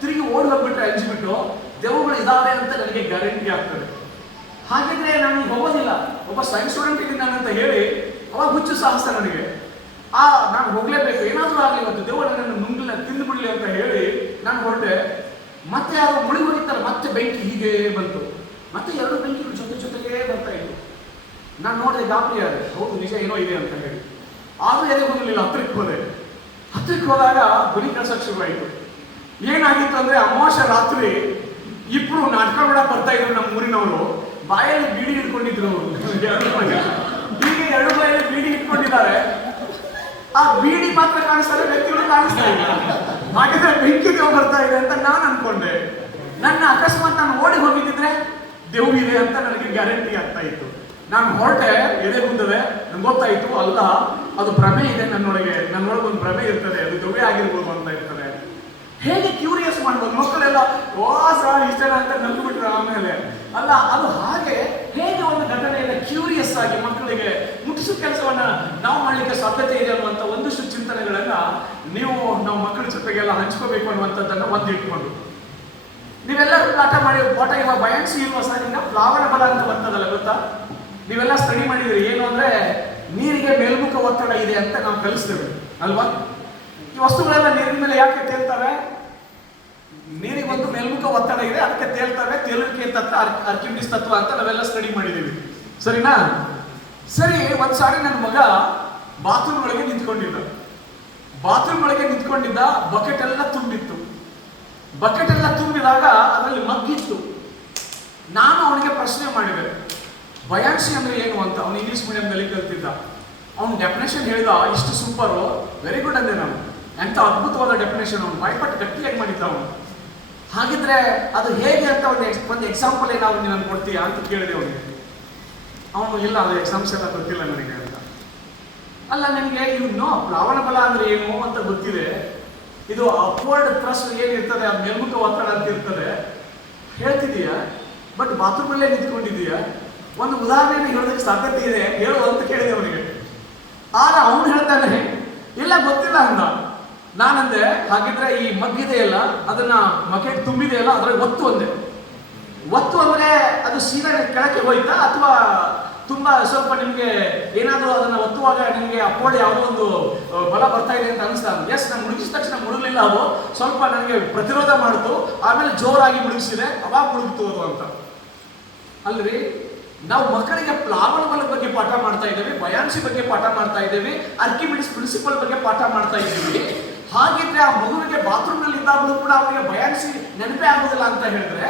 ತಿರುಗಿ ಓಡಿ ಹೋಗ್ಬಿಟ್ರೆ ಅಂಜಿಬಿಟ್ಟು ದೆವ್ವಗಳು ಇದಾವೆ ಅಂತ ನನಗೆ ಗ್ಯಾರಂಟಿ ಆಗ್ತದೆ. ಹಾಗಿದ್ರೆ ನಾನು ಹೋಗೋದಿಲ್ಲ, ಒಬ್ಬ ಸೈನ್ಸ್ ಸ್ಟೂಡೆಂಟ್ ಇದ್ದೀನಿ ನಾನು ಅಂತ ಹೇಳಿ ಅವಾಗ ಹುಚ್ಚು ಸಾಹಸ ನನಗೆ. ನಾನು ಹೋಗ್ಲೇಬೇಕು, ಏನಾದರೂ ಆಗಲಿ ಇವತ್ತು ದೆವ್ವ ನನ್ನನ್ನು ನುಂಗಿಲ್ಲ, ತಿಂದು ಬಿಡಲಿ ಅಂತ ಹೇಳಿ ನಾನು ಹೊರಟೆ. ಮತ್ತೆ ಅದು ಮುಳಿ ಹೋಗಿತ್ತಲ್ಲ, ಮತ್ತೆ ಬೆಂಕಿ ಹೀಗೆ ಬಂತು. ಮತ್ತೆ ಎರಡು ಬೆಂಕಿಗಳು ಜೊತೆ ಜೊತೆಗೇ ಬರ್ತಾ ಇದ್ವು. ನಾನು ನೋಡಿದೆ, ಗಾಬರಿ ಆದೆ, ಹೌದು ನಿಜ ಏನೋ ಇದೆ ಅಂತ ಹೇಳಿ. ಆದ್ರೂ ಎದೆ ಬಂದಿರಲಿಲ್ಲ. ಹತ್ತಿರಕ್ಕೆ ಹೋದಾಗ ಧ್ವನಿ ಕಳ್ಸಕ್ಕೆ ಶುರುವಾಯಿತು. ಏನಾಗಿತ್ತು ಅಂದ್ರೆ, ಅಮಾವಾಸ್ಯೆ ರಾತ್ರಿ ಇಬ್ರು ನಾಟಕ ಮಾಡಕ್ ಬರ್ತಾ ಇದ್ರು ನಮ್ಮ ಊರಿನವರು. ಬಾಯಲ್ಲಿ ಬೀಡಿ ಇಟ್ಕೊಂಡಿದ್ರು ಅವರು. ಹೀಗೆ ಎರಡು ಬಾಯಲ್ಲಿ ಬೀಡಿ ಇಟ್ಕೊಂಡಿದ್ದಾರೆ. ಆ ಬೀಡಿ ಮಾತ್ರ ಕಾಣಿಸ್ತಾರೆ, ವ್ಯಕ್ತಿಗಳು ಕಾಣಿಸ್ತಾ ಇಲ್ಲ. ಹಾಗಿದ್ರೆ ಬೆಂಕಿ ದೇವ್ ಬರ್ತಾ ಇದೆ ಅಂತ ನಾನು ಅನ್ಕೊಂಡೆ. ನನ್ನ ಅಕಸ್ಮಾತ್ ನಾನು ಓಡಿ ಹೋಗಿದ್ದಿದ್ರೆ ದೇವ್ ಇದೆ ಅಂತ ನನಗೆ ಗ್ಯಾರಂಟಿ ಆಗ್ತಾ ಇತ್ತು. ನಾನು ಹೊರಟೆ, ಎದೆ ಮುಂದೆ ನಂಗೆ ಗೊತ್ತಾಯಿತು, ಅಲ್ಲ ಅದು ಭ್ರಮೆ ಇದೆ ನನ್ನೊಳಗೆ ಒಂದು ಭ್ರಮೆ ಇರ್ತದೆ, ಅದು ದೆವ್ವೇ ಆಗಿರ್ಬೋದು ಅಂತ ಇರ್ತದೆ. ಹೇಗೆ ಕ್ಯೂರಿಯಸ್ ಮಾಡ್ಬೋದು ಮಕ್ಕಳೆಲ್ಲ, ವಾಸ ಇಷ್ಟನ ಅಂತ ನಂಬಿಬಿಟ್ರೆ ಆಮೇಲೆ ಅಲ್ಲ, ಅದು ಹಾಗೆ ಹೇಗೆ ಒಂದು ಘಟನೆಯನ್ನ ಕ್ಯೂರಿಯಸ್ ಆಗಿ ಮಕ್ಕಳಿಗೆ ಮುಟ್ಟಿಸೋ ಕೆಲಸವನ್ನ ನಾವು ಮಾಡ್ಲಿಕ್ಕೆ ಸಾಧ್ಯತೆ ಇದೆ ಅನ್ನುವಂಥ ಒಂದಷ್ಟು ಚಿಂತನೆಗಳನ್ನ ನಾವು ಮಕ್ಕಳ ಜೊತೆಗೆಲ್ಲ ಹಂಚ್ಕೋಬೇಕು ಅನ್ನುವಂಥದ್ದನ್ನ ಒಂದಿಟ್ಕೊಂಡು ನೀವೆಲ್ಲರೂ ಪಾಠ ಇವಾಗ ಬಯಾನ್ಸಿ ಇಲ್ವಾ ಸರ್? ಈಗ ಪ್ಲಾವನ ಬಲ ಅಂತ ಬರ್ತದಲ್ಲ, ಗೊತ್ತಾ? ನೀವೆಲ್ಲ ಸ್ಟಡಿ ಮಾಡಿದ್ರಿ. ಏನು ಅಂದ್ರೆ, ನೀರಿಗೆ ಮೇಲ್ಮುಖ ಒತ್ತಡ ಇದೆ ಅಂತ ನಾವು ಕಲಿಸ್ತೇವೆ ಅಲ್ವಾ? ಈ ವಸ್ತುಗಳೆಲ್ಲ ನೀರಿನ ಮೇಲೆ ಯಾಕೆ ತೇಲ್ತವೆ? ನೀರಿಗೆ ಒಂದು ಮೇಲ್ಮುಖ ಒತ್ತಡ ಇದೆ, ಅದಕ್ಕೆ ತೇಲ್ತವೆ. ತೇಲುವಿಕೆ ತತ್ವ, ಆರ್ಕಿಮಿಡಿಸ್ ತತ್ವ ಅಂತ ನಾವೆಲ್ಲ ಸ್ಟಡಿ ಮಾಡಿದೀವಿ, ಸರಿನಾ? ಸರಿ, ಒಂದ್ಸಾರಿ ನನ್ನ ಮಗ ಬಾತ್ರೂಮ್ ಒಳಗೆ ನಿಂತ್ಕೊಂಡಿದ್ದ. ಬಕೆಟ್ ಎಲ್ಲ ತುಂಬಿತ್ತು. ಬಕೆಟ್ ಎಲ್ಲ ತುಂಬಿದಾಗ ಅದರಲ್ಲಿ ಮಗ್ಗಿತ್ತು. ನಾನು ಅವನಿಗೆ ಪ್ರಶ್ನೆ ಮಾಡಿದೆ, ಬಯಾನ್ಸಿ ಅಂದ್ರೆ ಏನು ಅಂತ. ಅವನು ಇಂಗ್ಲಿಷ್ ಮೀಡಿಯಂನಲ್ಲಿ ಕಲ್ತಿದ್ದ. ಅವನು ಡೆಫಿನೇಷನ್ ಹೇಳಿದ, ಇಷ್ಟು ಸೂಪರು, ವೆರಿ ಗುಡ್ ಅಂದೆ ನಾನು. ಎಂತ ಅದ್ಭುತವಾದ ಡೆಫಿನೇಷನ್. ಅವನು ಬಾಯ್ಪಟ್ಟು ಗಟ್ಟಿಯಾಗಿ ಮಾಡಿದ್ದ ಅವನು. ಹಾಗಿದ್ರೆ ಅದು ಹೇಗೆ ಅಂತ ಒಂದು ಎಕ್ಸಾಂಪಲ್ ಏನಾದ್ರು ನೀನು ಕೊಡ್ತೀಯಾ ಅಂತ ಕೇಳಿದೆ ಅವನಿಗೆ. ಅವನು ಇಲ್ಲ, ಅದು ಎಕ್ಸಾಮ್ಸ್ ಎಲ್ಲ ಗೊತ್ತಿಲ್ಲ ನನಗೆ ಅಂತ. ಅಲ್ಲ, ನಿಮಗೆ ಪ್ಲಾವನ ಬಲ ಅಂದ್ರೆ ಏನು ಅಂತ ಗೊತ್ತಿದೆ. ಇದು ಅಪ್ವರ್ಡ್ ಥ್ರಸ್ಟ್ ಏನಿರ್ತದೆ, ಅದು ಮೇಲ್ಮುಖ ಒತ್ತಡ ಅಂತ ಇರ್ತದೆ ಹೇಳ್ತಿದೀಯಾ, ಬಟ್ ಬಾತ್ರೂಮಲ್ಲೇ ನಿಂತ್ಕೊಂಡಿದೀಯಾ. ಒಂದು ಉದಾಹರಣೆ ಹೇಳೋದಕ್ಕೆ ಸಾಧ್ಯತೆ ಇದೆ, ಹೇಳು ಅಂತ ಕೇಳಿದೆ ಅವನಿಗೆ. ಆಗ ಅವನು ಹೇಳ್ತಾನೆ, ಇಲ್ಲ ಗೊತ್ತಿಲ್ಲ ಅಂದ. ನಾನಂದೆ, ಹಾಗಿದ್ರೆ ಈ ಮಗ್ಗಿದೆಯಲ್ಲ, ಅದನ್ನ ಮಕೆಟ್ ತುಂಬಿದೆಯಲ್ಲ, ಅದ್ರಲ್ಲಿ ಒತ್ತು ಅಂದ್ರೆ ಅದು ಸೀದಾ ಕೆಳಕ್ಕೆ ಹೋಯ್ತಾ, ಅಥವಾ ತುಂಬಾ ಸ್ವಲ್ಪ ನಿಮ್ಗೆ ಏನಾದರೂ ಅದನ್ನ ಒತ್ತುವಾಗ ನಿಮ್ಗೆ ಅಪ್ಪೋಡಿ ಯಾವುದೋ ಒಂದು ಬಲ ಬರ್ತಾ ಇದೆ ಅಂತ ಅನಿಸ್ತಾ? ಎಸ್, ನಾನು ಮುಳುಗಿಸಿದ ತಕ್ಷಣ ಮುಳುಗಲಿಲ್ಲ, ಅದು ಸ್ವಲ್ಪ ನನಗೆ ಪ್ರತಿರೋಧ ಮಾಡ್ತು, ಆಮೇಲೆ ಜೋರಾಗಿ ಮುಳುಗಿಸಿದೆ, ಅವಾಗ ಮುಳುಗಿತು ಅದು ಅಂತ. ಅಲ್ರಿ, ನಾವು ಮಕ್ಕಳಿಗೆ ಪ್ಲಾವನ ಬಲದ ಬಗ್ಗೆ ಪಾಠ ಮಾಡ್ತಾ ಇದ್ದೇವೆ, ಬಯಾನ್ಸಿ ಬಗ್ಗೆ ಪಾಠ ಮಾಡ್ತಾ ಇದ್ದೇವೆ, ಆರ್ಕಿಮಿಡಿಸ್ ಪ್ರಿನ್ಸಿಪಲ್ ಬಗ್ಗೆ ಪಾಠ ಮಾಡ್ತಾ ಇದ್ದೀವಿ. ಹಾಗಿದ್ರೆ ಆ ಮಗುವಿಗೆ ಬಾತ್ರೂಮ್ ನಲ್ಲಿ ಇದ್ದಾಗಲೂ ಕೂಡ ಅವನಿಗೆ ಬಯಾನ್ಸಿ ನೆನಪೇ ಆಗೋದಿಲ್ಲ ಅಂತ ಹೇಳಿದ್ರೆ,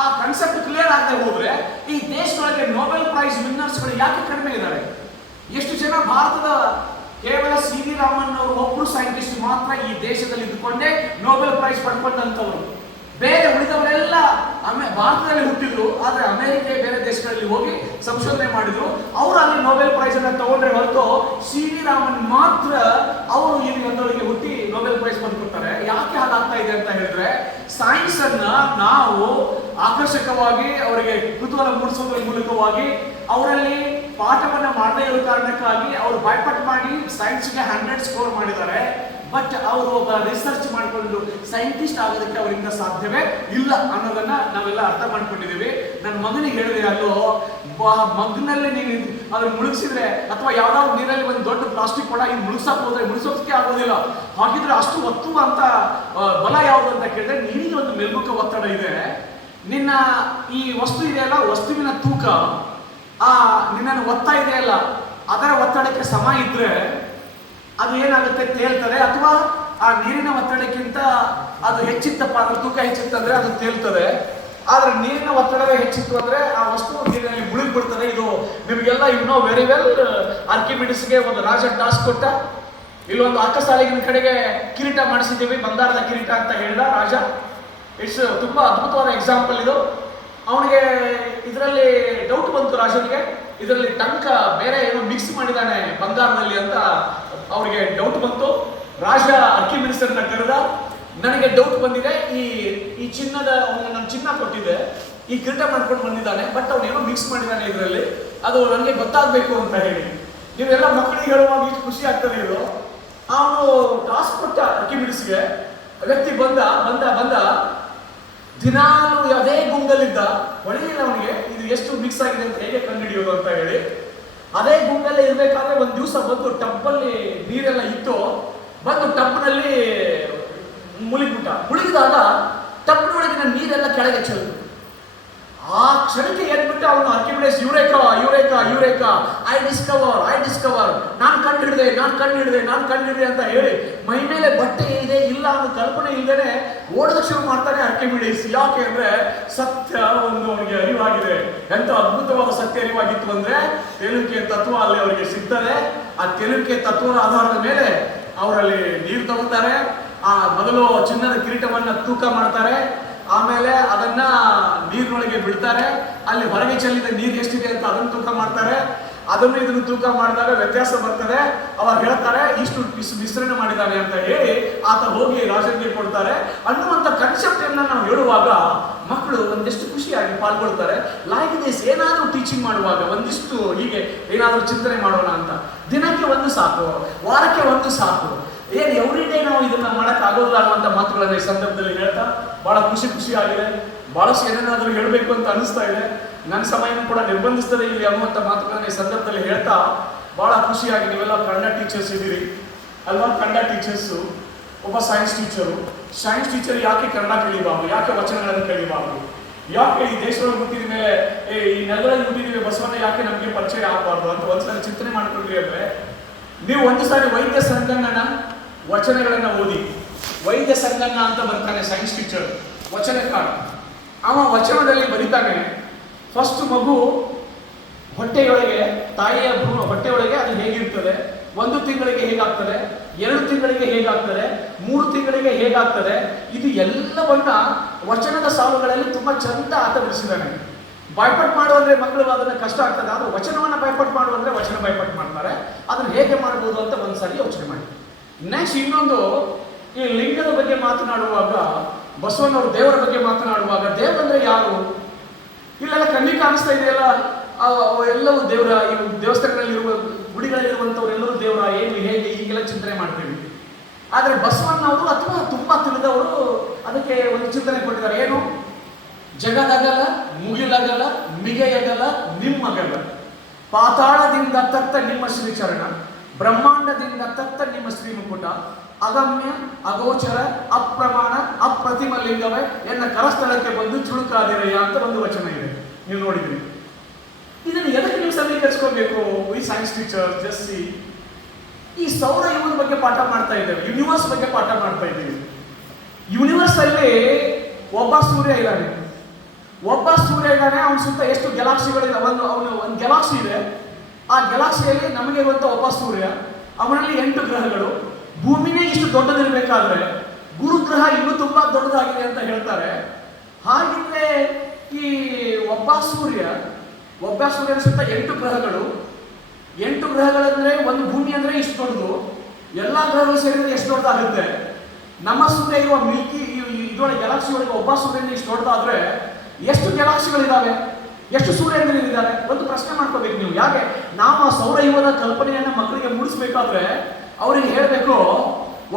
ಆ ಕಾನ್ಸೆಪ್ಟ್ ಕ್ಲಿಯರ್ ಆಗದೆ ಹೋದ್ರೆ ಈ ದೇಶದೊಳಗೆ ನೊಬೆಲ್ ಪ್ರೈಸ್ ವಿನ್ನರ್ಸ್ಗಳು ಯಾಕೆ ಕಡಿಮೆ ಇದ್ದಾರೆ? ಎಷ್ಟು ಜನ ಭಾರತದ ಕೇವಲ ಸಿ ವಿ ರಾಮನ್ ಅವರು ಒಬ್ಬರು ಸೈಂಟಿಸ್ಟ್ ಮಾತ್ರ ಈ ದೇಶದಲ್ಲಿ ಇದ್ದುಕೊಂಡೇ ನೊಬೆಲ್ ಪ್ರೈಸ್ ಪಡ್ಕೊಂಡಂತವರು. ಬೇರೆ ಉಳಿದವರೆಲ್ಲ ಭಾರತದಲ್ಲಿ ಹುಟ್ಟಿದ್ರು, ಆದ್ರೆ ಅಮೆರಿಕ ಬೇರೆ ದೇಶಗಳಲ್ಲಿ ಹೋಗಿ ಸಂಶೋಧನೆ ಮಾಡಿದ್ರು. ಅವರು ಅಲ್ಲಿ ನೊಬೆಲ್ ಪ್ರೈಸ್ ಅನ್ನ ತಗೊಂಡ್ರೆ ಹೊರತು ಸಿ ವಿ ರಾಮನ್ ಮಾತ್ರ ಅವರು ಇಲ್ಲಿ ಒಂದವರಿಗೆ ಹುಟ್ಟಿ ನೊಬೆಲ್ ಪ್ರೈಸ್ ಬಂದ್ಕೊಡ್ತಾರೆ. ಯಾಕೆ ಹಾಗಾಗ್ತಾ ಇದೆ ಅಂತ ಹೇಳಿದ್ರೆ, ಸೈನ್ಸ್ ಅನ್ನ ನಾವು ಆಕರ್ಷಕವಾಗಿ ಅವರಿಗೆ ಕುತೂಹಲ ಮೂಡಿಸೋದ್ರ ಮೂಲಕವಾಗಿ ಅವರಲ್ಲಿ ಪಾಠವನ್ನ ಮಾಡದೇ ಇರೋ ಕಾರಣಕ್ಕಾಗಿ ಅವರು ಬಾಯ್ಪಾಟ್ ಮಾಡಿ ಸೈನ್ಸ್ಗೆ 100 ಸ್ಕೋರ್ ಮಾಡಿದ್ದಾರೆ. ಬಟ್ ಅವರು ಒಬ್ಬ ರಿಸರ್ಚ್ ಮಾಡಿಕೊಂಡು ಸೈಂಟಿಸ್ಟ್ ಆಗೋದಕ್ಕೆ ಅವರಿಂದ ಸಾಧ್ಯವೇ ಇಲ್ಲ ಅನ್ನೋದನ್ನ ನಾವೆಲ್ಲ ಅರ್ಥ ಮಾಡ್ಕೊಂಡಿದ್ದೀವಿ. ನನ್ನ ಮಗನಿಗೆ ಹೇಳಿದೆ, ಅಲ್ಲೋ ಮಗ್ನಲ್ಲಿ ನೀನು ಅದನ್ನ ಮುಳುಗಿಸಿದ್ರೆ, ಅಥವಾ ಯಾವ್ದಾದ್ರು ನೀರಲ್ಲಿ ಒಂದು ದೊಡ್ಡ ಪ್ಲಾಸ್ಟಿಕ್ ಕೊಡ ಇದು ಮುಳುಗಿಸೋದಕ್ಕೆ ಆಗೋದಿಲ್ಲ. ಹಾಗಿದ್ರೆ ಅಷ್ಟು ಒತ್ತುವಂತ ಬಲ ಯಾವುದು ಅಂತ ಕೇಳಿದ್ರೆ, ನೀರಿಗೆ ಒಂದು ಮೇಲ್ಮುಖ ಒತ್ತಡ ಇದೆ. ನಿನ್ನ ಈ ವಸ್ತು ಇದೆಯಲ್ಲ, ವಸ್ತುವಿನ ತೂಕ ನಿನ್ನನ್ನು ಒತ್ತಾ ಇದೆಯಲ್ಲ, ಅದರ ಒತ್ತಡಕ್ಕೆ ಸಮ ಇದ್ರೆ ಅದು ಏನಾಗುತ್ತೆ, ತೇಲ್ತದೆ. ಅಥವಾ ಆ ನೀರಿನ ಒತ್ತಡಕ್ಕಿಂತ ಅದು ಹೆಚ್ಚಿತ್ತಪ್ಪ ಅಂದ್ರೆ, ತೂಕ ಹೆಚ್ಚಿತ್ತಂದ್ರೆ ಅದು ತೇಲ್ತದೆ. ಆದ್ರೆ ನೀರಿನ ಒತ್ತಡವೇ ಹೆಚ್ಚಿತ್ತು ಅಂದ್ರೆ ಆ ವಸ್ತು ನೀರಿನಲ್ಲಿ ಮುಳುಗಿಬಿಡ್ತದೆ. ಇದು ನಿಮಗೆಲ್ಲ ವೆರಿ ವೆಲ್. ಆರ್ಕಿಮಿಡಿಸ್ಗೆ ಒಂದು ರಾಜ ಟಾಸ್ಕ್ ಕೊಟ್ಟ, ಇಲ್ಲೊಂದು ಅಕ್ಕಸಾಲಿಗಿನ ಕಡೆಗೆ ಕಿರೀಟ ಮಾಡಿಸಿದ್ದೀವಿ, ಬಂಗಾರದ ಕಿರೀಟ ಅಂತ ಹೇಳಿದ ರಾಜ. ಇಟ್ಸ್ ತುಂಬಾ ಅದ್ಭುತವಾದ ಎಕ್ಸಾಂಪಲ್ ಇದು. ಅವನಿಗೆ ಇದರಲ್ಲಿ ಡೌಟ್ ಬಂತು ರಾಜನಿಗೆ, ಇದರಲ್ಲಿ ಟಂಕ ಬೇರೆ ಏನೋ ಮಿಕ್ಸ್ ಮಾಡಿದ್ದಾನೆ ಬಂಗಾರದಲ್ಲಿ ಅಂತ ಅವರಿಗೆ ಡೌಟ್ ಬಂತು. ರಾಜ ಆರ್ಕಿಮಿಡಿಸ್ನ ಕರೆದ, ನನಗೆ ಡೌಟ್ ಬಂದಿದೆ, ಈ ಚಿನ್ನದ ನನ್ನ ಚಿನ್ನ ಕೊಟ್ಟಿದೆ, ಈ ಕಿರೀಟ ಮಾಡ್ಕೊಂಡು ಬಂದಿದ್ದಾನೆ, ಬಟ್ ಅವನೇನೋ ಮಿಕ್ಸ್ ಮಾಡಿದ್ದಾನೆ ಇದರಲ್ಲಿ, ಅದು ನನಗೆ ಗೊತ್ತಾಗಬೇಕು ಅಂತ ಹೇಳಿ. ನೀವೆಲ್ಲ ಮಕ್ಕಳಿಗೆ ಹೇಳುವಾಗ ಇಷ್ಟು ಖುಷಿ ಆಗ್ತದೆ ಇದು. ಅವನು ಟಾಸ್ಕ್ ಕೊಟ್ಟ ಆರ್ಕಿಮಿಡಿಸ್ಗೆ. ವ್ಯಕ್ತಿ ಬಂದ ದಿನಾಲು ಅದೇ ಗುಂಗಲ್ಲಿದ್ದ, ಹೊಳೆಯಿಲ್ಲ ಅವನಿಗೆ ಇದು ಎಷ್ಟು ಮಿಕ್ಸ್ ಆಗಿದೆ ಅಂತ ಹೇಗೆ ಕಂಡುಹಿಡಿಯೋದು ಅಂತ ಹೇಳಿ. ಅದೇ ಗುಂಗಲ್ಲೇ ಇರ್ಬೇಕಾದ್ರೆ ಒಂದ್ ದಿವಸ ಬಂದು ಟಬ್ಬಲ್ಲಿ ನೀರೆಲ್ಲ ಇತ್ತು, ಬಂದು ಟಬ್ನಲ್ಲಿ ಮುಳುಗಿದಾಗ ಟಬ್ನೊಳಗಿನ ನೀರೆಲ್ಲ ಕೆಳಗೆ ಚೆಲ್ತು. ಆ ಕ್ಷಣಕ್ಕೆ ಎದ್ಬಿಟ್ಟು ಅವನು Archimedes Eureka Eureka Eureka I Discover ನಾನು ಕಂಡು ಹಿಡಿದೆ ಅಂತ ಹೇಳಿ ಮೈ ಮೇಲೆ ಬಟ್ಟೆ ಇದೆ ಇಲ್ಲ ಅನ್ನೋ ಕಲ್ಪನೆ ಇಲ್ಲದೇನೆ ಓಡೋದಕ್ಕೆ ಶುರು ಮಾಡ್ತಾನೆ ಆರ್ಕಿಮಿಡೀಸ್. ಯಾಕೆ ಅಂದ್ರೆ ಸತ್ಯ ಒಂದು ಅವನಿಗೆ ಅರಿವಾಗಿದೆ. ಎಂತ ಅದ್ಭುತವಾದ ಸತ್ಯ ಅರಿವಾಗಿತ್ತು ಅಂದ್ರೆ ತೇಲುವಿಕೆ ತತ್ವ ಅಲ್ಲಿ ಅವರಿಗೆ ಸಿಗ್ತದೆ. ಆ ತೇಲುವಿಕೆ ತತ್ವದ ಆಧಾರದ ಮೇಲೆ ಅವರಲ್ಲಿ ನೀರು ತಗೋತಾರೆ. ಆ ಮೊದಲು ಚಿನ್ನದ ಕಿರೀಟವನ್ನ ತೂಕ ಮಾಡ್ತಾರೆ, ಆಮೇಲೆ ಅದನ್ನ ನೀರಿನೊಳಗೆ ಬಿಡ್ತಾರೆ. ಅಲ್ಲಿ ಹೊರಗೆ ಚೆಲ್ಲಿದ ನೀರು ಎಷ್ಟಿದೆ ಅಂತ ಅದನ್ನು ತೂಕ ಮಾಡ್ತಾರೆ. ಅದನ್ನು ಇದನ್ನು ತೂಕ ಮಾಡಿದಾಗ ವ್ಯತ್ಯಾಸ ಬರ್ತದೆ. ಅವಾಗ ಹೇಳ್ತಾರೆ ಇಷ್ಟು ಮಿಶ್ರಣ ಮಾಡಿದ್ದಾನೆ ಅಂತ ಹೇಳಿ ಆತ ಹೋಗಿ ರಾಜನಿಗೆ ಕೊಡ್ತಾರೆ ಅನ್ನುವಂಥ ಕನ್ಸೆಪ್ಟ್ ಅನ್ನ ನಾವು ಹೇಳುವಾಗ ಮಕ್ಕಳು ಒಂದಿಷ್ಟು ಖುಷಿಯಾಗಿ ಪಾಲ್ಗೊಳ್ತಾರೆ. ಲೈಕ್ ದಿಸ್ ಏನಾದರೂ ಟೀಚಿಂಗ್ ಮಾಡುವಾಗ ಒಂದಿಷ್ಟು ಹೀಗೆ ಏನಾದರೂ ಚಿಂತನೆ ಮಾಡೋಣ ಅಂತ. ದಿನಕ್ಕೆ ಒಂದು ಸಾಕು, ವಾರಕ್ಕೆ ಒಂದು ಸಾಕು, ಏನು ಎವ್ರಿ ಡೇ ನಾವು ಇದನ್ನ ಮಾಡಕ್ ಆಗೋದಿಲ್ಲ ಅನ್ನುವಂಥ ಮಾತುಗಳನ್ನ ಈ ಸಂದರ್ಭದಲ್ಲಿ ಹೇಳ್ತಾ ಬಹಳ ಖುಷಿ ಆಗಿದೆ. ಬಹಳಷ್ಟು ಏನೇನಾದರೂ ಹೇಳಬೇಕು ಅಂತ ಅನಿಸ್ತಾ ಇದೆ. ನನ್ನ ಸಮಯನೂ ಕೂಡ ನಿರ್ಬಂಧಿಸ್ತದೆ ಇಲ್ಲಿ ಅನ್ನುವಂಥ ಮಾತುಗಳನ್ನ ಈ ಸಂದರ್ಭದಲ್ಲಿ ಹೇಳ್ತಾ ಬಹಳ ಖುಷಿಯಾಗಿ ನೀವೆಲ್ಲ ಕನ್ನಡ ಟೀಚರ್ಸ್ ಇದ್ದೀರಿ ಅಲ್ವಾ? ಕನ್ನಡ ಟೀಚರ್ಸು, ಒಬ್ಬ ಸೈನ್ಸ್ ಟೀಚರ್ ಯಾಕೆ ಕನ್ನಡ ಕಲಿಬಾರ್ದು? ಯಾಕೆ ವಚನಗಳನ್ನು ಕಲಿಬಾರ್ದು? ಯಾಕೆ ಈ ದೇಶದೊಳಗೆ ಹುಟ್ಟಿದ ಮೇಲೆ ಈ ನೆಲದಲ್ಲಿ ಹುಟ್ಟಿದೀವಿ ಬಸವಣ್ಣ ಯಾಕೆ ನಮಗೆ ಪರಿಚಯ ಆಗಬಾರ್ದು ಅಂತ ಒಂದ್ಸಲ ಚಿಂತನೆ ಮಾಡ್ಕೊಂಡ್ರಿ ಅಂದ್ರೆ ನೀವು ಒಂದು ಸಾರಿ ವೈದ್ಯ ಸಂಗಣ್ಣನ ವಚನಗಳನ್ನ ಓದಿ. ವೈದ್ಯ ಸಂಗಣ್ಣ ಅಂತ ಬರ್ತಾನೆ ಸೈನ್ಸ್ ಟೀಚರ್, ವಚನಕಾರ. ಅವ ವಚನದಲ್ಲಿ ಬರೀತಾನೆ, ಫಸ್ಟ್ ಮಗು ಹೊಟ್ಟೆಯೊಳಗೆ ತಾಯಿಯ ಹೊಟ್ಟೆಯೊಳಗೆ ಅದು ಹೇಗಿರ್ತದೆ, 1 ತಿಂಗಳಿಗೆ ಹೇಗಾಗ್ತದೆ, 2 ತಿಂಗಳಿಗೆ ಹೇಗಾಗ್ತದೆ, 3 ತಿಂಗಳಿಗೆ ಹೇಗಾಗ್ತದೆ, ಇದು ಎಲ್ಲವನ್ನ ವಚನದ ಸಾಲುಗಳಲ್ಲಿ ತುಂಬಾ ಚಂದ ಆತ ಬಿಡಿಸಿದ್ದಾನೆ. ಬಾಯ್ಪಾಟ್ ಮಾಡುವಂದ್ರೆ ಮಕ್ಕಳು ಅದನ್ನ ಕಷ್ಟ ಆಗ್ತದೆ, ಆದ್ರೆ ವಚನವನ್ನ ಬಾಯ್ಪಾಟ್ ಮಾಡುವಂದ್ರೆ ವಚನ ಬಾಯ್ಪಾಟ್ ಮಾಡ್ತಾರೆ. ಅದನ್ನ ಹೇಗೆ ಮಾಡ್ಬೋದು ಅಂತ ಒಂದ್ಸಾರಿ ಯೋಚನೆ ಮಾಡಿ. ನೆಕ್ಸ್ಟ್ ಇನ್ನೊಂದು, ಈ ಲಿಂಗದ ಬಗ್ಗೆ ಮಾತನಾಡುವಾಗ ಬಸವಣ್ಣವರು ದೇವರ ಬಗ್ಗೆ ಮಾತನಾಡುವಾಗ ದೇವರಂದ್ರೆ ಯಾರು? ಇಲ್ಲೆಲ್ಲ ಕಣ್ಣಿಗೆ ಕಾಣಿಸ್ತಾ ಇದೆಯಲ್ಲ, ಎಲ್ಲವೂ ದೇವರ, ಈ ದೇವಸ್ಥಾನಗಳಲ್ಲಿರುವ ಗುಡಿಗಳಲ್ಲಿರುವಂಥವ್ರು ಎಲ್ಲರೂ ದೇವರ, ಏನು ಹೇಗೆ ಹೀಗೆಲ್ಲ ಚಿಂತನೆ ಮಾಡ್ತೀವಿ. ಆದರೆ ಬಸವಣ್ಣವರು ಅಥವಾ ತುಂಬಾ ತಿಳಿದವರು ಅದಕ್ಕೆ ಒಂದು ಚಿಂತನೆ ಕೊಟ್ಟಿದ್ದಾರೆ. ಏನು? ಜಗದಗಲ ಮುಗಿಲಗಲ ಮಿಗೆಯಗಲ ನಿಮ್ಮಗಲ, ಪಾತಾಳದಿಂದ ತತ್ತ ನಿಮ್ಮ ಶ್ರೀಚರಣ, ಬ್ರಹ್ಮಾಂಡದಿಂದ ತತ್ತ ನಿಮ್ಮ ಶ್ರೀಮುಕುಟ, ಅಗಮ್ಯ ಅಗೋಚರ ಅಪ್ರಮಾಣ ಅಪ್ರತಿಮ ಲಿಂಗವೇ ಎನ್ನ ಕರಸ್ಥಳಕ್ಕೆ ಬಂದು ಚುಳುಕಾದಿರಯ್ಯ ಅಂತ ಒಂದು ವಚನ ಇದೆ, ನೀವು ನೋಡಿದ್ರಿ. ಇದನ್ನು ಎದಕ್ಕೆ ನೀವು ಸಮೀಕರಿಸ್ಕೋಬೇಕು? ಈ ಸೈನ್ಸ್ ಟೀಚರ್ ಜಸ್ಸಿ ಈ ಸೌರ ಯುಗದ ಬಗ್ಗೆ ಪಾಠ ಮಾಡ್ತಾ ಇದ್ದೇವೆ, ಯೂನಿವರ್ಸ್ ಬಗ್ಗೆ ಪಾಠ ಮಾಡ್ತಾ ಇದ್ದೀವಿ. ಯೂನಿವರ್ಸ್ ಅಲ್ಲಿ ಒಬ್ಬ ಸೂರ್ಯ ಇದ್ದಾನೆ, ಅವನ ಸುತ್ತ ಎಷ್ಟು ಗ್ಯಾಲಾಕ್ಸಿಗಳಿದೆ. ಒಂದು ಗ್ಯಾಲಾಕ್ಸಿ ಇದೆ, ಆ ಗ್ಯಾಲಾಕ್ಸಿಯಲ್ಲಿ ನಮಗೆ ಇರುವಂತ ಒಬ್ಬ ಸೂರ್ಯ, ಅವನಲ್ಲಿ 8 ಗ್ರಹಗಳು. ಭೂಮಿನೇ ಇಷ್ಟು ದೊಡ್ಡದಿರಬೇಕಾದ್ರೆ ಗುರುಗ್ರಹ ಇನ್ನೂ ತುಂಬಾ ದೊಡ್ಡದಾಗಿದೆ ಅಂತ ಹೇಳ್ತಾರೆ. ಹಾಗಿದ್ರೆ ಈ ಒಬ್ಬ ಸೂರ್ಯನ ಸುತ್ತ 8 ಗ್ರಹಗಳು, 8 ಗ್ರಹಗಳಂದ್ರೆ ಒಂದು ಭೂಮಿ ಅಂದ್ರೆ ಇಷ್ಟು ದೊಡ್ಡದು. ಎಲ್ಲಾ ಗ್ರಹಗಳು ಸೇರಿದ್ರೆ ಎಷ್ಟು ದೊಡ್ಡದಾಗುತ್ತೆ? ನಮ್ಮ ಸೂರ್ಯ ಇರುವ ಮಿಲ್ಕಿ ಇದೊಳಗೆ ಗ್ಯಾಲಾಕ್ಸಿ ಒಳಗೆ ಒಬ್ಬ ಸೂರ್ಯನ ಇಷ್ಟು ದೊಡ್ಡದಾದ್ರೆ ಎಷ್ಟು ಗ್ಯಾಲಾಕ್ಸಿಗಳಿದ್ದಾವೆ, ಎಷ್ಟು ಸೂರ್ಯಗಳಿದ್ದಾರೆ? ಒಂದು ಪ್ರಶ್ನೆ ಮಾಡ್ಕೋಬೇಕು ನೀವು. ಯಾಕೆ ನಾವು ಆ ಸೌರಯುಗದ ಕಲ್ಪನೆಯನ್ನ ಮಕ್ಕಳಿಗೆ ಮೂಡಿಸ್ಬೇಕಾದ್ರೆ ಅವರಿಗೆ ಹೇಳಬೇಕು,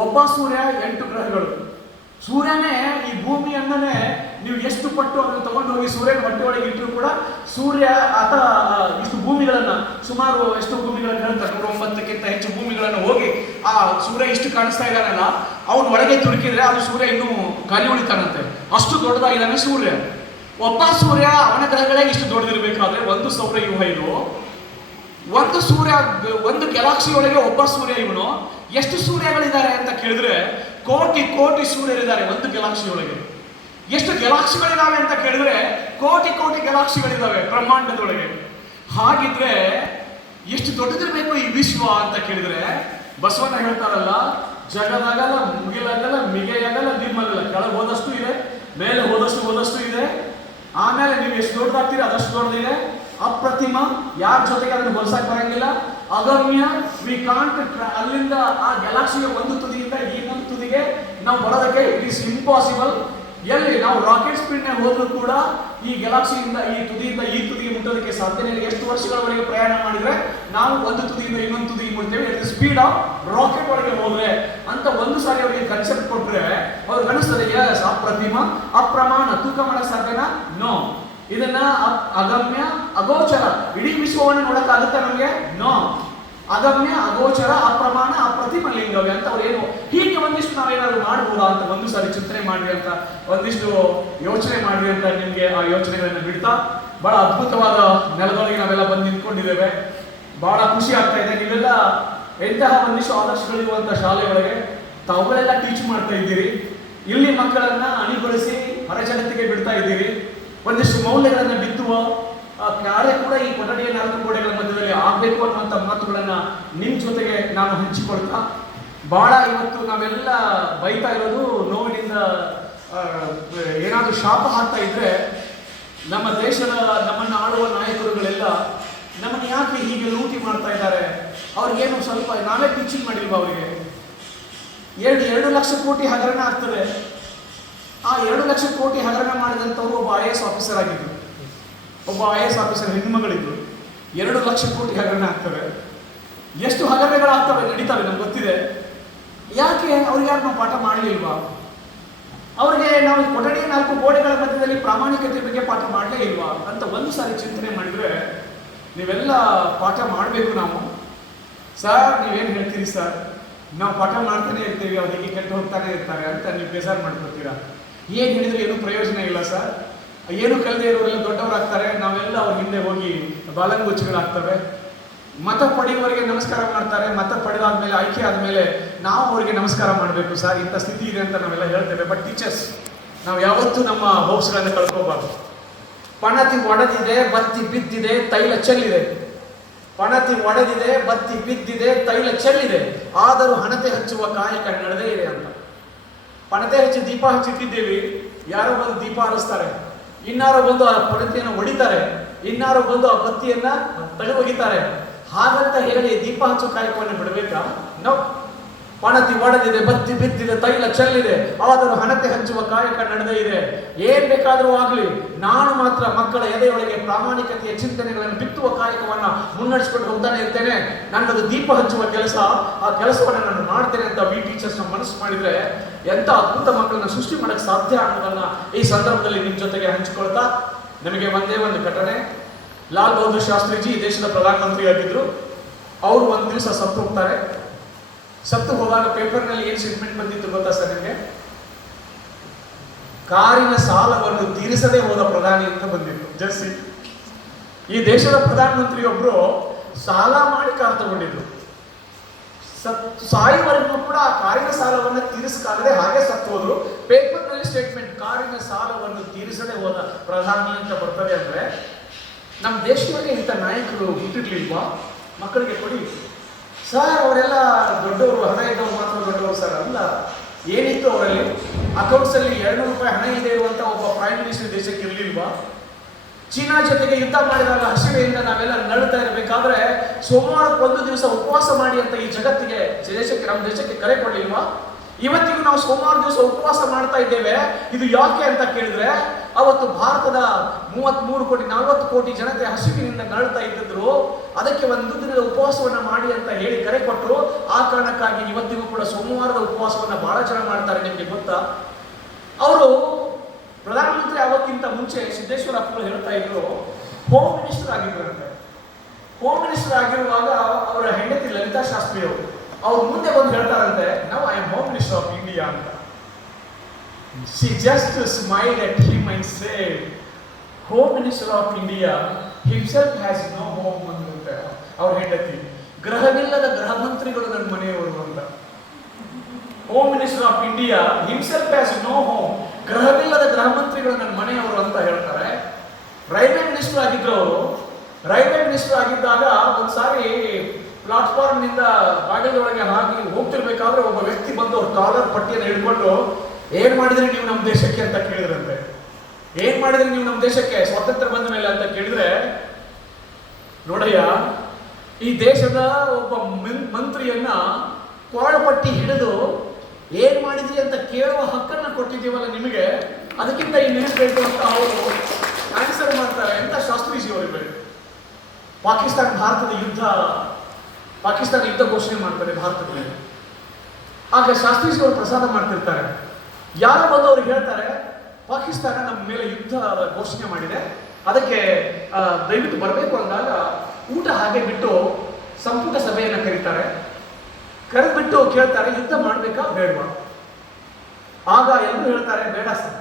ಒಬ್ಬ ಸೂರ್ಯ 8 ಗ್ರಹಗಳು. ಸೂರ್ಯನೇ ಈ ಭೂಮಿಯನ್ನೇ ನೀವು ಎಷ್ಟು ಪಟ್ಟು ಅದನ್ನು ತಗೊಂಡು ಹೋಗಿ ಸೂರ್ಯನ ಹೊಟ್ಟೆ ಒಳಗೆ ಇಟ್ಟರು ಕೂಡ ಸೂರ್ಯ ಆತ ಇಷ್ಟು ಭೂಮಿಗಳನ್ನ, ಸುಮಾರು ಎಷ್ಟು ಭೂಮಿಗಳನ್ನು ಹೇಳ್ತಾರೆ, 109ಕ್ಕಿಂತ ಹೆಚ್ಚು ಭೂಮಿಗಳನ್ನು ಹೋಗಿ ಆ ಸೂರ್ಯ ಇಷ್ಟು ಕಾಣಿಸ್ತಾ ಇದ್ದಾನಲ್ಲ, ಅವನು ಒಳಗೆ ತುರುಕಿದ್ರೆ ಅದು ಸೂರ್ಯ ಇನ್ನೂ ಖಾಲಿ ಉಳಿತಾನಂತೆ, ಅಷ್ಟು ದೊಡ್ಡದಾಗಿದ್ದಾನೆ ಸೂರ್ಯ. ಒಬ್ಬ ಸೂರ್ಯ ಅವನ ಗ್ರಹಗಳೇ ಇಷ್ಟು ದೊಡ್ಡದಿರ್ಬೇಕಾದ್ರೆ ಒಂದು ಸೌರವ್ಯೂಹ ಇದು, ಒಂದು ಸೂರ್ಯ, ಒಂದು ಗ್ಯಾಲಾಕ್ಸಿ ಒಳಗೆ ಒಬ್ಬ ಸೂರ್ಯ ಇವನು. ಎಷ್ಟು ಸೂರ್ಯಗಳಿದ್ದಾರೆ ಅಂತ ಕೇಳಿದ್ರೆ ಕೋಟಿ ಸೂರ್ಯರಿದ್ದಾರೆ ಒಂದು ಗ್ಯಾಲಾಕ್ಸಿ ಒಳಗೆ. ಎಷ್ಟು ಗ್ಯಾಲಾಕ್ಸಿಗಳಿದಾವೆ ಅಂತ ಕೇಳಿದ್ರೆ ಕೋಟಿ ಗ್ಯಾಲಾಕ್ಸಿಗಳಿದಾವೆ ಬ್ರಹ್ಮಾಂಡದೊಳಗೆ. ಹಾಗಿದ್ರೆ ಎಷ್ಟು ದೊಡ್ಡದಿರ್ಬೇಕು ಈ ವಿಶ್ವ ಅಂತ ಕೇಳಿದ್ರೆ ಬಸವಣ್ಣ ಹೇಳ್ತಾರಲ್ಲ, ಜಗದಗಲ ಮುಗಿಲಗಲ ಮಿಗೆಯಗಲ ನಿಮ್ಮಗಲ, ಕೆಳಗೆ ಹೋದಷ್ಟು ಇದೆ, ಮೇಲೆ ಹೋದಷ್ಟು ಇದೆ. ಆಮೇಲೆ ನೀವು ಎಷ್ಟು ದೊಡ್ಡದಾಗ್ತೀರಿ ಅದಷ್ಟು ದೊಡ್ಡದಿದೆ. ಅಪ್ರತಿಮ, ಯಾರ ಜೊತೆಗೆ ಅದನ್ನು ಹೋಲ್ಸಕ್ ಬರಂಗಿಲ್ಲ. ಅಗಮ್ಯ, ವಿ ಕಾಂಟ್, ಅಲ್ಲಿಂದ ಆ ಗ್ಯಾಲಾಕ್ಸಿಗೆ ಒಂದು ತುದಿಯಿಂದ ಇನ್ನೊಂದು ತುದಿಗೆ ನಾವು ಬರೋದಕ್ಕೆ ಇಟ್ ಈಸ್ ಇಂಪಾಸಿಬಲ್. ಎಲ್ಲಿ ನಾವು ರಾಕೆಟ್ ಸ್ಪೀಡ್ ನಲ್ಲಿ ಹೋದ್ರೂ ಕೂಡ ಈ ಗ್ಯಾಲಾಕ್ಸಿಯಿಂದ ಈ ತುದಿಯಿಂದ ಈ ತುದಿಗೆ ಮುಟ್ಟೋದಕ್ಕೆ ಸಾಧ್ಯನೇ ಇಲ್ಲ. ಎಷ್ಟು ವರ್ಷಗಳವರೆಗೆ ಪ್ರಯಾಣ ಮಾಡಿದ್ರೆ ನಾವು ಒಂದು ತುದಿಯಿಂದ ಇನ್ನೊಂದು ತುದಿಗೆ ಮುಟ್ತೇವೆ, ಇಟ್ ಸ್ಪೀಡ್ ಆಫ್ ರಾಕೆಟ್ ಒಳಗೆ ಹೋದ್ರೆ ಅಂತ ಒಂದು ಸಾರಿ ಅವರಿಗೆ ಕನ್ಸೆಪ್ಟ್ ಕೊಟ್ರೆ ಅವ್ರಿಗೆ ಅನಿಸ್ತದೆ, ಎಸ್ ಅಪ್ರತಿಮ, ಅಪ್ರಮಾಣ, ತೂಕ ಮಾಡಕ್ ಸಾಧ್ಯನಾ? ನೋ. ಇದನ್ನ ಅಗಮ್ಯ ಅಗೋಚರ, ಇಡೀ ವಿಶ್ವವನ್ನು ನೋಡಕ್ಕಾಗುತ್ತಾ ನಮಗೆ? ನೋ. ಅದಮ್ಯ, ಅಗೋಚರ, ಅಪ್ರಮಾಣ, ಅಪ್ರತಿಮ ಲಿಂಗವ್ಯ ಅಂತ ಅವ್ರೇನು ಹೀಗೆ ಒಂದಿಷ್ಟು ನಾವೇನಾದ್ರು ಮಾಡ್ಬೋದಾ ಅಂತ ಒಂದು ಸಾರಿ ಚಿಂತನೆ ಮಾಡ್ರಿ ಅಂತ, ಒಂದಿಷ್ಟು ಯೋಚನೆ ಮಾಡ್ರಿ ಅಂತ ನಿಮ್ಗೆ ಆ ಯೋಚನೆಗಳನ್ನ ಬಿಡ್ತಾ ಬಹಳ ಅದ್ಭುತವಾದ ನೆಲದೊಳಗೆ ನಾವೆಲ್ಲ ಬಂದು ನಿಂತ್ಕೊಂಡಿದ್ದೇವೆ. ಬಹಳ ಖುಷಿ ಆಗ್ತಾ ಇದೆ. ನೀವೆಲ್ಲ ಎಂತಹ ಒಂದಿಷ್ಟು ಆದರ್ಶಗಳಿರುವಂತ ಶಾಲೆಗಳಿಗೆ ತಾವುಗಳೆಲ್ಲ ಟೀಚ್ ಮಾಡ್ತಾ ಇದ್ದೀರಿ. ಇಲ್ಲಿ ಮಕ್ಕಳನ್ನ ಅಣಿಗೊಳಿಸಿ ಹೊರ ಜಗತ್ತಿಗೆ ಬಿಡ್ತಾ ಇದ್ದೀರಿ. ಒಂದಿಷ್ಟು ಮೌಲ್ಯಗಳನ್ನ ಬಿತ್ತುವ ಕಾರ್ಯ ಕೂಡ ಈ ಕೊಠಡಿಯ 4 ಗೋಡೆಗಳ ಮಧ್ಯದಲ್ಲಿ ಆಗ್ಬೇಕು ಅನ್ನುವಂಥ ಮಾತುಗಳನ್ನ ನಿಮ್ ಜೊತೆಗೆ ನಾನು ಹಂಚಿಕೊಳ್ತಾ, ಬಹಳ ಇವತ್ತು ನಾವೆಲ್ಲ ಬೈತಾ ಇರೋದು ನೋವಿನಿಂದ ಏನಾದ್ರು ಶಾಪ ಹಾಕ್ತಾ ಇದ್ರೆ ನಮ್ಮ ದೇಶದ ನಮ್ಮನ್ನು ಆಳುವ ನಾಯಕರುಗಳೆಲ್ಲ ನಮ್ಮನ್ನು ಯಾಕೆ ಹೀಗೆ ಲೂಟಿ ಮಾಡ್ತಾ ಇದ್ದಾರೆ, ಅವ್ರಿಗೇನು ಸ್ವಲ್ಪ ನಾವೇ ಟೀಚಿಂಗ್ ಮಾಡಿಲ್ವಾ ಅವರಿಗೆ? 2 ಲಕ್ಷ ಕೋಟಿ ಹಗರಣ ಆಗ್ತದೆ. ಆ 2 ಲಕ್ಷ ಕೋಟಿ ಹಗರಣ ಮಾಡಿದಂಥವ್ರು ಒಬ್ಬ IAS ಆಫೀಸರ್ ಆಗಿದ್ರು. ಒಬ್ಬ IAS ಆಫೀಸರ್ ಹೆಣ್ಣುಮಗಳಿದ್ರು. 2 ಲಕ್ಷ ಕೋಟಿ ಹಗರಣ ಆಗ್ತವೆ. ಎಷ್ಟು ಹಗರಣಗಳಾಗ್ತವೆ ನಡೀತವೆ ನಮ್ಗೆ ಗೊತ್ತಿದೆ. ಯಾಕೆ ಅವ್ರಿಗೆ ಯಾರು ನಾವು ಪಾಠ ಮಾಡಲಿಲ್ವಾ? ಅವ್ರಿಗೆ ನಾವು ಕೊಠಡಿಯ 4 ಗೋಡೆಗಳ ಮಧ್ಯದಲ್ಲಿ ಪ್ರಾಮಾಣಿಕತೆ ಬಗ್ಗೆ ಪಾಠ ಮಾಡಲೇ ಇಲ್ವಾ ಅಂತ ಒಂದು ಸಾರಿ ಚಿಂತನೆ ಮಾಡಿದ್ರೆ ನೀವೆಲ್ಲ ಪಾಠ ಮಾಡಬೇಕು. ನಾವು ಸರ್ ನೀವೇನು ಹೇಳ್ತೀರಿ ಸರ್, ನಾವು ಪಾಠ ಮಾಡ್ತಾನೆ ಇರ್ತೀವಿ, ಅವರಿಗೆ ಕೆಟ್ಟು ಹೋಗ್ತಾನೆ ಇರ್ತಾರೆ ಅಂತ ನೀವು ಬೇಜಾರು ಮಾಡ್ಕೊತೀರಾ. ಏನು ಹೇಳಿದ್ರೆ ಏನು ಪ್ರಯೋಜನ ಇಲ್ಲ ಸರ್. ಏನು ಕಲಿದೇ ಇರೋರೆಲ್ಲ ದೊಡ್ಡವರಾಗ್ತಾರೆ, ನಾವೆಲ್ಲ ಅವ್ರ ಹಿಂದೆ ಹೋಗಿ ಬಾಲಂಗುಚ್ಚಿಗಳಾಗ್ತವೆ. ಮತ ಪಡೆಯುವವರಿಗೆ ನಮಸ್ಕಾರ ಮಾಡ್ತಾರೆ, ಮತ ಪಡೆದಾದ್ಮೇಲೆ ಆಯ್ಕೆ ಆದಮೇಲೆ ನಾವು ಅವರಿಗೆ ನಮಸ್ಕಾರ ಮಾಡಬೇಕು ಸರ್, ಇಂಥ ಸ್ಥಿತಿ ಇದೆ ಅಂತ ನಾವೆಲ್ಲ ಹೇಳ್ತೇವೆ. ಬಟ್ ಟೀಚರ್ಸ್ ನಾವು ಯಾವತ್ತೂ ನಮ್ಮ ಹೋಪ್ಸ್ಗಳನ್ನ ಕಳ್ಕೋಬಾರ್ದು. ಪಣತಿ ಒಡೆದಿದೆ, ಬತ್ತಿ ಬಿದ್ದಿದೆ, ತೈಲ ಚೆಲ್ಲಿದೆ. ಪಣತಿ ಒಡೆದಿದೆ, ಬತ್ತಿ ಬಿದ್ದಿದೆ, ತೈಲ ಚೆಲ್ಲಿದೆ, ಆದರೂ ಹಣತೆ ಹಚ್ಚುವ ಕಾಯಕ ನಡೆದೇ ಇದೆ ಅಂತ. ಪಣತೆ ಹಚ್ಚಿ ದೀಪ ಹಚ್ಚಿಟ್ಟಿದ್ದೀವಿ, ಯಾರೋ ಬಂದು ದೀಪ ಹರಿಸ್ತಾರೆ, ಇನ್ನಾರೋ ಬಂದು ಆ ಪಣತಿಯನ್ನು ಹೊಡಿತಾರೆ, ಇನ್ನಾರೋ ಬಂದು ಆ ಬತ್ತಿಯನ್ನ ತೆಗೆದೊಗಿತಾರೆ. ಹಾಗಂತ ಹೇಳಿ ದೀಪ ಹಚ್ಚುವ ಕಾಯಕವನ್ನು ಬಿಡಬೇಕಾ? ನಾವು ಪಣತಿ ಒಡೆದಿದೆ, ಬತ್ತಿ ಬಿದ್ದಿದೆ, ತೈಲ ಚೆಲ್ಲಿದೆ, ಆದರೂ ಹಣತೆ ಹಚ್ಚುವ ಕಾಯಕ ನಡೆದೇ ಇದೆ. ಏನ್ ಬೇಕಾದರೂ ಆಗ್ಲಿ, ನಾನು ಮಾತ್ರ ಮಕ್ಕಳ ಎದೆಯೊಳಗೆ ಪ್ರಾಮಾಣಿಕತೆಯ ಚಿಂತನೆಗಳನ್ನು ಬಿತ್ತುವ ಕಾಯಕವನ್ನ ಮುನ್ನಡೆಸ್ಕೊಂಡು ಹೋಗ್ತಾನೆ ಇರ್ತೇನೆ. ನನ್ನದು ದೀಪ ಹಚ್ಚುವ ಕೆಲಸ, ಆ ಕೆಲಸವನ್ನು ನಾನು ಮಾಡ್ತೇನೆ ಅಂತ ವಿ ಟೀಚರ್ಸ್ ಮನಸ್ಸು ಮಾಡಿದ್ರೆ ಎಂತ ಅದ್ಭುತ ಮಕ್ಕಳನ್ನ ಸೃಷ್ಟಿ ಮಾಡಕ್ಕೆ ಸಾಧ್ಯ ಅನ್ನೋದನ್ನ ಈ ಸಂದರ್ಭದಲ್ಲಿ ನಿಮ್ ಜೊತೆಗೆ ಹಂಚಿಕೊಳ್ತಾ, ನಮಗೆ ಒಂದೇ ಒಂದು ಘಟನೆ. ಲಾಲ್ ಬಹದ್ದೂರ್ ಶಾಸ್ತ್ರಿಜಿ ಈ ದೇಶದ ಪ್ರಧಾನಮಂತ್ರಿ ಆಗಿದ್ರು. ಅವರು ಒಂದು ದಿವಸ ಸತ್ತು ಹೋಗ್ತಾರೆ. ಸತ್ತು ಹೋದಾಗ ಪೇಪರ್ನಲ್ಲಿ ಏನ್ ಸ್ಟೇಟ್ಮೆಂಟ್ ಬಂದಿತ್ತು ಗೊತ್ತಾ ಸರ್ ನಿಮಗೆ? ಕಾರಿನ ಸಾಲವನ್ನು ತೀರಿಸದೇ ಹೋದ ಪ್ರಧಾನಿ ಅಂತ ಬಂದಿತ್ತು. ಜರ್ಸಿ ಈ ದೇಶದ ಪ್ರಧಾನಮಂತ್ರಿಯೊಬ್ರು ಸಾಲ ಮಾಡಿ ಕಾರ್ ತಗೊಂಡಿದ್ರು. ಸಾಯುವವರೆಗೂ ಕೂಡ ಆ ಕಾರಿನ ಸಾಲವನ್ನು ತೀರಿಸಕ್ಕಾಗದೆ ಹಾಗೆ ಸತ್ತು ಹೋದ್ರು. ಪೇಪರ್ನಲ್ಲಿ ಸ್ಟೇಟ್ಮೆಂಟ್ ಕಾರಿನ ಸಾಲವನ್ನು ತೀರಿಸದೆ ಹೋದ ಪ್ರಧಾನಿ ಅಂತ ಬರ್ತದೆ. ಅಂದ್ರೆ ನಮ್ಮ ದೇಶದೊಳಗೆ ಇಂಥ ನಾಯಕರು ಹುಟ್ಟಿರ್ಲಿಲ್ವಾ? ಮಕ್ಕಳಿಗೆ ಕೊಡಿ ಸರ್, ಅವರೆಲ್ಲ ದೊಡ್ಡವರು, ಹಣ ಇದ್ದವರು ಮಾತ್ರ ದೊಡ್ಡವರು ಸರ್ ಅಲ್ಲ. ಏನಿತ್ತು ಅವರಲ್ಲಿ? ಅಕೌಂಟ್ಸ್ ಅಲ್ಲಿ 200 ರೂಪಾಯಿ ಹಣ ಇದೆ ಇರುವಂತ ಒಬ್ಬ ಪ್ರೈಮ್ ಮಿನಿಸ್ಟರ್ ದೇಶಕ್ಕೆ ಇರಲಿಲ್ವಾ? ಚೀನಾ ಜೊತೆಗೆ ಯುದ್ಧ ಮಾಡಿದಾಗ ಹಸಿವೆಯಿಂದ ನಾವೆಲ್ಲ ನಳ್ತಾ ಇರಬೇಕಾದ್ರೆ ಸೋಮವಾರಕ್ಕೆ ಒಂದು ದಿವಸ ಉಪವಾಸ ಮಾಡಿ ಅಂತ ಈ ಜಗತ್ತಿಗೆ ದೇಶಕ್ಕೆ ನಮ್ಮ ದೇಶಕ್ಕೆ ಕರೆ ಕೊಡ್ಲಿಲ್ವಾ? ಇವತ್ತಿಗೂ ನಾವು ಸೋಮವಾರ ದಿವಸ ಉಪವಾಸ ಮಾಡ್ತಾ ಇದ್ದೇವೆ. ಇದು ಯಾಕೆ ಅಂತ ಕೇಳಿದ್ರೆ, ಅವತ್ತು ಭಾರತದ 33 ಕೋಟಿ 40 ಕೋಟಿ ಜನತೆ ಹಸಿವಿನಿಂದ ನಳ್ತಾ ಇದ್ದಿದ್ರು. ಅದಕ್ಕೆ ಒಂದು ದಿನದ ಉಪವಾಸವನ್ನ ಮಾಡಿ ಅಂತ ಹೇಳಿ ಕರೆ ಕೊಟ್ಟರು. ಆ ಕಾರಣಕ್ಕಾಗಿ ಇವತ್ತಿಗೂ ಕೂಡ ಸೋಮವಾರದ ಉಪವಾಸವನ್ನ ಬಹಳ ಜನ ಮಾಡ್ತಾರೆ. ನಿಮ್ಗೆ ಗೊತ್ತಾ? ಅವರು ಪ್ರಧಾನಮಂತ್ರಿ ಆಗೋಕ್ಕಿಂತ ಮುಂಚೆ ಸಿದ್ದೇಶ್ವರಪ್ಪರು ಹೇಳ್ತಾ ಇದ್ರು, ಹೋಮ್ ಮಿನಿಸ್ಟರ್ ಆಗಿದ್ರಂತೆ. ಹೋಮ್ ಮಿನಿಸ್ಟರ್ ಆಗಿರುವಾಗ ಅವರ ಹೆಂಡತಿ ಲಲಿತಾ ಶಾಸ್ತ್ರಿ ಅವ್ರು ಮುಂದೆ ಬಂದು ಹೇಳ್ತಾರಂತೆ, ನಾವು I am home minister of India ಅಂತ. She just smiled at him and said, Home Minister of India himself has no home ಅಂತ ಅವ್ರ ಹೆಂಡತಿ. ಗೃಹವಿಲ್ಲದ ಗೃಹ ಮಂತ್ರಿಗಳು ನನ್ನ ಮನೆಯವರು ಅಂತ. Home minister of India himself has no home, ಗೃಹವಿಲ್ಲದ ಗೃಹ ಮಂತ್ರಿಗಳು ನನ್ನ ಮನೆಯವರು ಅಂತ ಹೇಳ್ತಾರೆ. ರೈಲ್ವೆ ಮಿನಿಸ್ಟರ್ ಆಗಿದ್ರು ಅವರು. ರೈಲ್ವೆ ಮಿನಿಸ್ಟರ್ ಆಗಿದ್ದಾಗ ಒಂದ್ಸಾರಿ ಪ್ಲಾಟ್ಫಾರ್ಮ್ ನಿಂದ ಬಾಗಿಲೊಳಗೆ ಹಾಕಿ ಹೋಗ್ತಿರ್ಬೇಕಾದ್ರೆ ಒಬ್ಬ ವ್ಯಕ್ತಿ ಬಂದು ಅವ್ರ ಕಾಲರ್ ಪಟ್ಟಿಯನ್ನು ಹಿಡ್ಕೊಂಡು, ಏನ್ ಮಾಡಿದ್ರಿ ನೀವು ನಮ್ಮ ದೇಶಕ್ಕೆ ಅಂತ ಕೇಳಿದ್ರಂತೆ. ಏನ್ ಮಾಡಿದ್ರಿ ನೀವು ನಮ್ಮ ದೇಶಕ್ಕೆ ಸ್ವಾತಂತ್ರ್ಯ ಬಂದ ಮೇಲೆ ಅಂತ ಕೇಳಿದ್ರೆ, ನೋಡಯ್ಯ, ಈ ದೇಶದ ಒಬ್ಬ ಮಂತ್ರಿಯನ್ನ ಕೊರಳಪಟ್ಟಿ ಹಿಡಿದು ಏನ್ ಮಾಡಿದ್ರಿ ಅಂತ ಕೇಳುವ ಹಕ್ಕನ್ನ ಕೊಟ್ಟಿದ್ದೀವಲ್ಲ ನಿಮಗೆ, ಅದಕ್ಕಿಂತ ಇನ್ನೇನು ಬೇಕು ಅಂತ ಅವರು ಆನ್ಸರ್ ಮಾಡ್ತಾರೆ ಅಂತ ಶಾಸ್ತ್ರೀಜಿ ಅವರಿಗೆ. ಪಾಕಿಸ್ತಾನ ಯುದ್ಧ ಘೋಷಣೆ ಮಾಡ್ತಾರೆ ಭಾರತದ ಮೇಲೆ. ಆಗ ಶಾಸ್ತ್ರೀಜಿ ಅವರು ಪ್ರಸಾದ ಮಾಡ್ತಿರ್ತಾರೆ. ಯಾರೋ ಬಂದು ಅವ್ರಿಗೆ ಹೇಳ್ತಾರೆ, ಪಾಕಿಸ್ತಾನ ನಮ್ಮ ಮೇಲೆ ಯುದ್ಧ ಘೋಷಣೆ ಮಾಡಿದೆ, ಅದಕ್ಕೆ ದಯವಿಟ್ಟು ಬರಬೇಕು ಅಂದಾಗ ಊಟ ಹಾಗೆ ಬಿಟ್ಟು ಸಂಪುಟ ಸಭೆಯನ್ನು ಕರೀತಾರೆ. ಕರೆದ್ಬಿಟ್ಟು ಕೇಳ್ತಾರೆ, ಯುದ್ಧ ಮಾಡ್ಬೇಕಾ ಬೇಡವಾ? ಆಗ ಎಲ್ಲರೂ ಹೇಳ್ತಾರೆ, ಬೇಡ ಸರ್.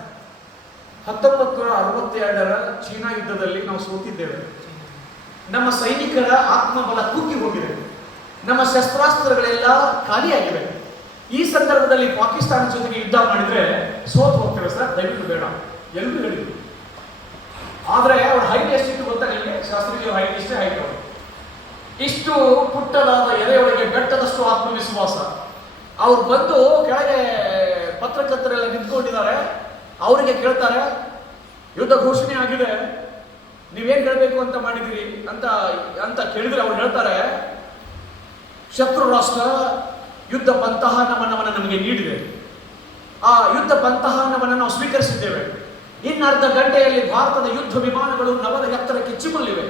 1962ರ ಚೀನಾ ಯುದ್ಧದಲ್ಲಿ ನಾವು ಸೋತಿದ್ದೇವೆ. ನಮ್ಮ ಸೈನಿಕರ ಆತ್ಮಬಲ ಕುಗ್ಗಿ ಹೋಗಿದೆ. ನಮ್ಮ ಶಸ್ತ್ರಾಸ್ತ್ರಗಳೆಲ್ಲ ಖಾಲಿಯಾಗಿವೆ. ಈ ಸಂದರ್ಭದಲ್ಲಿ ಪಾಕಿಸ್ತಾನ ಜೊತೆಗೆ ಯುದ್ಧ ಮಾಡಿದ್ರೆ ಸೋತು ಹೋಗ್ತೇವೆ ಸರ್, ದಯವಿಟ್ಟು ಬೇಡ ಎಲ್ಲರೂ ಹೇಳಿದ್ರು. ಆದ್ರೆ ಅವ್ರ ಹೈಟ್ ಎಷ್ಟಿತ್ತು ಗೊತ್ತಾ ನಿಮಗೆ? ಶಾಸ್ತ್ರೀಯ ಹೈಟ್ ಇಷ್ಟೇ ಹೈಟ್. ಅವರು ಇಷ್ಟು ಪುಟ್ಟದಾದ ಎದೆಯೊಳಗೆ ಬೆಟ್ಟದಷ್ಟು ಆತ್ಮವಿಶ್ವಾಸ. ಅವ್ರು ಬಂದು ಕೆಳಗೆ ಪತ್ರಕರ್ತರೆಲ್ಲ ನಿಂತ್ಕೊಂಡಿದ್ದಾರೆ. ಅವರಿಗೆ ಕೇಳ್ತಾರೆ, ಯುದ್ಧ ಘೋಷಣೆ ಆಗಿದೆ, ನೀವೇನ್ ಹೇಳ್ಬೇಕು ಅಂತ ಮಾಡಿದಿರಿ ಅಂತ ಅಂತ ಕೇಳಿದ್ರೆ ಅವ್ರು ಹೇಳ್ತಾರೆ, ಶತ್ರು ರಾಷ್ಟ್ರ ಯುದ್ಧ ಪಂಥಾಹನವನ್ನು ನಮಗೆ ನೀಡಿದೆ. ಆ ಯುದ್ಧ ಪಂಥಾಹನವನ್ನು ನಾವು ಸ್ವೀಕರಿಸಿದ್ದೇವೆ. ಇನ್ನರ್ಧ ಗಂಟೆಯಲ್ಲಿ ಭಾರತದ ಯುದ್ಧ ವಿಮಾನಗಳು ನವದ ಎತ್ತರಕ್ಕೆ ಚಿಮ್ಮಲಿವೆ.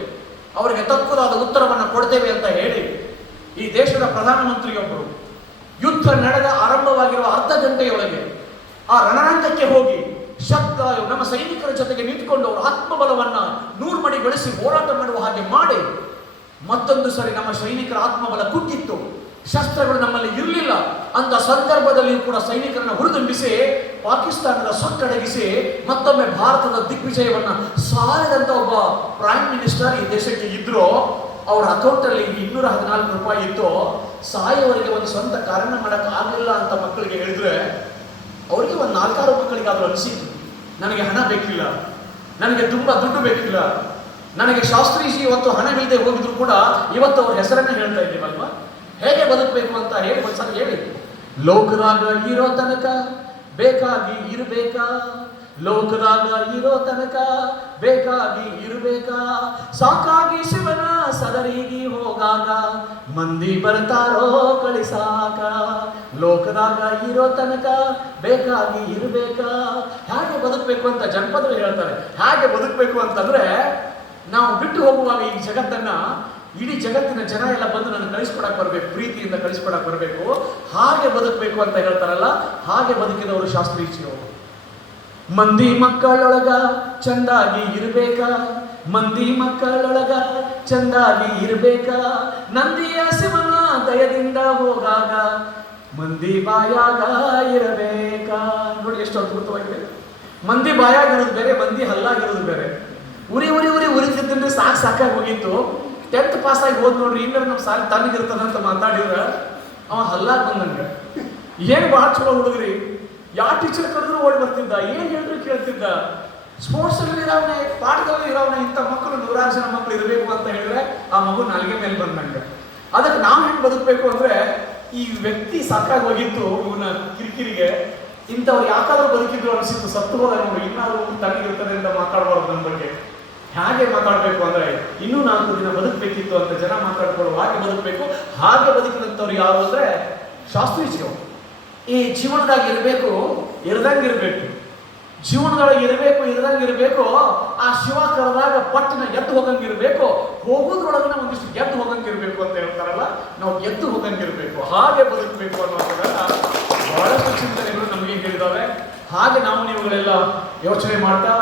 ಅವರಿಗೆ ತಕ್ಕುದಾದ ಉತ್ತರವನ್ನು ಕೊಡ್ತೇವೆ ಅಂತ ಹೇಳಿ ಈ ದೇಶದ ಪ್ರಧಾನಮಂತ್ರಿಯೊಬ್ಬರು ಯುದ್ಧ ನಡೆದ ಆರಂಭವಾಗಿರುವ ಅರ್ಧ ಗಂಟೆಯೊಳಗೆ ಆ ರಣರಂಗಕ್ಕೆ ಹೋಗಿ ನಮ್ಮ ಸೈನಿಕರ ಜೊತೆಗೆ ನಿಂತುಕೊಂಡು ಅವರ ಆತ್ಮಬಲವನ್ನ ನೂರ್ಮಡಿಗೊಳಿಸಿ ಹೋರಾಟ ಮಾಡುವ ಹಾಗೆ ಮಾಡಿ, ಮತ್ತೊಂದು ಸರಿ ನಮ್ಮ ಸೈನಿಕರ ಆತ್ಮಬಲ ಕುಗ್ಗಿತ್ತು. ಶಸ್ತ್ರಗಳು ನಮ್ಮಲ್ಲಿ ಇರಲಿಲ್ಲ ಅಂತ ಸಂದರ್ಭದಲ್ಲಿಯೂ ಕೂಡ ಸೈನಿಕರನ್ನ ಹುರಿದುಂಬಿಸಿ ಪಾಕಿಸ್ತಾನದ ಸೊಕ್ಕಡಗಿಸಿ ಮತ್ತೊಮ್ಮೆ ಭಾರತದ ದಿಗ್ವಿಜಯವನ್ನ ಸಾರಿದಂತ ಒಬ್ಬ ಪ್ರೈಮ್ ಮಿನಿಸ್ಟರ್ ಈ ದೇಶಕ್ಕೆ ಇದ್ರು. ಅವರ ಅಕೌಂಟ್ ಅಲ್ಲಿ 214 ರೂಪಾಯಿ ಇತ್ತು. ಸಾಯವರಿಗೆ ಒಂದು ಸ್ವಂತ ಕಾರಣ ಮಾಡಕ್ ಆಗಲಿಲ್ಲ ಅಂತ ಮಕ್ಕಳಿಗೆ ಹೇಳಿದ್ರೆ ಅವರಿಗೆ ಒಂದು 4-6 ಮಕ್ಕಳಿಗಾದ್ರೂ ಅನಿಸಿತ್ತು, ನನಗೆ ಹಣ ಬೇಕಿಲ್ಲ, ನನಗೆ ತುಂಬಾ ದುಡ್ಡು ಬೇಕಿಲ್ಲ, ನನಗೆ ಶಾಸ್ತ್ರೀಜಿ ಇವತ್ತು ಹಣವಿಲ್ಲದೆ ಹೋಗಿದ್ರು ಕೂಡ ಇವತ್ತು ಅವ್ರ ಹೆಸರನ್ನ ಹೇಳ್ತಾ ಇದ್ದೀವಲ್ವಾ, ಹೇಗೆ ಬದುಕಬೇಕು ಅಂತ ಹೇಳಿ ಒಂದ್ಸಲ ಹೇಳಿ. ಲೋಕದಾಗ ಇರೋ ತನಕ ಬೇಕಾಗಿ ಇರಬೇಕಾ, ಲೋಕದಾಗ ಇರೋ ತನಕ ಬೇಕಾಗಿ ಇರಬೇಕಾ, ಸಾಕಾಗಿ ಶಿವನ ಸದರಿಗೆ ಹೋಗಾಗ ಮಂದಿ ಬರ್ತಾರೋ ಕಳಿಸಾಕ, ಲೋಕದಾಗ ಇರೋ ತನಕ ಬೇಕಾಗಿ ಇರಬೇಕಾ. ಹೇಗೆ ಬದುಕಬೇಕು ಅಂತ ಜನಪದರು ಹೇಳ್ತಾರೆ. ಹೇಗೆ ಬದುಕಬೇಕು ಅಂತಂದ್ರೆ, ನಾವು ಬಿಟ್ಟು ಹೋಗುವಾಗ ಈ ಜಗತ್ತನ್ನ ಇಡೀ ಜಗತ್ತಿನ ಜನ ಎಲ್ಲ ಬಂದು ನನ್ನ ಕಳಿಸ್ಕೊಡಕ್ ಬರಬೇಕು, ಪ್ರೀತಿಯಿಂದ ಕಳಿಸ್ಕೊಡಕ್ ಬರಬೇಕು, ಹಾಗೆ ಬದುಕಬೇಕು ಅಂತ ಹೇಳ್ತಾರಲ್ಲ, ಹಾಗೆ ಬದುಕಿದವರು ಶಾಸ್ತ್ರೀಜಿಯವರು. ಮಂದಿ ಮಕ್ಕಳೊಳಗ ಚಂದಾಗಿ ಇರಬೇಕಾ, ಮಂದಿ ಮಕ್ಕಳೊಳಗ ಚಂದಾಗಿ ಇರಬೇಕಾ, ನಂದಿಯ ಶಿವನ ದಯದಿಂದ ಹೋಗಾಗ ಮಂದಿ ಬಾಯಾಗ ಇರಬೇಕಾ. ನೋಡಿ ಎಷ್ಟು ಅದ್ಭುತವಾಗಿದೆ. ಮಂದಿ ಬಾಯಾಗಿರೋದು ಬೇರೆ, ಮಂದಿ ಹಲ್ಲಾಗಿರೋದು ಬೇರೆ. ಉರಿ ಉರಿ ಉರಿ ಉರಿತಿದ್ದಂದ್ರೆ ಸಾಕಾಗಿ ಹೋಗಿತ್ತು. 10th ಪಾಸ್ ಆಗಿ ಹೋದ್ ನೋಡ್ರಿ, ಇನ್ನೂ ನಮ್ಮ ಸಾಲಿ ತನಗಿರ್ತದಂತ ಮಾತಾಡಿದ್ರ ಅವ ಹಲ್ಲಾಗ್ ಬಂದಂಗ. ಏನ್ ಬಹಳ ಚಲೋ ಹುಡುಗ್ರಿ, ಯಾವ ಟೀಚರ್ ಕರೆದ್ರು ಓಡಿ ಬರ್ತಿದ್ದ, ಏನ್ ಹೇಳಿದ್ರು ಕೇಳ್ತಿದ್ದ. ಸ್ಪೋರ್ಟ್ಸ್ ಅಲ್ಲಿ ಇರೋವನೇ, ಪಾಠದಲ್ಲಿ ಇರೋವನೇ, ಇಂಥ ಮಕ್ಕಳು 100 ಜನ ಮಕ್ಕಳು ಇರಬೇಕು ಅಂತ ಹೇಳಿದ್ರೆ ಆ ಮಗು ನಾಲ್ಗೆ ಮೇಲೆ ಬಂದಂಗ. ಅದಕ್ಕೆ ನಾವು ಹೆಂಗ್ ಬದುಕಬೇಕು ಅಂದ್ರೆ, ಈ ವ್ಯಕ್ತಿ ಸಾಕಾಗಿ ಹೋಗಿತ್ತು ಇವನ ಕಿರಿಕಿರಿಗೆ, ಇಂಥವ್ರು ಯಾಕಾದ್ರೂ ಬದುಕಿದ್ರು ಅನಿಸಿತ್ತು, ಸತ್ತು ಹೋದ ನೋಡಿ ಇನ್ನಾದ್ರೂ ತನಗಿರ್ತದೆ ಅಂತ ಮಾತಾಡಬಾರ್ದು. ನಮ್ಮ ಬಗ್ಗೆ ಹೇಗೆ ಮಾತಾಡಬೇಕು ಅಂದ್ರೆ, ಇನ್ನೂ 4 ದಿನ ಬದುಕಬೇಕಿತ್ತು ಅಂತ ಜನ ಮಾತಾಡ್ಕೊಳ್ಳೋ ಹಾಗೆ ಬದುಕಬೇಕು. ಹಾಗೆ ಬದುಕಿದಂಥವ್ರು ಯಾರು ಅಂದ್ರೆ ಶಾಸ್ತ್ರೀಜಿಯವರು. ಈ ಜೀವನದಾಗ ಇರಬೇಕು, ಇರದಂಗಿರ್ಬೇಕು, ಜೀವನದೊಳಗೆ ಇರಬೇಕು, ಇರದಂಗಿರ್ಬೇಕು. ಆ ಶಿವ ಕರೆದಾಗ ಪಟ್ಟಿನ ಎದ್ದು ಹೋಗಂಗಿರ್ಬೇಕು, ಹೋಗೋದ್ರೊಳಗನ ಒಂದಿಷ್ಟು ಗೆದ್ದು ಹೋಗಂಗಿರ್ಬೇಕು ಅಂತ ಹೇಳ್ತಾರಲ್ಲ, ನಾವು ಗೆದ್ದು ಹೋಗಂಗಿರ್ಬೇಕು, ಹಾಗೆ ಬದುಕಬೇಕು ಅನ್ನೋದನ್ನ ಬಹಳಷ್ಟು ಚಿಂತನೆಗಳು ನಮಗೆ ಹೇಳಿದಾವೆ. ಹಾಗೆ ನಾವು ನೀವುಗಳೆಲ್ಲ ಯೋಚನೆ ಮಾಡ್ತಾ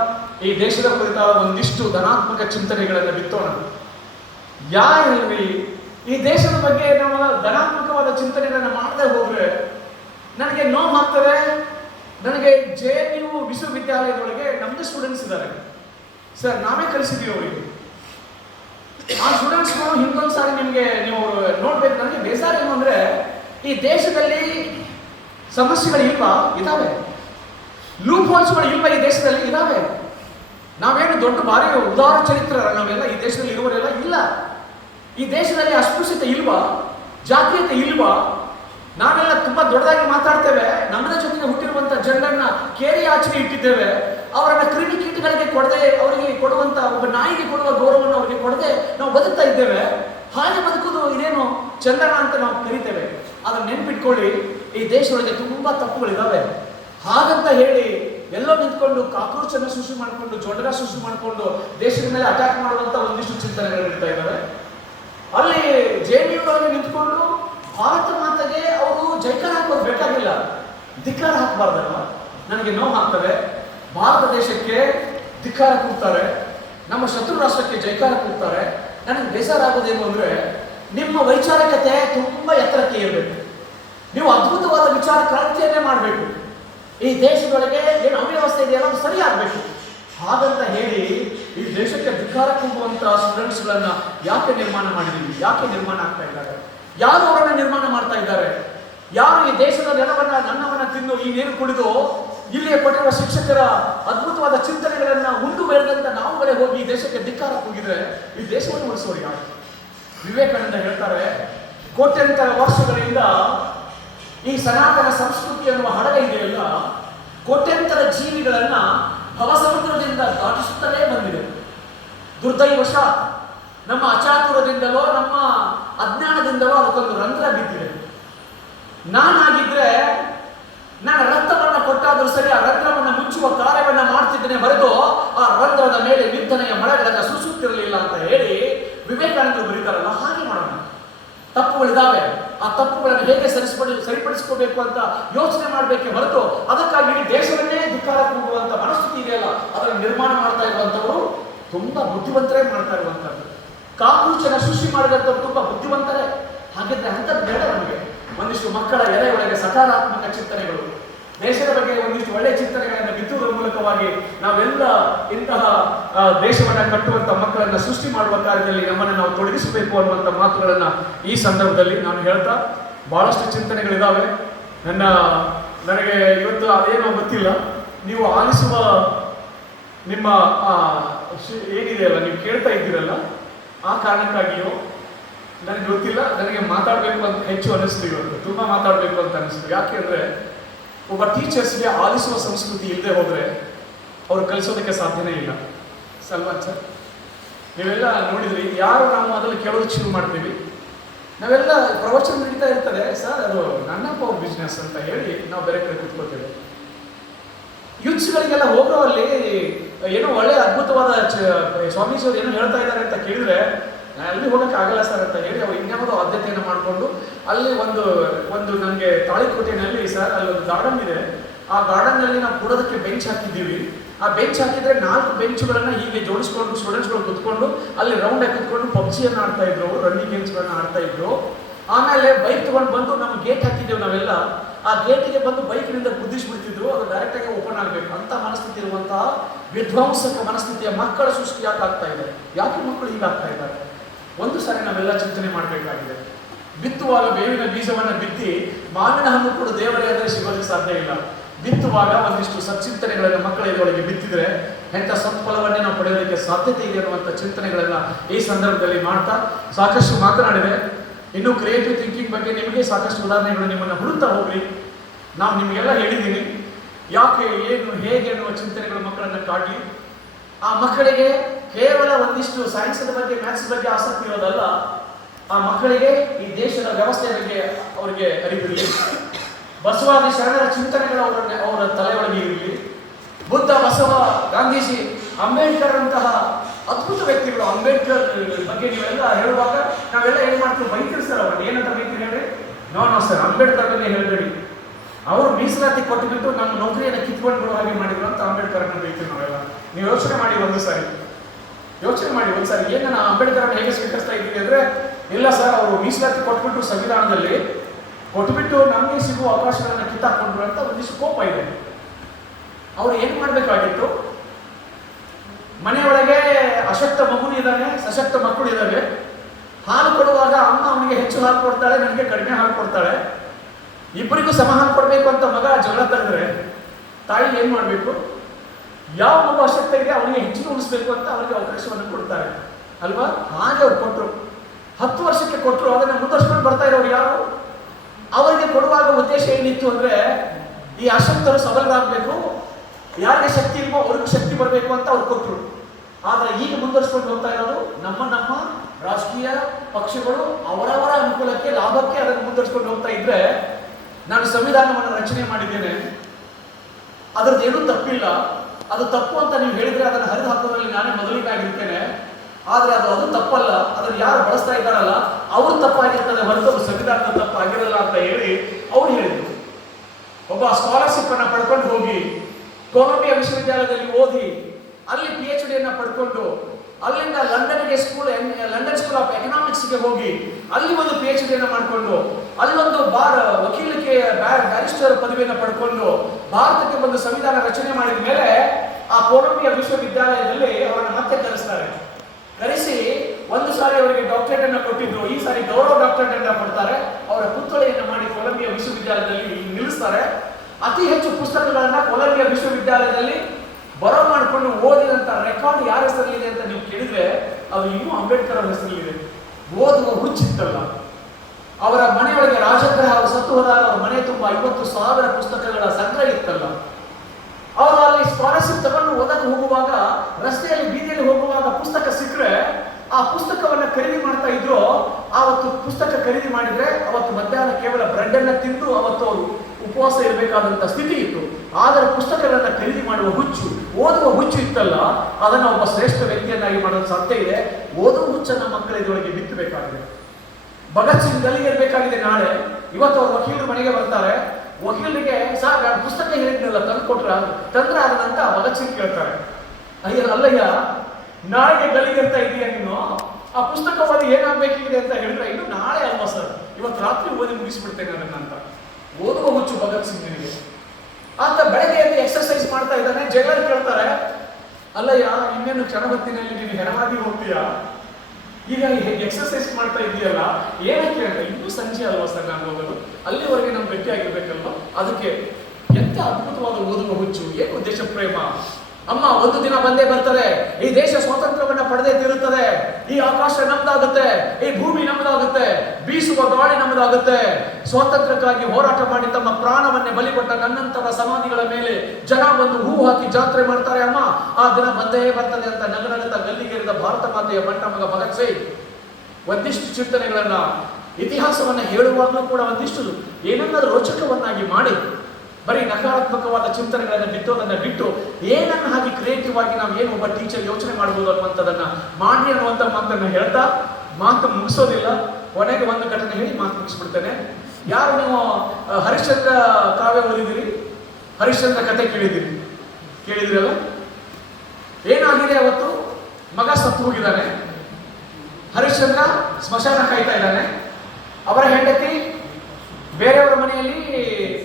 ಈ ದೇಶದ ಕುರಿತಾದ ಒಂದಿಷ್ಟು ಧನಾತ್ಮಕ ಚಿಂತನೆಗಳನ್ನು ಬಿತ್ತೋಣ. ಯಾರಿಲ್ರಿ ಈ ದೇಶದ ಬಗ್ಗೆ ನಾವು ಧನಾತ್ಮಕವಾದ ಚಿಂತನೆಗಳನ್ನು ಮಾಡದೆ ಹೋದ್ರೆ ನನಗೆ ನೋವು ಆಗ್ತದೆ. ನನಗೆ JNU ವಿಶ್ವವಿದ್ಯಾಲಯದೊಳಗೆ ನಮ್ದು ಸ್ಟೂಡೆಂಟ್ಸ್ ಇದ್ದಾರೆ ಸರ್, ನಾವೇ ಕಲಿಸಿದೀವಿ ಅವರಿಗೆ. ಆ ಸ್ಟೂಡೆಂಟ್ಸ್ಗಳು ಹಿಂದೊಂದು ಸಾರಿ ನಿಮಗೆ ನೀವು ನೋಡ್ಬೇಕು. ನನಗೆ ಬೇಸರ ಏನು ಅಂದ್ರೆ, ಈ ದೇಶದಲ್ಲಿ ಸಮಸ್ಯೆಗಳು ಇಲ್ವಾ? ಇದಾವೆ. ಲೂಪ್ ಹೋಲ್ಸ್ಗಳು ಇಲ್ವಾ? ಈ ದೇಶದಲ್ಲಿ ಇದಾವೆ. ನಾವೇನು ದೊಡ್ಡ ಭಾರಿ ಉದಾರ ಚರಿತ್ರ ನಾವೆಲ್ಲ ಈ ದೇಶದಲ್ಲಿ ಇರುವವರೆಲ್ಲ ಇಲ್ಲ. ಈ ದೇಶದಲ್ಲಿ ಅಸ್ಪೃಶ್ಯತೆ ಇಲ್ವಾ? ಜಾತೀಯತೆ ಇಲ್ವಾ? ನಾವೆಲ್ಲ ತುಂಬಾ ದೊಡ್ಡದಾಗಿ ಮಾತಾಡ್ತೇವೆ. ನಮ್ಮನ ಜೊತೆಗೆ ಹುಟ್ಟಿರುವಂತಹ ಜನರನ್ನ ಕೇರಿ ಆಚೆಗೆ ಇಟ್ಟಿದ್ದೇವೆ. ಅವರನ್ನ ಕ್ರಿಮಿಕೀಟಗಳಿಗೆ ಕೊಡದೆ, ಅವರಿಗೆ ಕೊಡುವಂತ ಒಬ್ಬ ನಾಯಿಗೆ ಕೊಡುವ ಗೌರವವನ್ನು ಅವರಿಗೆ ಕೊಡದೆ ನಾವು ಬದುಕ್ತಾ ಇದ್ದೇವೆ. ಹಾಗೆ ಬದುಕುವುದು ಇದೇನು ಚಂದನ ಅಂತ ನಾವು ಕರಿತೇವೆ. ಅದನ್ನ ನೆನ್ಪಿಟ್ಕೊಳ್ಳಿ, ಈ ದೇಶದೊಳಗೆ ತುಂಬಾ ತಪ್ಪುಗಳಿದಾವೆ. ಹಾಗಂತ ಹೇಳಿ ಎಲ್ಲೋ ನಿಂತ್ಕೊಂಡು ಕಾಕ್ರೋಚನ್ನು ಸೃಷ್ಟಿ ಮಾಡಿಕೊಂಡು, ಜೊಂಡಗ ಸೃಷ್ಟಿ ಮಾಡಿಕೊಂಡು ದೇಶದ ಮೇಲೆ ಅಟ್ಯಾಕ್ ಮಾಡುವಂತ ಒಂದಿಷ್ಟು ಚಿಂತನೆಗಳು ಇರ್ತಾ ಇದ್ದಾವೆ. ಅಲ್ಲಿ JNU ನಿಂತ್ಕೊಂಡು ಭಾರತ ಮಾತೆಗೆ ಅವರು ಜೈಕಾರ ಹಾಕೋದು ಬೇಕಾಗಿಲ್ಲ, ಧಿಕ್ಕಾರ ಹಾಕಬಾರ್ದಲ್ವ? ನನಗೆ ನೋವು ಆಗ್ತದೆ. ಭಾರತ ದೇಶಕ್ಕೆ ಧಿಕ್ಕಾರ ಕೂಗ್ತಾರೆ, ನಮ್ಮ ಶತ್ರು ರಾಷ್ಟ್ರಕ್ಕೆ ಜೈಕಾರ ಕೂಗ್ತಾರೆ. ನನಗೆ ಬೇಸರ ಆಗೋದೇನು ಅಂದ್ರೆ, ನಿಮ್ಮ ವೈಚಾರಿಕತೆ ತುಂಬಾ ಎತ್ತರಕ್ಕೆ ಇರಬೇಕು. ನೀವು ಅದ್ಭುತವಾದ ವಿಚಾರ ಕ್ರಾಂತಿಯನ್ನೇ ಮಾಡಬೇಕು. ಈ ದೇಶದೊಳಗೆ ಏನು ಅವ್ಯವಸ್ಥೆ ಇದೆಯಲ್ಲ ಅದು ಸರಿಯಾಗಬೇಕು. ಹಾಗಂತ ಹೇಳಿ ಈ ದೇಶಕ್ಕೆ ಧಿಕ್ಕಾರ ಕೂಗುವಂತಹ ಸ್ಟೂಡೆಂಟ್ಸ್ಗಳನ್ನ ಯಾಕೆ ನಿರ್ಮಾಣ ಮಾಡಿದ್ದೀವಿ? ಯಾಕೆ ನಿರ್ಮಾಣ ಆಗ್ತಾ ಇದ್ದಾರೆ? ಯಾರು ಅವರನ್ನ ನಿರ್ಮಾಣ ಮಾಡ್ತಾ ಇದ್ದಾರೆ? ಯಾರು ಈ ದೇಶದ ನೆಲವನ್ನ ನನ್ನವನ್ನ ತಿಂದು ಈ ನೀರು ಕುಡಿದು ಇಲ್ಲಿಯೇ ಕೊಟ್ಟಿರುವ ಶಿಕ್ಷಕರ ಅದ್ಭುತವಾದ ಚಿಂತನೆಗಳನ್ನ ಉಂಡು ಬೆಳೆದಂತ ನಾವುಗಳೇ ಹೋಗಿ ಈ ದೇಶಕ್ಕೆ ಧಿಕ್ಕಾರ ಕೂಗಿದ್ರೆ ಈ ದೇಶವನ್ನು ಉಳಿಸೋರು ಯಾರು? ವಿವೇಕಾನಂದ ಹೇಳ್ತಾರೆ, ಕೋಟ್ಯಂತರ ವರ್ಷಗಳಿಂದ ಈ ಸನಾತನ ಸಂಸ್ಕೃತಿ ಎನ್ನುವ ಹಡಗ ಇದೆಯಲ್ಲ, ಕೋಟ್ಯಂತರ ಜೀವಿಗಳನ್ನ ಭವಸಮುದ್ರದಿಂದ ದಾಟಿಸುತ್ತಲೇ ಬಂದಿದೆ. ದುರ್ದೈವಶಾತ್ ನಮ್ಮ ಅಚಾತುರದಿಂದಲೋ ನಮ್ಮ ಅಜ್ಞಾನದಿಂದಲೋ ಅದಕ್ಕೊಂದು ರಂಧ್ರ ಬಿದ್ದಿದೆ. ನಾನಾಗಿದ್ರೆ ನನ್ನ ರಕ್ತವನ್ನ ಕೊಟ್ಟಾದರೂ ಸರಿ ಆ ರಂಧ್ರವನ್ನು ಮುಚ್ಚುವ ಕಾರ್ಯವನ್ನ ಮಾಡ್ತಿದ್ದೇನೆ ಹೊರತು ಆ ರಂಧ್ರದ ಮೇಲೆ ನಿಂದನೆಯ ಮಳೆಗಳನ್ನ ಸುರಿಸುತ್ತಿರಲಿಲ್ಲ ಅಂತ ಹೇಳಿ ವಿವೇಕಾನಂದರು ಬರೀತಾರಲ್ಲ, ಹಾಗೆ ಮಾಡೋಣ. ತಪ್ಪುಗಳಿದ್ದಾವೆ, ಆ ತಪ್ಪುಗಳನ್ನು ಹೇಗೆ ಸರಿಪಡಿಸ್ಕೋಬೇಕು ಅಂತ ಯೋಚನೆ ಮಾಡಬೇಕೆ ಹೊರತು ಅದಕ್ಕಾಗಿ ಇಡೀ ದೇಶವನ್ನೇ ಧಿಕ್ಕಾರ ಕೂಗುವಂತ ಮನಸ್ಥಿತಿ ಇದೆಯಲ್ಲ, ಅದನ್ನು ನಿರ್ಮಾಣ ಮಾಡ್ತಾ ಇರುವಂತವರು ತುಂಬಾ ಬುದ್ಧಿವಂತರೇ ಮಾಡ್ತಾ ಇರುವಂತದ್ದು. ಕಾಕುಚನ ಸೃಷ್ಟಿ ಮಾಡಿದಂಥವ್ರು ತುಂಬಾ ಬುದ್ಧಿವಂತರೇ. ಹಾಗಿದ್ರೆ ಅಂಥದ್ದು ಬೇಡ ನಮಗೆ. ಒಂದಿಷ್ಟು ಮಕ್ಕಳ ಎಲೆ ಒಳಗೆ ಸಕಾರಾತ್ಮಕ ಚಿಂತನೆಗಳು, ದೇಶದ ಬಗ್ಗೆ ಒಂದಿಷ್ಟು ಒಳ್ಳೆಯ ಚಿಂತನೆಗಳನ್ನು ಬಿತ್ತುವುದರ ಮೂಲಕವಾಗಿ ನಾವೆಲ್ಲ ಇಂತಹ ದೇಶವನ್ನ ಕಟ್ಟುವಂತ ಮಕ್ಕಳನ್ನ ಸೃಷ್ಟಿ ಮಾಡುವ ಕಾರ್ಯದಲ್ಲಿ ನಮ್ಮನ್ನು ನಾವು ತೊಡಗಿಸಬೇಕು ಅನ್ನುವಂಥ ಮಾತುಗಳನ್ನ ಈ ಸಂದರ್ಭದಲ್ಲಿ ನಾನು ಹೇಳ್ತಾ, ಬಹಳಷ್ಟು ಚಿಂತನೆಗಳಿದ್ದಾವೆ. ನನಗೆ ಇವತ್ತು ಅದೇನೋ ಗೊತ್ತಿಲ್ಲ, ನೀವು ಆಲಿಸುವ ನಿಮ್ಮ ಏನಿದೆಯಲ್ಲ, ನೀವು ಕೇಳ್ತಾ ಇದ್ದೀರಲ್ಲ, ಆ ಕಾರಣಕ್ಕಾಗಿಯೋ ನನಗೆ ಗೊತ್ತಿಲ್ಲ, ನನಗೆ ಮಾತಾಡಬೇಕು ಅಂತ ಹೆಚ್ಚು ಅನಿಸ್ತು. ಇವತ್ತು ತುಂಬಾ ಮಾತಾಡಬೇಕು ಅಂತ ಅನಿಸ್ತು. ಯಾಕೆ ಅಂದ್ರೆ ಒಬ್ಬ ಟೀಚರ್ಸ್ಗೆ ಆಲಿಸುವ ಸಂಸ್ಕೃತಿ ಇಲ್ಲದೆ ಹೋದ್ರೆ ಅವ್ರು ಕಲಿಸೋದಕ್ಕೆ ಸಾಧ್ಯನೇ ಇಲ್ಲ. ಸಲ್ಮಾನ್ ಸರ್, ನೀವೆಲ್ಲ ನೋಡಿದ್ರಿ, ಯಾರು ನಾವು ಅದನ್ನು ಕೇಳೋದಕ್ಕೆ ಶುರು ಮಾಡ್ತೀವಿ, ನಾವೆಲ್ಲ ಪ್ರವಚನ ನಡೀತಾ ಇರ್ತದೆ, ಸರ್ ಅದು ನನ್ನಪ್ಪ ಅವ್ರ ಬಿಸ್ನೆಸ್ ಅಂತ ಹೇಳಿ ನಾವು ಬೇರೆ ಕಡೆ ಕೂತ್ಕೋತೇವೆ. ಯೂತ್ಸ್ಗಳಿಗೆಲ್ಲ ಹೋಗೋವಲ್ಲಿ ಏನೋ ಒಳ್ಳೆ ಅದ್ಭುತವಾದ ಸ್ವಾಮೀಜಿ ಅವ್ರು ಏನೋ ಹೇಳ್ತಾ ಇದ್ದಾರೆ ಅಂತ ಕೇಳಿದ್ರೆ ಅಲ್ಲಿ ಹೋಗಕ್ಕೆ ಆಗಲ್ಲ ಸರ್ ಅಂತ ಹೇಳಿ ಅವ್ರು ಇನ್ಯಾವುದೋ ಆದ್ಯತೆಯನ್ನು ಮಾಡಿಕೊಂಡು ಅಲ್ಲಿ ಒಂದು ನನಗೆ ತಾಳಿಕೋಟೆನಲ್ಲಿ ಸರ್ ಅಲ್ಲಿ ಒಂದು ಗಾರ್ಡನ್ ಇದೆ, ಆ ಗಾರ್ಡನ್ನಲ್ಲಿ ನಾವು ಕೂಡೋದಕ್ಕೆ ಬೆಂಚ್ ಹಾಕಿದ್ದೀವಿ. ಆ ಬೆಂಚ್ ಹಾಕಿದ್ರೆ 4 ಬೆಂಚುಗಳನ್ನ ಹೀಗೆ ಜೋಡಿಸ್ಕೊಂಡು ಸ್ಟೂಡೆಂಟ್ಸ್ಗಳು ಕುತ್ಕೊಂಡು ಅಲ್ಲಿ ರೌಂಡ್ ಆಗಿ ಕುತ್ಕೊಂಡು ಪಬ್ಜಿಯನ್ನು ಆಡ್ತಾ ಇದ್ರು, ರನ್ನಿಂಗ್ ಗೇಮ್ಸ್ಗಳನ್ನ ಆಡ್ತಾ ಇದ್ರು. ಆಮೇಲೆ ಬೈಕ್ ತಗೊಂಡು ಬಂದು ನಮ್ಮ ಗೇಟ್ ಹಾಕಿದ್ದೇವೆ ನಾವೆಲ್ಲ, ಆ ಗೇಟಿಗೆ ಬಂದು ಬೈಕ್ನಿಂದ ಕುದಿಸ್ಬಿಡ್ತಿದ್ರು, ಅದು ಡೈರೆಕ್ಟ್ ಆಗಿ ಓಪನ್ ಆಗಬೇಕು ಅಂತ ಮನಸ್ಥಿತಿ ಇರುವಂತಹ ವಿಧ್ವಂಸಕ ಮನಸ್ಥಿತಿಯ ಮಕ್ಕಳ ಸೃಷ್ಟಿ ಯಾಕೆ ಆಗ್ತಾ ಇದೆ? ಯಾಕೆ ಮಕ್ಕಳು ಹೀಗಾಗ್ತಾ ಇದ್ದಾರೆ? ಒಂದು ಸಾರಿ ನಾವೆಲ್ಲ ಚಿಂತನೆ ಮಾಡಬೇಕಾಗಿದೆ. ಬಿತ್ತುವಾಗ ಬೇವಿನ ಬೀಜವನ್ನ ಬಿತ್ತಿ ಮಾವಿನ ಹಣ್ಣು ಕೂಡ ದೇವರೇ ಆದರೆ ಸಿಗೋದಕ್ಕೆ ಸಾಧ್ಯ ಇಲ್ಲ. ಬಿತ್ತುವಾಗ ಒಂದಿಷ್ಟು ಸಚ್ಚಿಂತನೆಗಳನ್ನು ಮಕ್ಕಳ ಇದರೊಳಗೆ ಬಿತ್ತಿದ್ರೆ ಎಂಥ ಸತ್ಫಲವನ್ನೇ ನಾವು ಪಡೆಯೋದಕ್ಕೆ ಸಾಧ್ಯತೆ ಇದೆ ಅನ್ನುವಂಥ ಚಿಂತನೆಗಳನ್ನ ಈ ಸಂದರ್ಭದಲ್ಲಿ ಮಾಡ್ತಾ ಸಾಕಷ್ಟು ಮಾತನಾಡಿದೆ. ಇನ್ನು ಕ್ರಿಯೇಟಿವ್ ಥಿಂಕಿಂಗ್ ಬಗ್ಗೆ ನಿಮಗೆ ಸಾಕಷ್ಟು ಉದಾಹರಣೆಗಳು ನಿಮ್ಮನ್ನು ಹುಡುಕ್ತಾ ಹೋಗ್ರಿ. ನಾವು ನಿಮಗೆಲ್ಲ ಹೇಳಿದ್ದೀನಿ ಯಾಕೆ, ಏನು, ಹೇಗೆ ಅನ್ನುವ ಚಿಂತನೆಗಳು ಮಕ್ಕಳನ್ನ ಕಾಡಲಿ. ಆ ಮಕ್ಕಳಿಗೆ ಕೇವಲ ಒಂದಿಷ್ಟು ಸೈನ್ಸ್ನ ಬಗ್ಗೆ, ಮ್ಯಾಥ್ಸ್ ಬಗ್ಗೆ ಆಸಕ್ತಿ ಇರೋದಲ್ಲ, ಆ ಮಕ್ಕಳಿಗೆ ಈ ದೇಶದ ವ್ಯವಸ್ಥೆಯ ಬಗ್ಗೆ ಅವರಿಗೆ ಅರಿವಿರಲಿ. ಬಸವಾದಿ ಶರಣರ ಚಿಂತನೆಗಳು ಅವರ ತಲೆಯೊಳಗೆ ಇರಲಿ. ಬುದ್ಧ, ಬಸವ, ಗಾಂಧೀಜಿ, ಅಂಬೇಡ್ಕರ್ ಅಂತಹ ಅದ್ಭುತ ವ್ಯಕ್ತಿಗಳು. ಅಂಬೇಡ್ಕರ್ ಬಗ್ಗೆ ನೀವೆಲ್ಲ ಹೇಳುವಾಗ ನಾವೆಲ್ಲ ಏನ್ ಮಾಡ್ತೀವಿ, ಬೈತೀವಿ ಸರ್. ಅವ್ರು ಏನಂತ ಬೈತೀವಿ ಹೇಳ್ರಿ? ನೋ ಸರ್, ಅಂಬೇಡ್ಕರ್ ಬಗ್ಗೆ ಹೇಳಬೇಡಿ, ಅವರು ಮೀಸಲಾತಿ ಕೊಟ್ಟುಬಿಟ್ಟು ನಮ್ಮ ನೌಕರಿಯನ್ನು ಕಿತ್ಕೊಂಡು ಬಿಡೋ ಹಾಗೆ ಮಾಡಿದ್ರು ಅಂತ ಅಂಬೇಡ್ಕರ್ ಅನ್ನು ಬೈತೀವಿ ನಾವೆಲ್ಲ. ನೀವು ಯೋಚನೆ ಮಾಡಿ ಒಂದ್ಸಾರಿ, ಏನು ನಾವು ಅಂಬೇಡ್ಕರ್ ಹೇಗೆ ಸ್ವೀಕರಿಸ್ತಾ ಇದ್ದೀವಿ ಅಂದ್ರೆ, ಇಲ್ಲ ಸರ್ ಅವರು ಮೀಸಲಾತಿ ಕೊಟ್ಬಿಟ್ಟು ಸಂವಿಧಾನದಲ್ಲಿ ಕೊಟ್ಬಿಟ್ಟು ನಮಗೆ ಸಿಗುವ ಅವಕಾಶಗಳನ್ನ ಕಿತ್ತಾಕೊಂಡ್ರು ಅಂತ ಒಂದಿಷ್ಟು ಕೋಪ ಇದೆ. ಅವ್ರು ಏನ್ ಮಾಡ್ಬೇಕಾಗಿತ್ತು, ಮನೆಯೊಳಗೆ ಅಶಕ್ತ ಮಗುನು ಇದ್ದಾನೆ, ಸಶಕ್ತ ಮಕ್ಕಳು ಇದ್ದಾವೆ. ಹಾಲು ಕೊಡುವಾಗ ಅಮ್ಮ ಅವನಿಗೆ ಹೆಚ್ಚು ಹಾಲು ಕೊಡ್ತಾಳೆ, ನನಗೆ ಕಡಿಮೆ ಹಾಲು ಕೊಡ್ತಾಳೆ. ಇಬ್ಬರಿಗೂ ಸಮ ಹಾಲು ಕೊಡಬೇಕು ಅಂತ ಮಗ ಜಗಳ ತೆಗೆದ್ರೆ ತಾಯಿ ಏನ್ ಮಾಡಬೇಕು? ಯಾವ ಮಗು ಅಶಕ್ತ ಇದೆ ಅವನಿಗೆ ಹೆಚ್ಚಿಗೆ ಉಳಿಸ್ಬೇಕು ಅಂತ ಅವರಿಗೆ ಅವಕಾಶವನ್ನು ಕೊಡ್ತಾರೆ ಅಲ್ವಾ? ಹಾಗೆ ಅವ್ರು ಕೊಟ್ಟರು, 10 ವರ್ಷಕ್ಕೆ ಕೊಟ್ಟರು. ಅದನ್ನ ಮುಂದುವರ್ಸ್ಕೊಂಡು ಬರ್ತಾ ಇರೋರು ಯಾರು? ಅವರಿಗೆ ಕೊಡುವಾಗ ಉದ್ದೇಶ ಏನಿತ್ತು ಅಂದ್ರೆ, ಈ ಅಶಕ್ತರು ಸಬಲರಾಗಬೇಕು, ಯಾರಿಗೆ ಶಕ್ತಿ ಇಲ್ವೋ ಅವ್ರಿಗೂ ಶಕ್ತಿ ಬರಬೇಕು ಅಂತ ಅವ್ರು ಕೊಟ್ಟರು. ಆದ್ರೆ ಈಗ ಮುಂದುವರ್ಸ್ಕೊಂಡು ಹೋಗ್ತಾ ಇರೋದು ನಮ್ಮ ರಾಜಕೀಯ ಪಕ್ಷಗಳು ಅವರವರ ಅನುಕೂಲಕ್ಕೆ, ಲಾಭಕ್ಕೆ ಅದನ್ನು ಮುಂದುವರ್ಸ್ಕೊಂಡು ಹೋಗ್ತಾ ಇದ್ರೆ, ನಾನು ಸಂವಿಧಾನವನ್ನು ರಚನೆ ಮಾಡಿದ್ದೇನೆ, ಅದರದ್ದು ಏನೂ ತಪ್ಪಿಲ್ಲ, ಅದು ತಪ್ಪು ಅಂತ ನೀವು ಹೇಳಿದ್ರೆ ಅದನ್ನು ಹರಿದು ಹಾಕೋದ್ರಲ್ಲಿ ನಾನೇ ಮೊದಲಿಗಾಗಿರ್ತೇನೆ. ಆದ್ರೆ ಅದು ತಪ್ಪಲ್ಲ, ಅದನ್ನು ಯಾರು ಬಳಸ್ತಾ ಇದ್ದಾರಲ್ಲ ಅವ್ರು ತಪ್ಪಾಗಿರ್ತದೆ ಹೊರತು ಸಂವಿಧಾನದ ತಪ್ಪಾಗಿರಲ್ಲ ಅಂತ ಹೇಳಿ ಅವ್ರು ಹೇಳಿದ್ರು. ಒಬ್ಬ ಸ್ಕಾಲರ್ಶಿಪ್ ಅನ್ನ ಪಡ್ಕೊಂಡು ಹೋಗಿ ಕೊಲಂಬಿಯಾ ವಿಶ್ವವಿದ್ಯಾಲಯದಲ್ಲಿ ಓದಿ ಅಲ್ಲಿ PhD ಪಡ್ಕೊಂಡು ಅಲ್ಲಿಂದ ಲಂಡನ್ ಸ್ಕೂಲ್ ಆಫ್ ಎಕನಾಮಿಕ್ಸ್ಗೆ ಹೋಗಿ ಅಲ್ಲಿ ಒಂದು PhD ಮಾಡಿಕೊಂಡು ಅಲ್ಲೊಂದು ವಕೀಲಿಕೆ ಬ್ಯಾರಿಸ್ಟರ್ ಪದವಿಯನ್ನು ಪಡ್ಕೊಂಡು ಭಾರತಕ್ಕೆ ಬಂದು ಸಂವಿಧಾನ ರಚನೆ ಮಾಡಿದ ಮೇಲೆ ಆ ಕೊಲಂಬಿಯಾ ವಿಶ್ವವಿದ್ಯಾಲಯದಲ್ಲಿ ಅವರನ್ನು ಮತ್ತೆ ಕರೆಸಿ ಒಂದು ಸಾರಿ ಅವರಿಗೆ ಡಾಕ್ಟರೇಟ್ ಅನ್ನು ಕೊಟ್ಟಿದ್ರು, ಈ ಸಾರಿ ಗೌರವ ಡಾಕ್ಟರೇಟ್ ಅನ್ನು ಕೊಡ್ತಾರೆ. ಅವರ ಪುತ್ಥಳಿಯನ್ನು ಮಾಡಿ ಕೊಲಂಬಿಯಾ ವಿಶ್ವವಿದ್ಯಾಲಯದಲ್ಲಿ ನಿಲ್ಲಿಸ್ತಾರೆ. ಅತಿ ಹೆಚ್ಚು ಪುಸ್ತಕಗಳನ್ನ ಕೊಲಂಬಿಯಾ ವಿಶ್ವವಿದ್ಯಾಲಯದಲ್ಲಿ ಬರೋ ಮಾಡಿಕೊಂಡು ಓದಿದಂತ ರೆಕಾರ್ಡ್ ಯಾರ ಹೆಸರಲ್ಲಿದೆ ಅಂತ ನೀವು ಕೇಳಿದ್ರೆ ಅದು ಇನ್ನೂ ಅಂಬೇಡ್ಕರ್ ಅವರ ಹೆಸರಲ್ಲಿದೆ. ಓದುವ ಹುಚ್ಚಿತ್ತಲ್ಲ. ಅವರ ಮನೆಯೊಳಗೆ ರಾಜಗ್ರಹ ಅವರು ಸತ್ತು ಹೋದಾಗ ಅವರ ಮನೆ ತುಂಬ 50,000 ಪುಸ್ತಕಗಳ ಸಂಗ್ರಹ ಇತ್ತಲ್ಲ. ಅವರು ಅಲ್ಲಿ ಸ್ಕಾಲರ್ಶಿಪ್ ತಗೊಂಡು ಓದಕ್ಕೆ ಹೋಗುವಾಗ ರಸ್ತೆಯಲ್ಲಿ ಬೀದಿಯಲ್ಲಿ ಹೋಗುವಾಗ ಪುಸ್ತಕ ಸಿಕ್ಕರೆ ಆ ಪುಸ್ತಕವನ್ನ ಖರೀದಿ ಮಾಡ್ತಾ ಇದ್ರು. ಆವತ್ತು ಪುಸ್ತಕ ಖರೀದಿ ಮಾಡಿದ್ರೆ ಅವತ್ತು ಮಧ್ಯಾಹ್ನ ಕೇವಲ ಬ್ರೆಡ್ ಅನ್ನ ತಿಂದು ಅವತ್ತು ಅವರು ಉಪವಾಸ ಇರಬೇಕಾದಂತ ಸ್ಥಿತಿ ಇತ್ತು. ಆದರೆ ಪುಸ್ತಕಗಳನ್ನ ಖರೀದಿ ಮಾಡುವ ಹುಚ್ಚು, ಓದುವ ಹುಚ್ಚು ಇತ್ತಲ್ಲ, ಅದನ್ನ ಒಬ್ಬ ಶ್ರೇಷ್ಠ ವ್ಯಕ್ತಿಯನ್ನಾಗಿ ಮಾಡೋದು ಸಾಧ್ಯ ಇದೆ. ಓದುವ ಹುಚ್ಚನ್ನ ಮಕ್ಕಳ ಇದರೊಳಗೆ ಬಿತ್ತಬೇಕಾಗಿದೆ. ಭಗತ್ ಸಿಂಗ್ ಗಲ್ಲಿಗೆ ಇರಬೇಕಾಗಿದೆ ನಾಳೆ. ಇವತ್ತು ಅವ್ರ ವಕೀಲರು ಮನೆಗೆ ಬರ್ತಾರೆ. ವಕೀಲರಿಗೆ ಸಾರ್ ಪುಸ್ತಕ ಹೇಳಿದ್ನಲ್ಲ ತಂದ್ರೆ ಅದನ್ನಂತ ಭಗತ್ ಸಿಂಗ್ ಕೇಳ್ತಾರೆ. ಅಲ್ಲಯ್ಯ, ನಾಳೆಗೆ ಗಲ್ಲಿಗೆ ಅಂತ ಇದೆಯಾ ನೀನು? ಆ ಪುಸ್ತಕ ಓದಿ ಏನಾಗಬೇಕಿದೆ ಅಂತ ಹೇಳಿದ್ರೆ ಇನ್ನು ನಾಳೆ ಅಲ್ವಾ ಸರ್, ಇವತ್ತು ರಾತ್ರಿ ಓದಿ ಮುಗಿಸ್ಬಿಡ್ತೇನೆ ಅದನ್ನಂತ. ಓದುವ ಹುಚ್ಚು ಭಗತ್ ಸಿಂಗ್ನಿಗೆ. ಆತ ಬೆಳಗ್ಗೆಯಲ್ಲಿ ಎಕ್ಸರ್ಸೈಸ್ ಮಾಡ್ತಾ ಇದ್ದಾನೆ. ಜೈಲರ್ ಕೇಳ್ತಾರೆ, ಅಲ್ಲಯ್ಯ ಇನ್ನೇನು ಕ್ಷಣ ಹೊತ್ತಿನಲ್ಲಿ ನೀನು ಹೆಣವಾಗಿ ಹೋಗ್ತೀಯಾ, ಈಗ ಎಕ್ಸರ್ಸೈಸ್ ಮಾಡ್ತಾ ಇದೆಯಲ್ಲ ಏನಕ್ಕೆ ಅಂತ. ಇನ್ನೂ ಸಂಜೆ ಅಲ್ವಾ ಸರ್ ನಾನು ಹೋಗೋದು, ಅಲ್ಲಿವರೆಗೆ ನಾವು ಗಟ್ಟಿಯಾಗಿರ್ಬೇಕಲ್ವ. ಅದಕ್ಕೆ ಎಂತ ಅದ್ಭುತವಾದ ಓದುವ ಹುಚ್ಚು, ಏನು ದೇಶ ಪ್ರೇಮ. ಅಮ್ಮ ಒಂದು ದಿನ ಬಂದೇ ಬರ್ತದೆ, ಈ ದೇಶ ಸ್ವಾತಂತ್ರ್ಯವನ್ನ ಪಡೆದೇ ತಿರುತ್ತದೆ. ಈ ಆಕಾಶ ನಮ್ದಾಗುತ್ತೆ, ಈ ಭೂಮಿ ನಮ್ದಾಗುತ್ತೆ, ಬೀಸುವ ಗಾಳಿ ನಮ್ದಾಗುತ್ತೆ. ಸ್ವಾತಂತ್ರ್ಯಕ್ಕಾಗಿ ಹೋರಾಟ ಮಾಡಿ ತಮ್ಮ ಪ್ರಾಣವನ್ನೇ ಬಲಿಕೊಟ್ಟ ನನ್ನಂತರ ಸಮಾಧಿಗಳ ಮೇಲೆ ಜನ ಬಂದು ಹೂ ಹಾಕಿ ಜಾತ್ರೆ ಮಾಡ್ತಾರೆ. ಅಮ್ಮ ಆ ದಿನ ಬಂದೇ ಬರ್ತದೆ ಅಂತ ನಗನಗತ ಗಲ್ಲಿಗೇರಿದ ಭಾರತ ಮಾತೆಯ ಬಂಟ ಮಗ ಭಗತ್ ಸಿಂಗ್ ಒಂದಿಷ್ಟು ಚಿಂತನೆಗಳನ್ನ, ಇತಿಹಾಸವನ್ನ ಹೇಳುವಾಗಲೂ ಕೂಡ ಒಂದಿಷ್ಟು ಏನನ್ನಾದ್ರೂ ರೋಚಕವನ್ನಾಗಿ ಮಾಡಿ, ಬರೀ ನಕಾರಾತ್ಮಕವಾದ ಚಿಂತನೆಗಳನ್ನ ಬಿತ್ತೋದನ್ನ ಬಿಟ್ಟು ಏನನ್ನ ಹಾಗೆ ಕ್ರಿಯೇಟಿವ್ ಆಗಿ ನಾವು ಏನು ಒಬ್ಬ ಟೀಚರ್ ಯೋಚನೆ ಮಾಡಬಹುದು ಅನ್ನುವಂಥದ್ದನ್ನ ಮಾಡಿ ಅನ್ನುವಂಥ ಮಾತನ್ನ ಹೇಳ್ತಾ ಮಾತು ಮುಗಿಸೋದಿಲ್ಲ. ಕೊನೆಗೆ ಒಂದು ಘಟನೆ ಹೇಳಿ ಮಾತು ಮುಗಿಸ್ಬಿಡ್ತೇನೆ. ಯಾರು ನೀವು ಹರಿಶ್ಚಂದ್ರ ಕಾವ್ಯ ಓದಿದಿರಿ, ಹರಿಶ್ಚಂದ್ರ ಕಥೆ ಕೇಳಿದಿರಲ್ಲ? ಏನಾಗಿದೆ ಅವತ್ತು? ಮಗ ಸತ್ತು ಹೋಗಿದ್ದಾನೆ. ಹರಿಶ್ಚಂದ್ರ ಸ್ಮಶಾನ ಕಾಯ್ತಾ ಇದ್ದಾನೆ. ಅವರ ಹೆಂಡತಿ ಬೇರೆಯವರ ಮನೆಯಲ್ಲಿ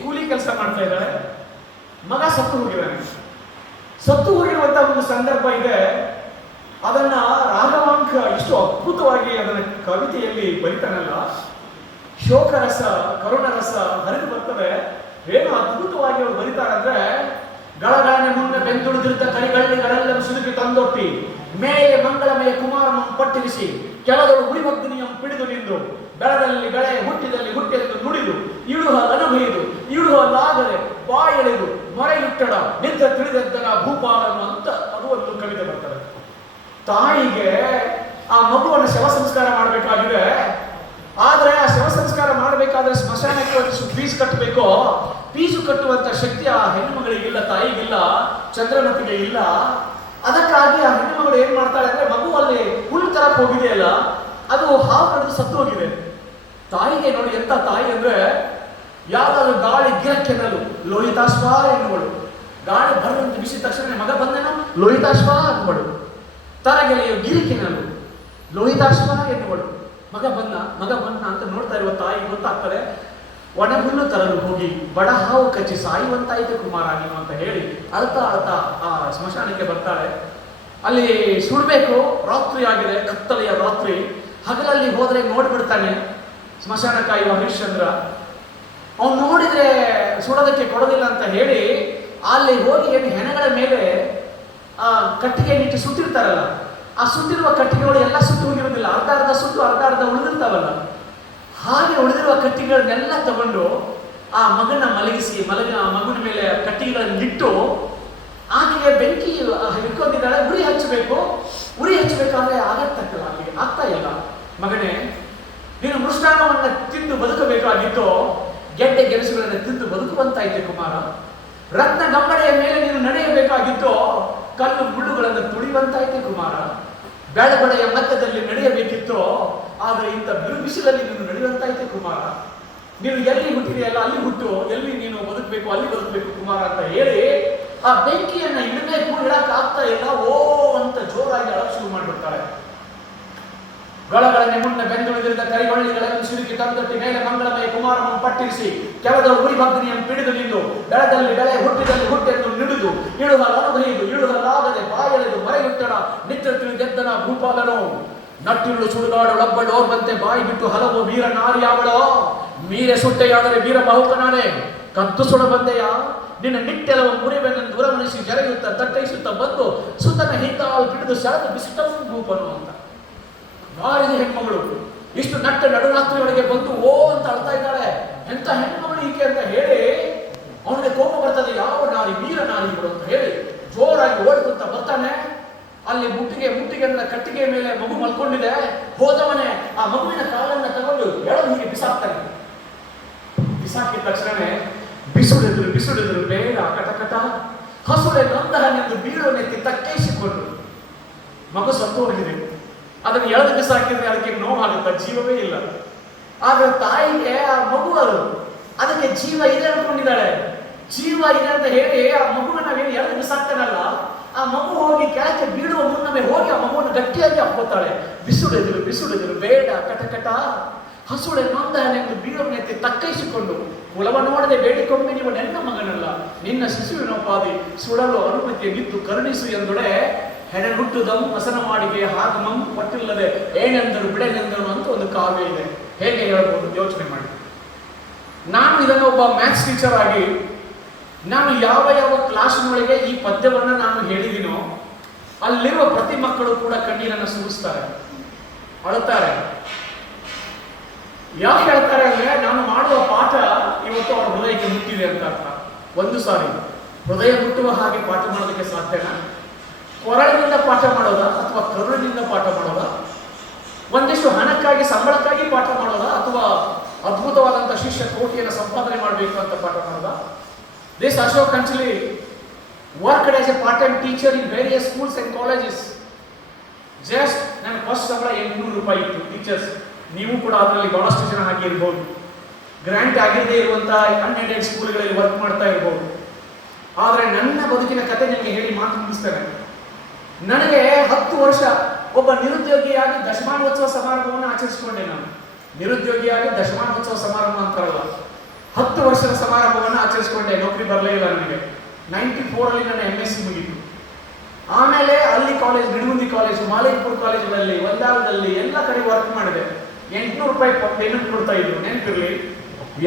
ಕೂಲಿ ಕೆಲಸ ಮಾಡ್ತಾ ಇದ್ದಾಳೆ. ಮಗ ಸತ್ತು ಹೋಗಿದ್ದಾನೆ. ಸತ್ತು ಹೋಗಿರುವಂತಹ ಒಂದು ಸಂದರ್ಭ ಇದೆ. ಅದನ್ನ ರಾಘವಾಂಕ ಇಷ್ಟು ಅದ್ಭುತವಾಗಿ ಅದನ್ನ ಕವಿತೆಯಲ್ಲಿ ಬರಿತಾನಲ್ಲ, ಶೋಕರಸ ಕರುಣರಸ ಹರಿದು ಬರ್ತವೆ. ಏನು ಅದ್ಭುತವಾಗಿ ಅವರು ಬರೀತಾರೆ ಅಂದ್ರೆ, ಗಳಗಳನೆ ಮುನ್ನ ಬೆಂದುಳಿದಿದ್ದ ಕರಿಗಳ್ಳಿಗಳೆಲ್ಲ ಸಿಲುಕಿ ತಂದೊಟ್ಟಿ ಮೇಲೆ ಮಂಗಳಮಯ ಕುಮಾರನ ಪಟ್ಟಿರಿಸಿ ಕೆಲವರು ಉರಿಮಗ್ನಿಯಂ ಪಿಡಿದು ನಿಂದು ಬೆಳದಲ್ಲಿ ಬೆಳೆ ಹುಟ್ಟಿದಲ್ಲಿ ಹುಟ್ಟೆಂದು ನುಡಿದು ಇಳುಹ ಅನುಭವಿದು ಇಳುಹ ಲಾಗದೆ ಬಾಯೆಳೆದು ಮೊರೆಯುಟ್ಟಡ ನಿದ್ದ ತಿಳಿದದ್ದನ ಭೂಪಾಲನು ಅಂತ ಅದು ಒಂದು ಕವಿತೆ ಬರ್ತದೆ. ತಾಯಿಗೆ ಆ ಮಗುವನ್ನು ಶವ ಸಂಸ್ಕಾರ ಮಾಡಬೇಕಾಗಿದೆ. ಆದ್ರೆ ಆ ಶವ ಸಂಸ್ಕಾರ ಮಾಡಬೇಕಾದ್ರೆ ಸ್ಮಶಾನಕ್ಕೆ ಫೀಸ್ ಕಟ್ಟಬೇಕು. ಫೀಸು ಕಟ್ಟುವಂತ ಶಕ್ತಿ ಆ ಹೆಣ್ಣುಮಗಳಿಗಿಲ್ಲ, ತಾಯಿಗಿಲ್ಲ, ಚಂದ್ರಮತಿಗೆ ಇಲ್ಲ. ಅದಕ್ಕಾಗಿ ಆ ಹೆಣ್ಣುಮಗಳು ಏನ್ ಮಾಡ್ತಾಳೆ ಅಂದ್ರೆ, ಮಗು ಅಲ್ಲಿ ಹುಲ್ಲು ತರಕ್ ಹೋಗಿದೆಯಲ್ಲ, ಅದು ಹಾವು ಕಡಿದು ಸತ್ತು ಹೋಗಿದೆ. ತಾಯಿಗೆ ನೋಡಿ ಎಂತ ತಾಯಿ ಅಂದ್ರೆ, ಯಾವ್ದಾದ್ರು ಗಾಳಿ ಗಿರಕ್ಕೆನಲು ಲೋಹಿತಾಶ್ವ ಎನ್ನುವಳು. ಗಾಳಿ ಬರುವಂತ ಬಿಸಿದ ತಕ್ಷಣ ಮಗ ಬಂದೇನೋ ಲೋಹಿತಾಶ್ವ ಎನ್ನುವಳು. ತರಗೆಲೆಯು ಗಿರಿಕೆನಲು ಲೋಹಿತಾಶ್ವ ಎನ್ನುವಳು. ಮಗ ಬಂದ ಅಂತ ನೋಡ್ತಾ ಇರುವ ತಾಯಿ ಗೊತ್ತಾಗ್ತದೆ, ಒಣ ಹುಲ್ಲು ತರಲು ಹೋಗಿ ಬಡ ಹಾವು ಕಚ್ಚಿ ಸಾಯುವಂತಾಯಿತು ಕುಮಾರ ನೀನು ಅಂತ ಹೇಳಿ ಅಳ್ತಾ ಆ ಸ್ಮಶಾನಕ್ಕೆ ಬರ್ತಾಳೆ. ಅಲ್ಲಿ ಸುಡಬೇಕು, ರಾತ್ರಿ ಆಗಿದೆ, ಕತ್ತಲೆಯ ರಾತ್ರಿ. ಹಗಲಲ್ಲಿ ಹೋದ್ರೆ ನೋಡ್ಬಿಡ್ತಾನೆ ಸ್ಮಶಾನ ಕಾಯುವ ಹರಿಶ್ಚಂದ್ರ. ಅವನು ನೋಡಿದ್ರೆ ಸುಡೋದಕ್ಕೆ ಕೊಡೋದಿಲ್ಲ ಅಂತ ಹೇಳಿ ಅಲ್ಲಿ ಹೋಗಿ ಹೆಣಗಳ ಮೇಲೆ ಆ ಕಟ್ಟಿಗೆ ನಿಟ್ಟು ಸುಟ್ಟಿರ್ತಾರಲ್ಲ, ಆ ಸುಟ್ಟಿರುವ ಕಟ್ಟಿಗೆಗಳು ಎಲ್ಲ ಸುಟ್ಟು ಹೋಗಿರೋದಿಲ್ಲ, ಅರ್ಧ ಸುಟ್ಟು ಅರ್ಧ ಉಳಿದಿರ್ತಾವಲ್ಲ, ಹಾಗೆ ಉಳಿದಿರುವ ಕಟ್ಟಿಗೆಗಳನ್ನೆಲ್ಲ ತಗೊಂಡು ಆ ಮಗನ ಮಲಗಿಸಿ ಮಗುವಿನ ಮೇಲೆ ಕಟ್ಟಿಗೆಗಳನ್ನು ಇಟ್ಟು ಆಕೆಗೆ ಬೆಂಕಿ ಹಿಡ್ಕೊಂಡಿದ್ದಾಳೆ. ಉರಿ ಹಚ್ಚಬೇಕಾದ್ರೆ ಆಗತ್ತಲ್ಲ, ಅಲ್ಲಿಗೆ ಆಗ್ತಾ ಇಲ್ಲ. ಮಗನೇ, ನೀನು ಮೃಷ್ಟಾನ್ನವನ್ನು ತಿಂದು ಬದುಕಬೇಕಾಗಿತ್ತು, ಗೆಡ್ಡೆ ಗೆಣಸುಗಳನ್ನು ತಿಂದು ಬದುಕುವಂತಾಯ್ತು ಕುಮಾರ. ರತ್ನ ಗಂಬಳೆಯ ಮೇಲೆ ನೀನು ನಡೆಯಬೇಕಾಗಿತ್ತು, ಕಲ್ಲು ಮುಳ್ಳುಗಳನ್ನು ತುಳಿಯುವಂತಾಯ್ತು ಕುಮಾರ. ಬೆಳಬಡೆಯ ಮಧ್ಯದಲ್ಲಿ ನಡೆಯಬೇಕಿತ್ತು, ಆದರೆ ಇಂಥ ಬಿರುಬಿಸಿಲಲ್ಲಿ ನೀನು ನಡೆಯುವಂತಾಯ್ತು ಕುಮಾರ. ನೀನು ಎಲ್ಲಿ ಹುಟ್ಟಿದೆಯಲ್ಲ ಅಲ್ಲಿ ಹುಟ್ಟು, ಎಲ್ಲಿ ನೀನು ಬದುಕಬೇಕು ಅಲ್ಲಿ ಬದುಕಬೇಕು ಕುಮಾರ ಅಂತ ಹೇಳಿ ಆ ಬೆಂಕಿಯನ್ನ ಇಡಬೇಕು, ಇಡಕ್ ಆಗ್ತಾ ಇಲ್ಲ. ಓ ಅಂತ ಜೋರಾಗಿ ಅಳಕ್ ಶುರು ಮಾಡ್ಬಿಡ್ತಾಳೆ. ಬೆಳೆದಿದ್ದ ಕರಿವಳ್ಳಿಗಳನ್ನು ಸಿಲುಕಿ ತಂದೊಟ್ಟಿ ಮೇಲೆ ಮಂಗಳಮಯ ಕುಮಾರನನ್ನು ಪಟ್ಟಿರಿಸಿ ಕೆಳದ ಉರಿ ಭಗ್ನಿಯನ್ನು ಪಿಡಿದು ನಿಂದು ಬೆಳೆದಲ್ಲಿ ಬೆಳೆ ಹುಟ್ಟಿದಲ್ಲಿ ಹುಟ್ಟೆಂದು ನಿಡಿದು ಇಳುಹಲನುಗೈದು ಇಳುಹಲಾಗದೆ ಬಾಯಳೆದು ಮರೆಯುತ್ತಡ ನಿತ್ಯ ತಿಳಿದೆದ್ದನ ಭೂಪಾಲನು ನಟ್ಟಿರುಳು ಸುಡುಗಾಡು ಲಬ್ಬಳು ಓರ್ಬಂತೆ ಬಾಯಿ ಬಿಟ್ಟು ಹಲವು ವೀರ ನಾರಿಯಾವಳೋ ಮೀರೆ ಸುಟ್ಟೆಯಾದರೆ ವೀರ ಬಹುಕನಾನೆ ಕದ್ದು ಸುಡ ಬಂದೆಯ ನಿನ್ನ ನಿಟ್ಟೆಲವ ಮುರಿವೆನೆಂದು ಉರಮಣಿಸಿ ಜರೆಯುತ್ತ ತಟ್ಟೈಸುತ್ತ ಬಂದು ಸುತನ ಹಿಂದಾಳು ಹಿಡಿದು ಸೆಳೆದು ಬಿಸಿಟವು ಭೂಪನು ಅಂತ. ನಾರಿದ ಹೆಣ್ಮಗಳು ಇಷ್ಟು ನಟ್ಟ ನಡುರಾತ್ರಿಯೊಳಗೆ ಬಂದು ಓ ಅಂತ ಅಳ್ತಾ ಇದ್ದಾಳೆ. ಎಂತ ಹೆಣ್ಮಗಳು ಈಕೆ ಅಂತ ಹೇಳಿ ಅವನಿಗೆ ಕೋಪ ಬರ್ತದೆ. ಯಾವ ನಾರಿ, ವೀರ ನಾರಿಗಳು ಅಂತ ಹೇಳಿ ಜೋರಾಗಿ ಓಡ್ಕೊಂತ ಬರ್ತಾನೆ. ಅಲ್ಲಿ ಮುಟ್ಟಿಗೆ ಕಟ್ಟಿಗೆ ಮೇಲೆ ಮಗು ಮಲ್ಕೊಂಡಿದೆ. ಹೋದವನೇ ಆ ಮಗುವಿನ ಕಾಲನ್ನ ತಗೊಂಡು ಎಳೆದು ಹೀಗೆ ಬಿಸಾಕ್ತಾನೆ. ಬಿಸಾಕಿದ ತಕ್ಷಣವೇ ಬಿಸುಡಿದ್ರು ಬೇಡ ಕಟಕಟ ಹಸುಳೆ ನೊಂದಹನೆಂದು ಬೀಳುವನೆತ್ತಿ ತಕ್ಕೈಸಿಕೊಂಡು ಮಗು ಸತ್ತು ಹೋಗಿದೆ. ಅದನ್ನು ಎಳೆದು ಬಿಸಾಕಿದ್ರೆ ಅದಕ್ಕೆ ನೋವಾಗುತ್ತೆ, ಜೀವವೇ ಇಲ್ಲ. ಆದ್ರೆ ತಾಯಿಗೆ ಆ ಮಗು ಅದಕ್ಕೆ ಜೀವ ಇದೆ ಅನ್ಕೊಂಡಿದ್ದಾಳೆ. ಜೀವ ಇದೆ ಅಂತ ಹೇಳಿ ಆ ಮಗುವನ್ನ ಎಳೆದು ಬಿಸಾಕ್ತಾನಲ್ಲ, ಆ ಮಗು ಹೋಗಿ ಕೆಳಕ್ಕೆ ಬೀಳುವ ಮುನ್ನವೇ ಹೋಗಿ ಆ ಮಗುವನ್ನು ಗಟ್ಟಿಯಾಗಿ ಅಪ್ಪುತ್ತಾಳೆ. ಬಿಸುಡಿದ್ರು ಬೇಡ ಕಟಕಟ ಹಸುಳೆ ನೊಂದಹನೆಂದು ಬೀಳುವನೆತ್ತಿ ತಕ್ಕೈಸಿಕೊಂಡು ಕುಲವ ನೋಡದೆ ಬೇಡಿಕೊಮ್ಮೆ ನೀವು ನನ್ನ ಮಗನಲ್ಲ, ನಿನ್ನ ಶಿಶುವಿನೋಪಾದಿ ಸುಡಲು ಅನುಮತಿ ನಿತ್ತು ಕರುಣಿಸು ಎಂದೊಡೆ ಹೆಣಗುಟ್ಟುದಂ ವಸನ ಮಾಡಿಗೆ ಹಾಗಮಂ ಪಟ್ಟಿಲ್ಲದೆ ಏನೆಂದರು ಬಿಡನೆಂದರು ಅಂತ ಒಂದು ಕಾವ್ಯ ಇದೆ. ಹೇಗೆ ಹೇಳ್ಬೋದು ಯೋಚನೆ ಮಾಡಿ. ನಾನು ಇದನ್ನು ಒಬ್ಬ ಮ್ಯಾಥ್ಸ್ ಟೀಚರ್ ಆಗಿ ನಾನು ಯಾವ ಕ್ಲಾಸ್ನೊಳಗೆ ಈ ಪದ್ಯವನ್ನು ನಾನು ಹೇಳಿದಿನೋ ಅಲ್ಲಿರುವ ಪ್ರತಿ ಮಕ್ಕಳು ಕೂಡ ಕಣ್ಣೀರನ್ನು ಸುರಿಸ್ತಾರೆ, ಅಳುತ್ತಾರೆ. ಯಾಕೆ ಹೇಳ್ತಾರೆ ಅಂದ್ರೆ ನಾನು ಮಾಡುವ ಪಾಠ ಇವತ್ತು ಅವರ ಹೃದಯಕ್ಕೆ ಮುಟ್ಟಿದೆ ಅಂತ ಅರ್ಥ. ಒಂದು ಸಾರಿ ಹೃದಯ ಮುಟ್ಟುವ ಹಾಗೆ ಪಾಠ ಮಾಡೋದಕ್ಕೆ ಸಾಧ್ಯನಾ? ಕೊರಳಿನಿಂದ ಪಾಠ ಮಾಡೋದಾ ಅಥವಾ ಕರುಳಿನಿಂದ ಪಾಠ ಮಾಡೋದಾ? ಒಂದಿಷ್ಟು ಹಣಕ್ಕಾಗಿ ಸಂಬಳಕ್ಕಾಗಿ ಪಾಠ ಮಾಡೋದಾ ಅಥವಾ ಅದ್ಭುತವಾದಂಥ ಶಿಷ್ಯ ಕೋಟಿಯನ್ನು ಸಂಪಾದನೆ ಮಾಡಬೇಕು ಅಂತ ಪಾಠ ಮಾಡೋದಾ? This Ashok Kanchali worked as a part-time teacher in various schools and colleges. Just ನನ್ನ ಫಸ್ಟ್ ಸಂಬಳ 800 ರೂಪಾಯಿ ಇತ್ತು ಟೀಚರ್ಸ್. ನೀವು ಕೂಡ ಅದರಲ್ಲಿ ಬಹಳಷ್ಟು ಜನ ಹಾಗೆ ಇರ್ಬೋದು. ಗ್ರಾಂಟ್ ಆಗಿರದೇ ಇರುವಂತಹ ಅನ್ಎಡೆಡ್ ಸ್ಕೂಲ್ಗಳಲ್ಲಿ ವರ್ಕ್ ಮಾಡ್ತಾ ಇರ್ಬೋದು. ಆದರೆ ನನ್ನ ಬದುಕಿನ ಕತೆ ನಿಮಗೆ ಹೇಳಿ ಮಾತು ಮುಗಿಸ್ತೇನೆ. ನನಗೆ 10 ವರ್ಷ ಒಬ್ಬ ನಿರುದ್ಯೋಗಿಯಾಗಿ ದಶಮಾನೋತ್ಸವ ಸಮಾರಂಭವನ್ನು ಆಚರಿಸಿಕೊಂಡೆ. ನಾನು ನಿರುದ್ಯೋಗಿಯಾಗಿ ದಶಮಾನೋತ್ಸವ ಸಮಾರಂಭ ಅಂತಾರಲ್ಲ, 10 ವರ್ಷದ ಸಮಾರಂಭವನ್ನು ಆಚರಿಸಿಕೊಂಡೆ. ನೌಕರಿ ಬರಲೇ ಇಲ್ಲ ನನಗೆ. 94 ನನ್ನ MSc ಮುಗಿತು. ಆಮೇಲೆ ಅಲ್ಲಿ ಕಾಲೇಜ್, ನಿಡುಗುಂದಿ ಕಾಲೇಜ್, ಮಾಲಿಕ್ಪುರ್ ಕಾಲೇಜುಗಳಲ್ಲಿ, ಒಂದಾಳದಲ್ಲಿ ಎಲ್ಲ ಕಡೆ ವರ್ಕ್ ಮಾಡಿದೆ. 800 ರೂಪಾಯಿ ಪೇಮೆಂಟ್ ಕೊಡ್ತಾ ಇದ್ರು. ನೆನಪಿರಲಿ,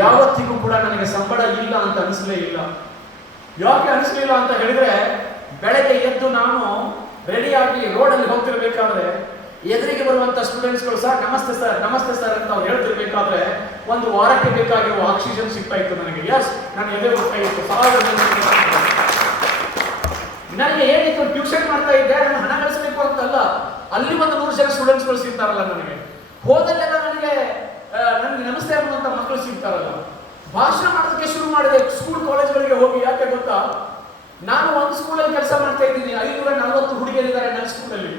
ಯಾವತ್ತಿಗೂ ಕೂಡ ನನಗೆ ಸಂಬಳ ಇಲ್ಲ ಅಂತ ಅನಿಸಲೇ ಇಲ್ಲ. ಯಾಕೆ ಅನಿಸಲಿಲ್ಲ ಅಂತ ಹೇಳಿದ್ರೆ, ಬೆಳಗ್ಗೆ ಎದ್ದು ನಾನು ರೆಡಿಯಾಗಿ ರೋಡಲ್ಲಿ ಹೋಗ್ತಿರ್ಬೇಕಾದ್ರೆ ಎದುರಿಗೆ ಬರುವಂತ ಸ್ಟೂಡೆಂಟ್ಸ್ಗಳು ಸರ್ ನಮಸ್ತೆ ಸರ್ ಅಂತ ಅವ್ರು ಹೇಳ್ತಿರ್ಬೇಕಾದ್ರೆ ಒಂದು ವಾರಕ್ಕೆ ಬೇಕಾಗಿರುವ ಆಕ್ಸಿಜನ್ ಸಿಗ್ತಾ ಇತ್ತು ನನಗೆ. ಎಸ್, ನಾನು ಎದೆ ಹೋಗ್ತಾ ಇತ್ತು. ನನಗೆ ಏನಿತ್ತು, ಟ್ಯೂಷನ್ ಮಾಡ್ತಾ ಇದ್ದೆ, ನಾನು ಹಣ ಗಳಿಸಬೇಕು ಅಂತಲ್ಲ, ಅಲ್ಲಿ ಒಂದು 100 ಜನ ಸ್ಟೂಡೆಂಟ್ಸ್ಗಳು ಸಿಗ್ತಾರಲ್ಲ ನನಗೆ. ಹೋದಲ್ಲೆಲ್ಲ ನನಗೆ ನಮಸ್ತೆ ಅನ್ನುವಂಥ ಮಕ್ಕಳು ಸಿಗ್ತಾರಲ್ಲ. ಭಾಷಣ ಮಾಡೋದಕ್ಕೆ ಶುರು ಮಾಡಿದೆ ಸ್ಕೂಲ್ ಕಾಲೇಜ್ಗಳಿಗೆ ಹೋಗಿ. ಯಾಕೆ ಗೊತ್ತಾ, ನಾನು ಒಂದು ಸ್ಕೂಲಲ್ಲಿ ಕೆಲಸ ಮಾಡ್ತಾ ಇದ್ದೀನಿ. 540 ಹುಡುಗಿಯರಿದ್ದಾರೆ ನನ್ನ ಸ್ಕೂಲಲ್ಲಿ.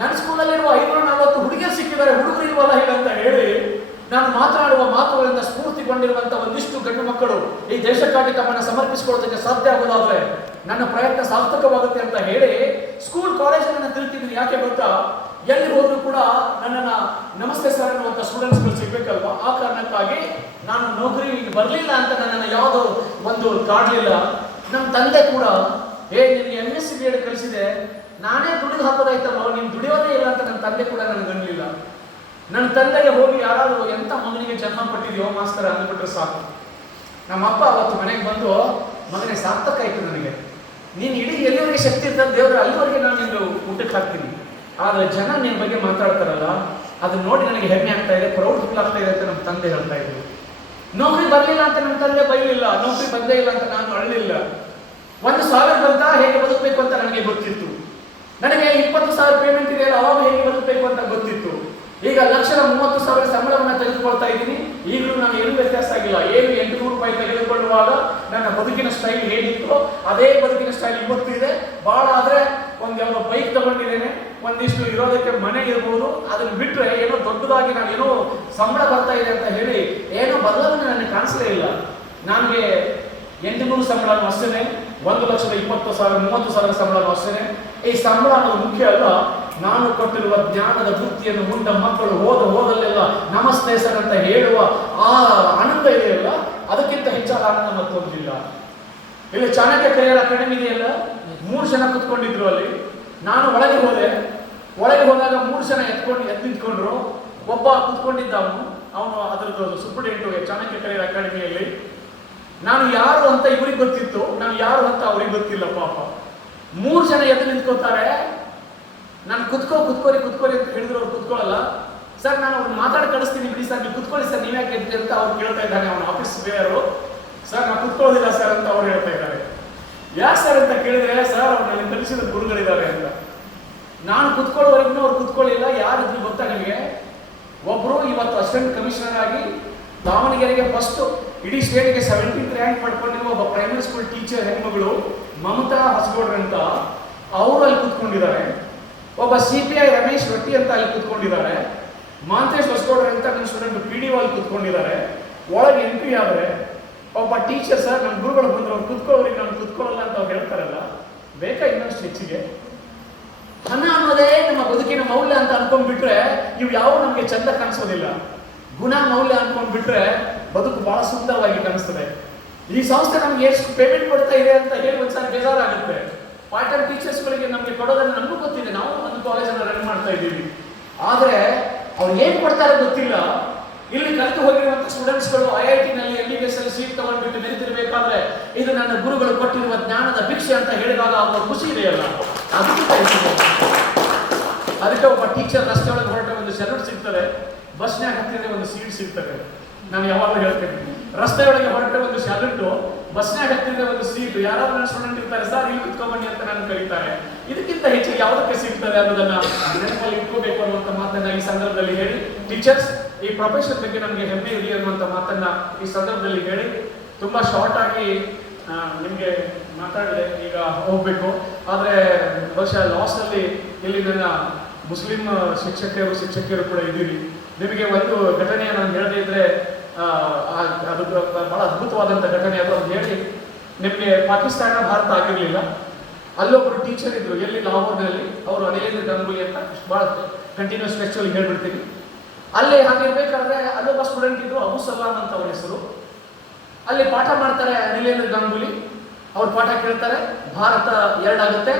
ನನ್ನ ಸ್ಕೂಲಲ್ಲಿರುವ 540 ಹುಡುಗಿಯರು ಸಿಕ್ಕಿದ್ದಾರೆ, ಹುಡುಗರು ಇಲ್ವಲ್ಲ ಇಲ್ಲ ಅಂತ ಹೇಳಿ ನಾನು ಮಾತನಾಡುವ ಮಾತುಗಳಿಂದ ಸ್ಫೂರ್ತಿಗೊಂಡಿರುವಂತ ಒಂದಿಷ್ಟು ಗಂಡು ಮಕ್ಕಳು ಈ ದೇಶಕ್ಕಾಗಿ ತಮ್ಮನ್ನು ಸಮರ್ಪಿಸಿಕೊಳ್ಳೋದಕ್ಕೆ ಸಾಧ್ಯ ಆಗೋದಾದ್ರೆ ನನ್ನ ಪ್ರಯತ್ನ ಸಾರ್ಥಕವಾಗುತ್ತೆ ಅಂತ ಹೇಳಿ ಸ್ಕೂಲ್ ಕಾಲೇಜನ್ನು ತಿಳ್ತಿದ್ದೀನಿ. ಯಾಕೆ ಗೊತ್ತಾ, ಎಲ್ಲಿ ಹೋದ್ರು ಕೂಡ ನನ್ನನ್ನ ನಮಸ್ತೆ ಸರ್ ಅನ್ನುವಂಥ ಸ್ಟೂಡೆಂಟ್ಸ್ಗಳು ಸಿಗ್ಬೇಕಲ್ವಾ. ಆ ಕಾರಣಕ್ಕಾಗಿ ನಾನು ನೌಕರಿ ಬರಲಿಲ್ಲ ಅಂತ ನನ್ನನ್ನು ಯಾವುದೋ ಒಂದು ಕಾಡಲಿಲ್ಲ. ನಮ್ಮ ತಂದೆ ಕೂಡ ನಿನ್ಗೆ MSc B.Ed ಕಲಿಸಿದೆ, ನಾನೇ ದುಡಿದು ಹಾಕೋದಾಯ್ತಲ್ಲ, ನೀನು ದುಡಿಯೋದೇ ಇಲ್ಲ ಅಂತ ನನ್ನ ತಂದೆ ಕೂಡ ನನಗೆ ಅನ್ನಲಿಲ್ಲ. ನನ್ನ ತಂದೆಗೆ ಹೋಗಿ ಯಾರಾದರೂ ಎಂಥ ಮಗನಿಗೆ ಜನ್ಮ ಪಟ್ಟಿದೆಯೋ ಮಾಸ್ತರ ಅಂದ್ಬಿಟ್ರೆ ಸಾಕು. ನಮ್ಮಪ್ಪ ಅವತ್ತು ಮನೆಗೆ ಬಂದು, ಮಗನೇ ಸಾರ್ಥಕ ಆಯ್ತು ನನಗೆ, ನೀನು ಇಡೀ ಎಲ್ಲಿವರೆಗೆ ಶಕ್ತಿ ಇರ್ತದೆ ದೇವ್ರೆ ಅಲ್ಲಿವರೆಗೆ ನಾನು ನಿನ್ನ ಊಟಕ್ಕೆ ಹಾಕ್ತೀನಿ. ಆದರೆ ಜನ ನಿನ್ನ ಬಗ್ಗೆ ಮಾತಾಡ್ತಾರಲ್ಲ, ಅದನ್ನ ನೋಡಿ ನನಗೆ ಹೆಮ್ಮೆ ಆಗ್ತಾ ಇದೆ, ಪ್ರೌಡ್ ಫೀಲ್ ಆಗ್ತಾ ಇದೆ ಅಂತ ನಮ್ಮ ತಂದೆ ಹೇಳ್ತಾ ಇದ್ರು. ನೌಕರಿ ಬರಲಿಲ್ಲ ಅಂತ ನಮ್ಮ ತಂದೆ ಬೈಲಿಲ್ಲ, ನೌಕರಿ ಬಂದೇ ಇಲ್ಲ ಅಂತ ನಾನು ಅಳ್ಳಿಲ್ಲ. 1,000 ಬಂತ ಹೇಗೆ ಬದುಕಬೇಕು ಅಂತ ನನಗೆ ಗೊತ್ತಿತ್ತು. ನನಗೆ 20,000 ಪೇಮೆಂಟ್ ಇದೆಯಲ್ಲ, ಅವಾಗ ಹೇಗೆ ಬದುಕಬೇಕು ಅಂತ ಗೊತ್ತಿತ್ತು. ಈಗ 1,30,000 ಸಂಬಳವನ್ನು ತೆಗೆದುಕೊಳ್ತಾ ಇದ್ದೀನಿ. ಈಗಲೂ ನಾನು ಏನು ವ್ಯತ್ಯಾಸ ಆಗಿಲ್ಲ. 800 ರೂಪಾಯಿ ತೆಗೆದುಕೊಳ್ಳುವಾಗ ನನ್ನ ಬದುಕಿನ ಸ್ಟೈಲ್ ಹೇಗಿತ್ತು ಅದೇ ಬದುಕಿನ ಸ್ಟೈಲ್ ಇವತ್ತು ಇದೆ. ಭಾಳ ಆದರೆ ಒಂದು ಯಾವುದೋ ಬೈಕ್ ತಗೊಂಡಿದ್ದೇನೆ, ಒಂದಿಷ್ಟು ಇರೋದಕ್ಕೆ ಮನೆ ಇರ್ಬೋದು. ಅದನ್ನು ಬಿಟ್ಟರೆ ಏನೋ ದೊಡ್ಡದಾಗಿ ನಾನು ಏನೋ ಸಂಬಳ ಬರ್ತಾ ಇದೆ ಅಂತ ಹೇಳಿ ಏನೋ ಬದಲಾವಣೆ ನನಗೆ ಕಾಣಿಸಲೇ ಇಲ್ಲ. ನನಗೆ 800 ಸಂಬಳನೂ ಅಷ್ಟೇ, 1,20,000 30,000 ಸಂಬಳನೂ ಅಷ್ಟೇ. ಈ ಸಂಬಳ ಅನ್ನೋದು ಮುಖ್ಯ ಅಲ್ಲ. ನಾನು ಕೊಟ್ಟಿರುವ ಜ್ಞಾನದ ವೃತ್ತಿಯನ್ನು ಮುಂದೆ ಮಕ್ಕಳು ಹೋದಲ್ಲೆಲ್ಲ ನಮಸ್ತೆ ಸರ್ ಅಂತ ಹೇಳುವ ಆ ಆನಂದ ಇದೆಯಲ್ಲ, ಅದಕ್ಕಿಂತ ಹೆಚ್ಚಾದ ಆನಂದ ಮತ್ತೊಂದಿಲ್ಲ. ಇಲ್ಲಿ ಚಾಣಕ್ಯ ಕರಿಯರ್ ಅಕಾಡೆಮಿ ಇದೆಯಲ್ಲ, 3 ಜನ ಕುತ್ಕೊಂಡಿದ್ರು ಅಲ್ಲಿ. ನಾನು ಒಳಗೆ ಹೋದಾಗ 3 ಜನ ಎದ್ದು ನಿಂತ್ಕೊಂಡ್ರು. ಒಬ್ಬ ಕುತ್ಕೊಂಡಿದ್ದ, ಅವನು ಅದರದ್ದು ಸೂಪರ್ಡೆಂಟು ಚಾಣಕ್ಯ ಕರಿಯರ್ ಅಕಾಡೆಮಿಯಲ್ಲಿ. ನಾನು ಯಾರು ಅಂತ ಇವ್ರಿಗೆ ಗೊತ್ತಿತ್ತು, ನಾನು ಯಾರು ಅಂತ ಅವ್ರಿಗೆ ಗೊತ್ತಿಲ್ಲ ಪಾಪ. 3 ಜನ ಎದ್ದು ನಿಂತ್ಕೋತಾರೆ. ನಾನು ಕುತ್ಕೋರಿ ಅಂತ ಹೇಳಿದ್ರು, ಅವ್ರು ಕುತ್ಕೊಳ್ಳಲ್ಲ. ಸರ್ ನಾನು ಅವ್ರು ಮಾತಾಡಿ ಕಳಿಸ್ತೀನಿ ಬಿಡಿ ಸರ್, ನೀವು ಕುತ್ಕೊಳ್ಳಿ ಸರ್, ನೀವ್ಯಾಕೆ ಎದ್ದಿರಿ ಅಂತ ಅವ್ರು ಕೇಳ್ತಾ ಇದ್ದಾನೆ. ಅವನ ಆಫೀಸ್ ಬೇರು. ಸರ್ ನಾವು ಕುತ್ಕೊಳ್ಳೋದಿಲ್ಲ ಸರ್ ಅಂತ ಅವ್ರು ಹೇಳ್ತಾ ಇದ್ದಾರೆ. ಯಾಕೆ ಸರ್ ಅಂತ ಕೇಳಿದ್ರೆ, ಸರ್ ಅವ್ರು ನನಗೆ ಕಲಿಸಿದ ಗುರುಗಳಿದ್ದಾರೆ ಅಂತ. ನಾನು ಕುತ್ಕೊಳ್ಳೋವರೆಗೂ ಅವ್ರು ಕುತ್ಕೊಳ್ಳಿಲ್ಲ. ಯಾರಿದ್ರು ಗೊತ್ತಾ ನಿಮಗೆ? ಒಬ್ರು ಇವತ್ತು ಅಸಿಸ್ಟೆಂಟ್ ಕಮಿಷನರ್ ಆಗಿ ದಾವಣಗೆರೆಗೆ ಫಸ್ಟ್ ಇಡೀ ಸ್ಟೇಟ್ಗೆ 17th ರ್ಯಾಂಕ್ ಪಡ್ಕೊಂಡಿರುವ ಒಬ್ಬ ಪ್ರೈಮರಿ ಸ್ಕೂಲ್ ಟೀಚರ್ ಹೆಣ್ಮಗಳು ಮಮತಾ ಹೊಸಗೌಡ್ರ ಅಂತ, ಅವರು ಅಲ್ಲಿ ಕುತ್ಕೊಂಡಿದ್ದಾರೆ. ಒಬ್ಬ CPI ರಮೇಶ್ ರೊಟ್ಟಿ ಅಂತ ಅಲ್ಲಿ ಕುತ್ಕೊಂಡಿದ್ದಾರೆ. ಮಾಂತೇಶ್ ಹೊಸಗೌಡ್ರ ಅಂತ ನನ್ನ ಸ್ಟೂಡೆಂಟ್ PDO ಅಲ್ಲಿ ಕುತ್ಕೊಂಡಿದ್ದಾರೆ. ಒಳಗೆ MP ಆದ್ರೆ ಒಬ್ಬ ಟೀಚರ್, ಸರ್ ನಮ್ಮ ಗುರುಗಳು ಬಂದ್ರು, ಅವ್ರು ಕುತ್ಕೊಳ್ಳೋರಿಗೆ ನಾನು ಕುತ್ಕೊಳ್ಳಲ್ಲ ಅಂತ ಅವ್ರು ಹೇಳ್ತಾರಲ್ಲ, ಬೇಕಾ ಇನ್ನಷ್ಟು ಹೆಚ್ಚಿಗೆ? ಹಣ ಅನ್ನೋದೇ ನಮ್ಮ ಬದುಕಿನ ಮೌಲ್ಯ ಅಂತ ಅನ್ಕೊಂಡ್ಬಿಟ್ರೆ ಇವು ಯಾವ ನಮಗೆ ಚಂದ ಕಾಣಿಸೋದಿಲ್ಲ. ಗುಣ ಮೌಲ್ಯ ಅನ್ಕೊಂಡ್ಬಿಟ್ರೆ ಬದುಕು ಬಹಳ ಸುಂದರವಾಗಿ ಕಾಣಿಸ್ತದೆ. ಈ ಸಂಸ್ಥೆ ನಮ್ಗೆ ಎಷ್ಟು ಪೇಮೆಂಟ್ ಕೊಡ್ತಾ ಇದೆ ಅಂತ ಹೇಳಿ ಒಂದ್ಸಾರಿ ಬೇಜಾರಾಗುತ್ತೆ. ಪಾರ್ಟ್ ಟೈಮ್ ಟೀಚರ್ಸ್ಗಳಿಗೆ ನಮಗೆ ಕೊಡೋದನ್ನ ನಮಗೂ ಗೊತ್ತಿದೆ, ನಾವು ಒಂದು ಕಾಲೇಜನ್ನು ರನ್ ಮಾಡ್ತಾ ಇದ್ದೀವಿ. ಆದರೆ ಅವ್ರು ಏನ್ ಕೊಡ್ತಾರೆ ಗೊತ್ತಿಲ್ಲ. ಇಲ್ಲಿ ಕಲಿತು ಹೋಗಿರುವಂತಹ ಸ್ಟೂಡೆಂಟ್ಸ್ಗಳು IIT ನಲ್ಲಿ MBBS ಅಲ್ಲಿ ಸೀಟ್ ತಗೊಂಡ್ಬಿಟ್ಟು ಮೆರೆತಿರ್ಬೇಕಾದ್ರೆ ಇದು ನನ್ನ ಗುರುಗಳು ಕೊಟ್ಟಿರುವ ಜ್ಞಾನದ ಭಿಕ್ಷೆ ಅಂತ ಹೇಳಿದಾಗ ಅವ್ರ ಖುಷಿ ಇದೆಯಲ್ಲ, ಅದಕ್ಕೆ ಒಬ್ಬ ಟೀಚರ್ ರಸ್ತೆ ಒಳಗೆ ಹೊರಟೆ ಒಂದು ಶರ್ಟ್ ಸಿಗ್ತದೆ, ಬಸ್ನ್ಯಾಗ ಹತ್ತಿದ್ರೆ ಒಂದು ಸೀಟ್ ಸಿಗ್ತದೆ. ನಾನು ಯಾವಾಗಲೂ ಹೇಳ್ತೇನೆ, ರಸ್ತೆ ಒಳಗೆ ಹೊರಟೆ ಒಂದು ಶರ್ಟು, ಬಸ್ನ್ಯಾಗ ಹತ್ತಿದ್ರೆ ಒಂದು ಸೀಟು. ಯಾರಾದ್ರೂ ನನ್ನ ಸ್ಟೂಡೆಂಟ್ ಇರ್ತಾರೆ, ಸರ್ ಇಲ್ಲಿ ಕುತ್ಕೊಂಡ್ಬನ್ನಿ ಅಂತ ನಾನು ಕರೀತಾರೆ. ಇದಕ್ಕಿಂತ ಹೆಚ್ಚಿಗೆ ಯಾವುದಕ್ಕೆ ಸಿಗ್ತದೆ ಅನ್ನೋದನ್ನ ನೆನಪಲ್ಲಿ ಇಟ್ಕೋಬೇಕು ಅನ್ನುವಂಥ ಮಾತನ್ನ ಈ ಸಂದರ್ಭದಲ್ಲಿ ಹೇಳಿ, ಟೀಚರ್ಸ್ ಈ ಪ್ರೊಫೆಷನ್ ಬಗ್ಗೆ ನಮಗೆ ಹೆಮ್ಮೆ ಇರಲಿ ಅನ್ನುವಂಥ ಮಾತನ್ನ ಈ ಸಂದರ್ಭದಲ್ಲಿ ಹೇಳಿ, ತುಂಬಾ ಶಾರ್ಟ್ ಆಗಿ ನಿಮಗೆ ಮಾತಾಡಿದೆ. ಈಗ ಹೋಗ್ಬೇಕು, ಆದರೆ ಬಹುಶಃ ಲಾಸ್ಟ್ ಅಲ್ಲಿ ಇಲ್ಲಿ ನನ್ನ ಮುಸ್ಲಿಂ ಶಿಕ್ಷಕಿಯರು ಕೂಡ ಇದ್ದೀರಿ. ನಿಮಗೆ ಒಂದು ಘಟನೆಯ ನಾನು ಹೇಳದೇ ಇದ್ರೆ ಅದು ಬಹಳ ಅದ್ಭುತವಾದಂಥ ಘಟನೆ. ಅದು ಅಂತ ಹೇಳಿ, ನಿಮಗೆ ಪಾಕಿಸ್ತಾನ ಭಾರತ ಆಗಿರಲಿಲ್ಲ, ಅಲ್ಲೊಬ್ಬರು ಟೀಚರ್ ಇದ್ರು, ಎಲ್ಲಿ ಲಾಹೋರ್ನಲ್ಲಿ. ಅವರು ಅನಿಲೇಂದ್ರ ಗಂಗೂಲಿ ಅಂತ ಬಹಳ ಕಂಟಿನ್ಯೂಸ್ ಟೆಕ್ಸ್ಟಲ್ಲಿ ಹೇಳ್ಬಿಡ್ತೀನಿ. ಅಲ್ಲಿ ಹಾಗಿರ್ಬೇಕಾದ್ರೆ ಅಲ್ಲೊಬ್ಬ ಸ್ಟೂಡೆಂಟ್ ಇದ್ರು, ಅಬು ಸಲಾಂ ಅಂತ ಅವರ ಹೆಸರು. ಅಲ್ಲಿ ಪಾಠ ಮಾಡ್ತಾರೆ ಅನಿಲೇಂದ್ರ ಗಂಗೂಲಿ. ಅವ್ರು ಪಾಠ ಕೇಳ್ತಾರೆ, ಭಾರತ 2 ಆಗುತ್ತೆ.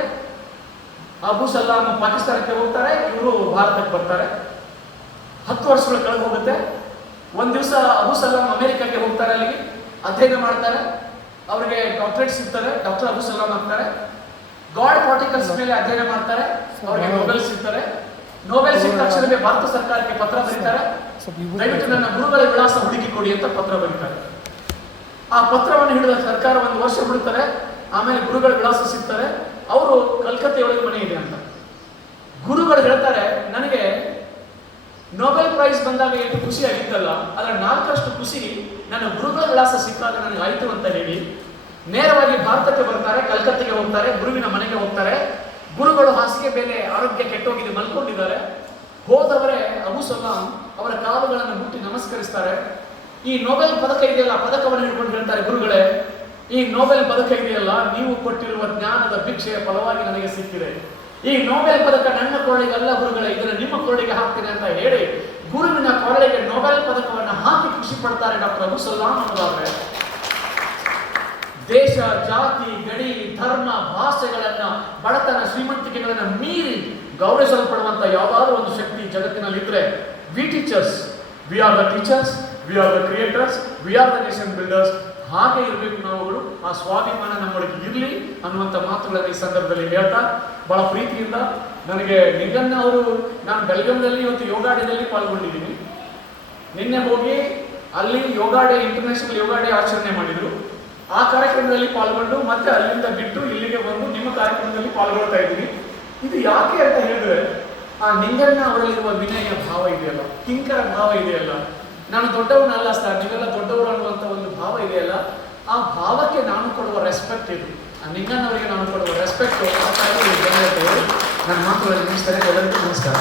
ಅಬು ಸಲಾಂ ಪಾಕಿಸ್ತಾನಕ್ಕೆ ಹೋಗ್ತಾರೆ, ಇವರು ಭಾರತಕ್ಕೆ ಬರ್ತಾರೆ. 10 ವರ್ಷಗಳು ಕಳೆದು ಹೋಗುತ್ತೆ. ಒಂದ್ ದಿವಸ ಅಬು ಸಲಾಂ ಅಮೆರಿಕಕ್ಕೆ ಹೋಗ್ತಾರೆ, ಅಲ್ಲಿಗೆ ಅಧ್ಯಯನ ಮಾಡ್ತಾರೆ. ಅವರಿಗೆ ಡಾಕ್ಟರೇಟ್ ಸಿಗ್ತಾರೆ, ಡಾಕ್ಟರ್ ಅಬು ಸಲಾಂ ಆಗ್ತಾರೆ. ಗಾಡ್ ಪಾರ್ಟಿಕಲ್ಸ್ ಮೇಲೆ ಅಧ್ಯಯನ ಮಾಡ್ತಾರೆ, ಅವರಿಗೆ ನೊಬೆಲ್ ಸಿಗ್ತಾರೆ. ನೊಬೆಲ್ ಸಿಕ್ಕ ತಕ್ಷಣವೇ ಭಾರತ ಸರ್ಕಾರಕ್ಕೆ ಪತ್ರ ಬರೀತಾರೆ, ದಯವಿಟ್ಟು ನನ್ನ ಗುರುಗಳ ವಿಳಾಸ ಹುಡುಕಿ ಕೊಡಿ ಅಂತ ಪತ್ರ ಬರೀತಾರೆ. ಆ ಪತ್ರವನ್ನು ಹಿಡಿದ ಸರ್ಕಾರ 1 ವರ್ಷ ಬಿಡ್ತಾರೆ. ಆಮೇಲೆ ಗುರುಗಳ ವಿಳಾಸ ಸಿಗ್ತಾರೆ. ಅವರು ಕಲ್ಕತ್ತೆಯೊಳಗೆ ಮನೆ ಇದೆ ಅಂತ. ಗುರುಗಳು ಹೇಳ್ತಾರೆ, ನನಗೆ ನೊಬೆಲ್ ಪ್ರೈಸ್ ಬಂದಾಗ ಎಷ್ಟು ಖುಷಿ ಆಗಿತ್ತಲ್ಲ, ಅದರ 4ರಷ್ಟು ಖುಷಿ ನನ್ನ ಗುರುಗಳ ವಿಳಾಸ ಸಿಕ್ಕಾಗ ನನಗೆ ಆಯ್ತು ಅಂತ ಹೇಳಿ ನೇರವಾಗಿ ಭಾರತಕ್ಕೆ ಬರ್ತಾರೆ. ಕಲ್ಕತ್ತೆಗೆ ಹೋಗ್ತಾರೆ, ಗುರುವಿನ ಮನೆಗೆ ಹೋಗ್ತಾರೆ. ಗುರುಗಳು ಹಾಸಿಗೆ ಮೇಲೆ ಆರೋಗ್ಯ ಕೆಟ್ಟೋಗಿದೆ, ಮಲ್ಕೊಂಡಿದ್ದಾರೆ. ಹೋದವರೇ ಅಬು ಸಲಾಂ ಅವರ ಕಾಲುಗಳನ್ನು ಮುಟ್ಟಿ ನಮಸ್ಕರಿಸ್ತಾರೆ. ಈ ನೊಬೆಲ್ ಪದಕ ಇದೆಯಲ್ಲ, ಪದಕವನ್ನು ಹಿಡ್ಕೊಂಡು ಹೇಳ್ತಾರೆ, ಗುರುಗಳೇ ಈ ನೊಬೆಲ್ ಪದಕ ಇದೆಯಲ್ಲ, ನೀವು ಕೊಟ್ಟಿರುವ ಜ್ಞಾನದ ಭಿಕ್ಷೆಯ ಫಲವಾಗಿ ನನಗೆ ಸಿಕ್ಕಿದೆ. ಈ ನೊಬೆಲ್ ಪದಕ ನನ್ನ ಕೊರಳಿಗಲ್ಲ ಗುರುಗಳೇ, ಇದನ್ನು ನಿಮ್ಮ ಕೊರಳಿಗೆ ಹಾಕ್ತೇನೆ ಅಂತ ಹೇಳಿ ಗುರುವಿನ ಕೊರಳಿಗೆ ನೊಬೆಲ್ ಪದಕವನ್ನು ಹಾಕಿ ಖುಷಿ ಪಡ್ತಾರೆ ಡಾಕ್ಟರ್ ಅಬು ಸಲಾಂ ಅನ್ನೋದಾದ್ರೆ. ದೇಶ, ಜಾತಿ, ಗಡಿ, ಧರ್ಮ, ಭಾಷೆಗಳನ್ನ, ಬಡತನ, ಶ್ರೀಮಂತಿಕೆಗಳನ್ನ ಮೀರಿ ಗೌರವಿಸಲ್ಪಡುವಂತ ಯಾವ್ದಾದ್ರು ಒಂದು ಶಕ್ತಿ ಜಗತ್ತಿನಲ್ಲಿ ಇದ್ರೆ, we teachers, we are the teachers, we are the creators, we are the nation builders. ಹಾಗೆ ಇರಬೇಕು ನಾವುಗಳು. ಆ ಸ್ವಾಭಿಮಾನ ನಮ್ಮೊಳಗೆ ಇರಲಿ ಅನ್ನುವಂಥ ಮಾತುಗಳನ್ನು ಈ ಸಂದರ್ಭದಲ್ಲಿ ಹೇಳ್ತಾ, ಬಹಳ ಪ್ರೀತಿಯಿಂದ ನನಗೆ ನಿಂಗಣ್ಣ ಅವರು, ನಾನು ಬೆಳಗಾಂನಲ್ಲಿ ಇವತ್ತು ಯೋಗಾ ಡೇದಲ್ಲಿ ಪಾಲ್ಗೊಂಡಿದ್ದೀನಿ. ನಿನ್ನೆ ಹೋಗಿ ಅಲ್ಲಿ yoga day, international yoga day ಆಚರಣೆ ಮಾಡಿದ್ರು. ಆ ಕಾರ್ಯಕ್ರಮದಲ್ಲಿ ಪಾಲ್ಗೊಂಡು ಮತ್ತೆ ಅಲ್ಲಿಂದ ಬಿಟ್ಟು ಇಲ್ಲಿಗೆ ಬಂದು ನಿಮ್ಮ ಕಾರ್ಯಕ್ರಮದಲ್ಲಿ ಪಾಲ್ಗೊಳ್ತಾ ಇದ್ದೀನಿ. ಇದು ಯಾಕೆ ಅಂತ ಹೇಳಿದ್ರೆ, ಆ ನಿಂಗಣ್ಣ ಅವರಲ್ಲಿರುವ ವಿನಯ ಭಾವ ಇದೆಯಲ್ಲ, ಕಿಂಕರ ಭಾವ ಇದೆಯಲ್ಲ, ನಾನು ದೊಡ್ಡವನಲ್ಲ ಸರ್, ನೀವೆಲ್ಲ ದೊಡ್ಡವರು ಅನ್ನುವಂಥ ಒಂದು ಭಾವ ಇದೆಯಲ್ಲ, ಆ ಭಾವಕ್ಕೆ ನಾನು ಕೊಡುವ ರೆಸ್ಪೆಕ್ಟ್ ಇದು. ಆ ನಿಂಗಣ್ಣವರಿಗೆ ನಾನು ಕೊಡುವ ರೆಸ್ಪೆಕ್ಟ್. ನನ್ನ ಮಾತುಗಳನ್ನು ಮುಗಿಸ್ತಾರೆ. ಎಲ್ಲರಿಗೂ ನಮಸ್ಕಾರ.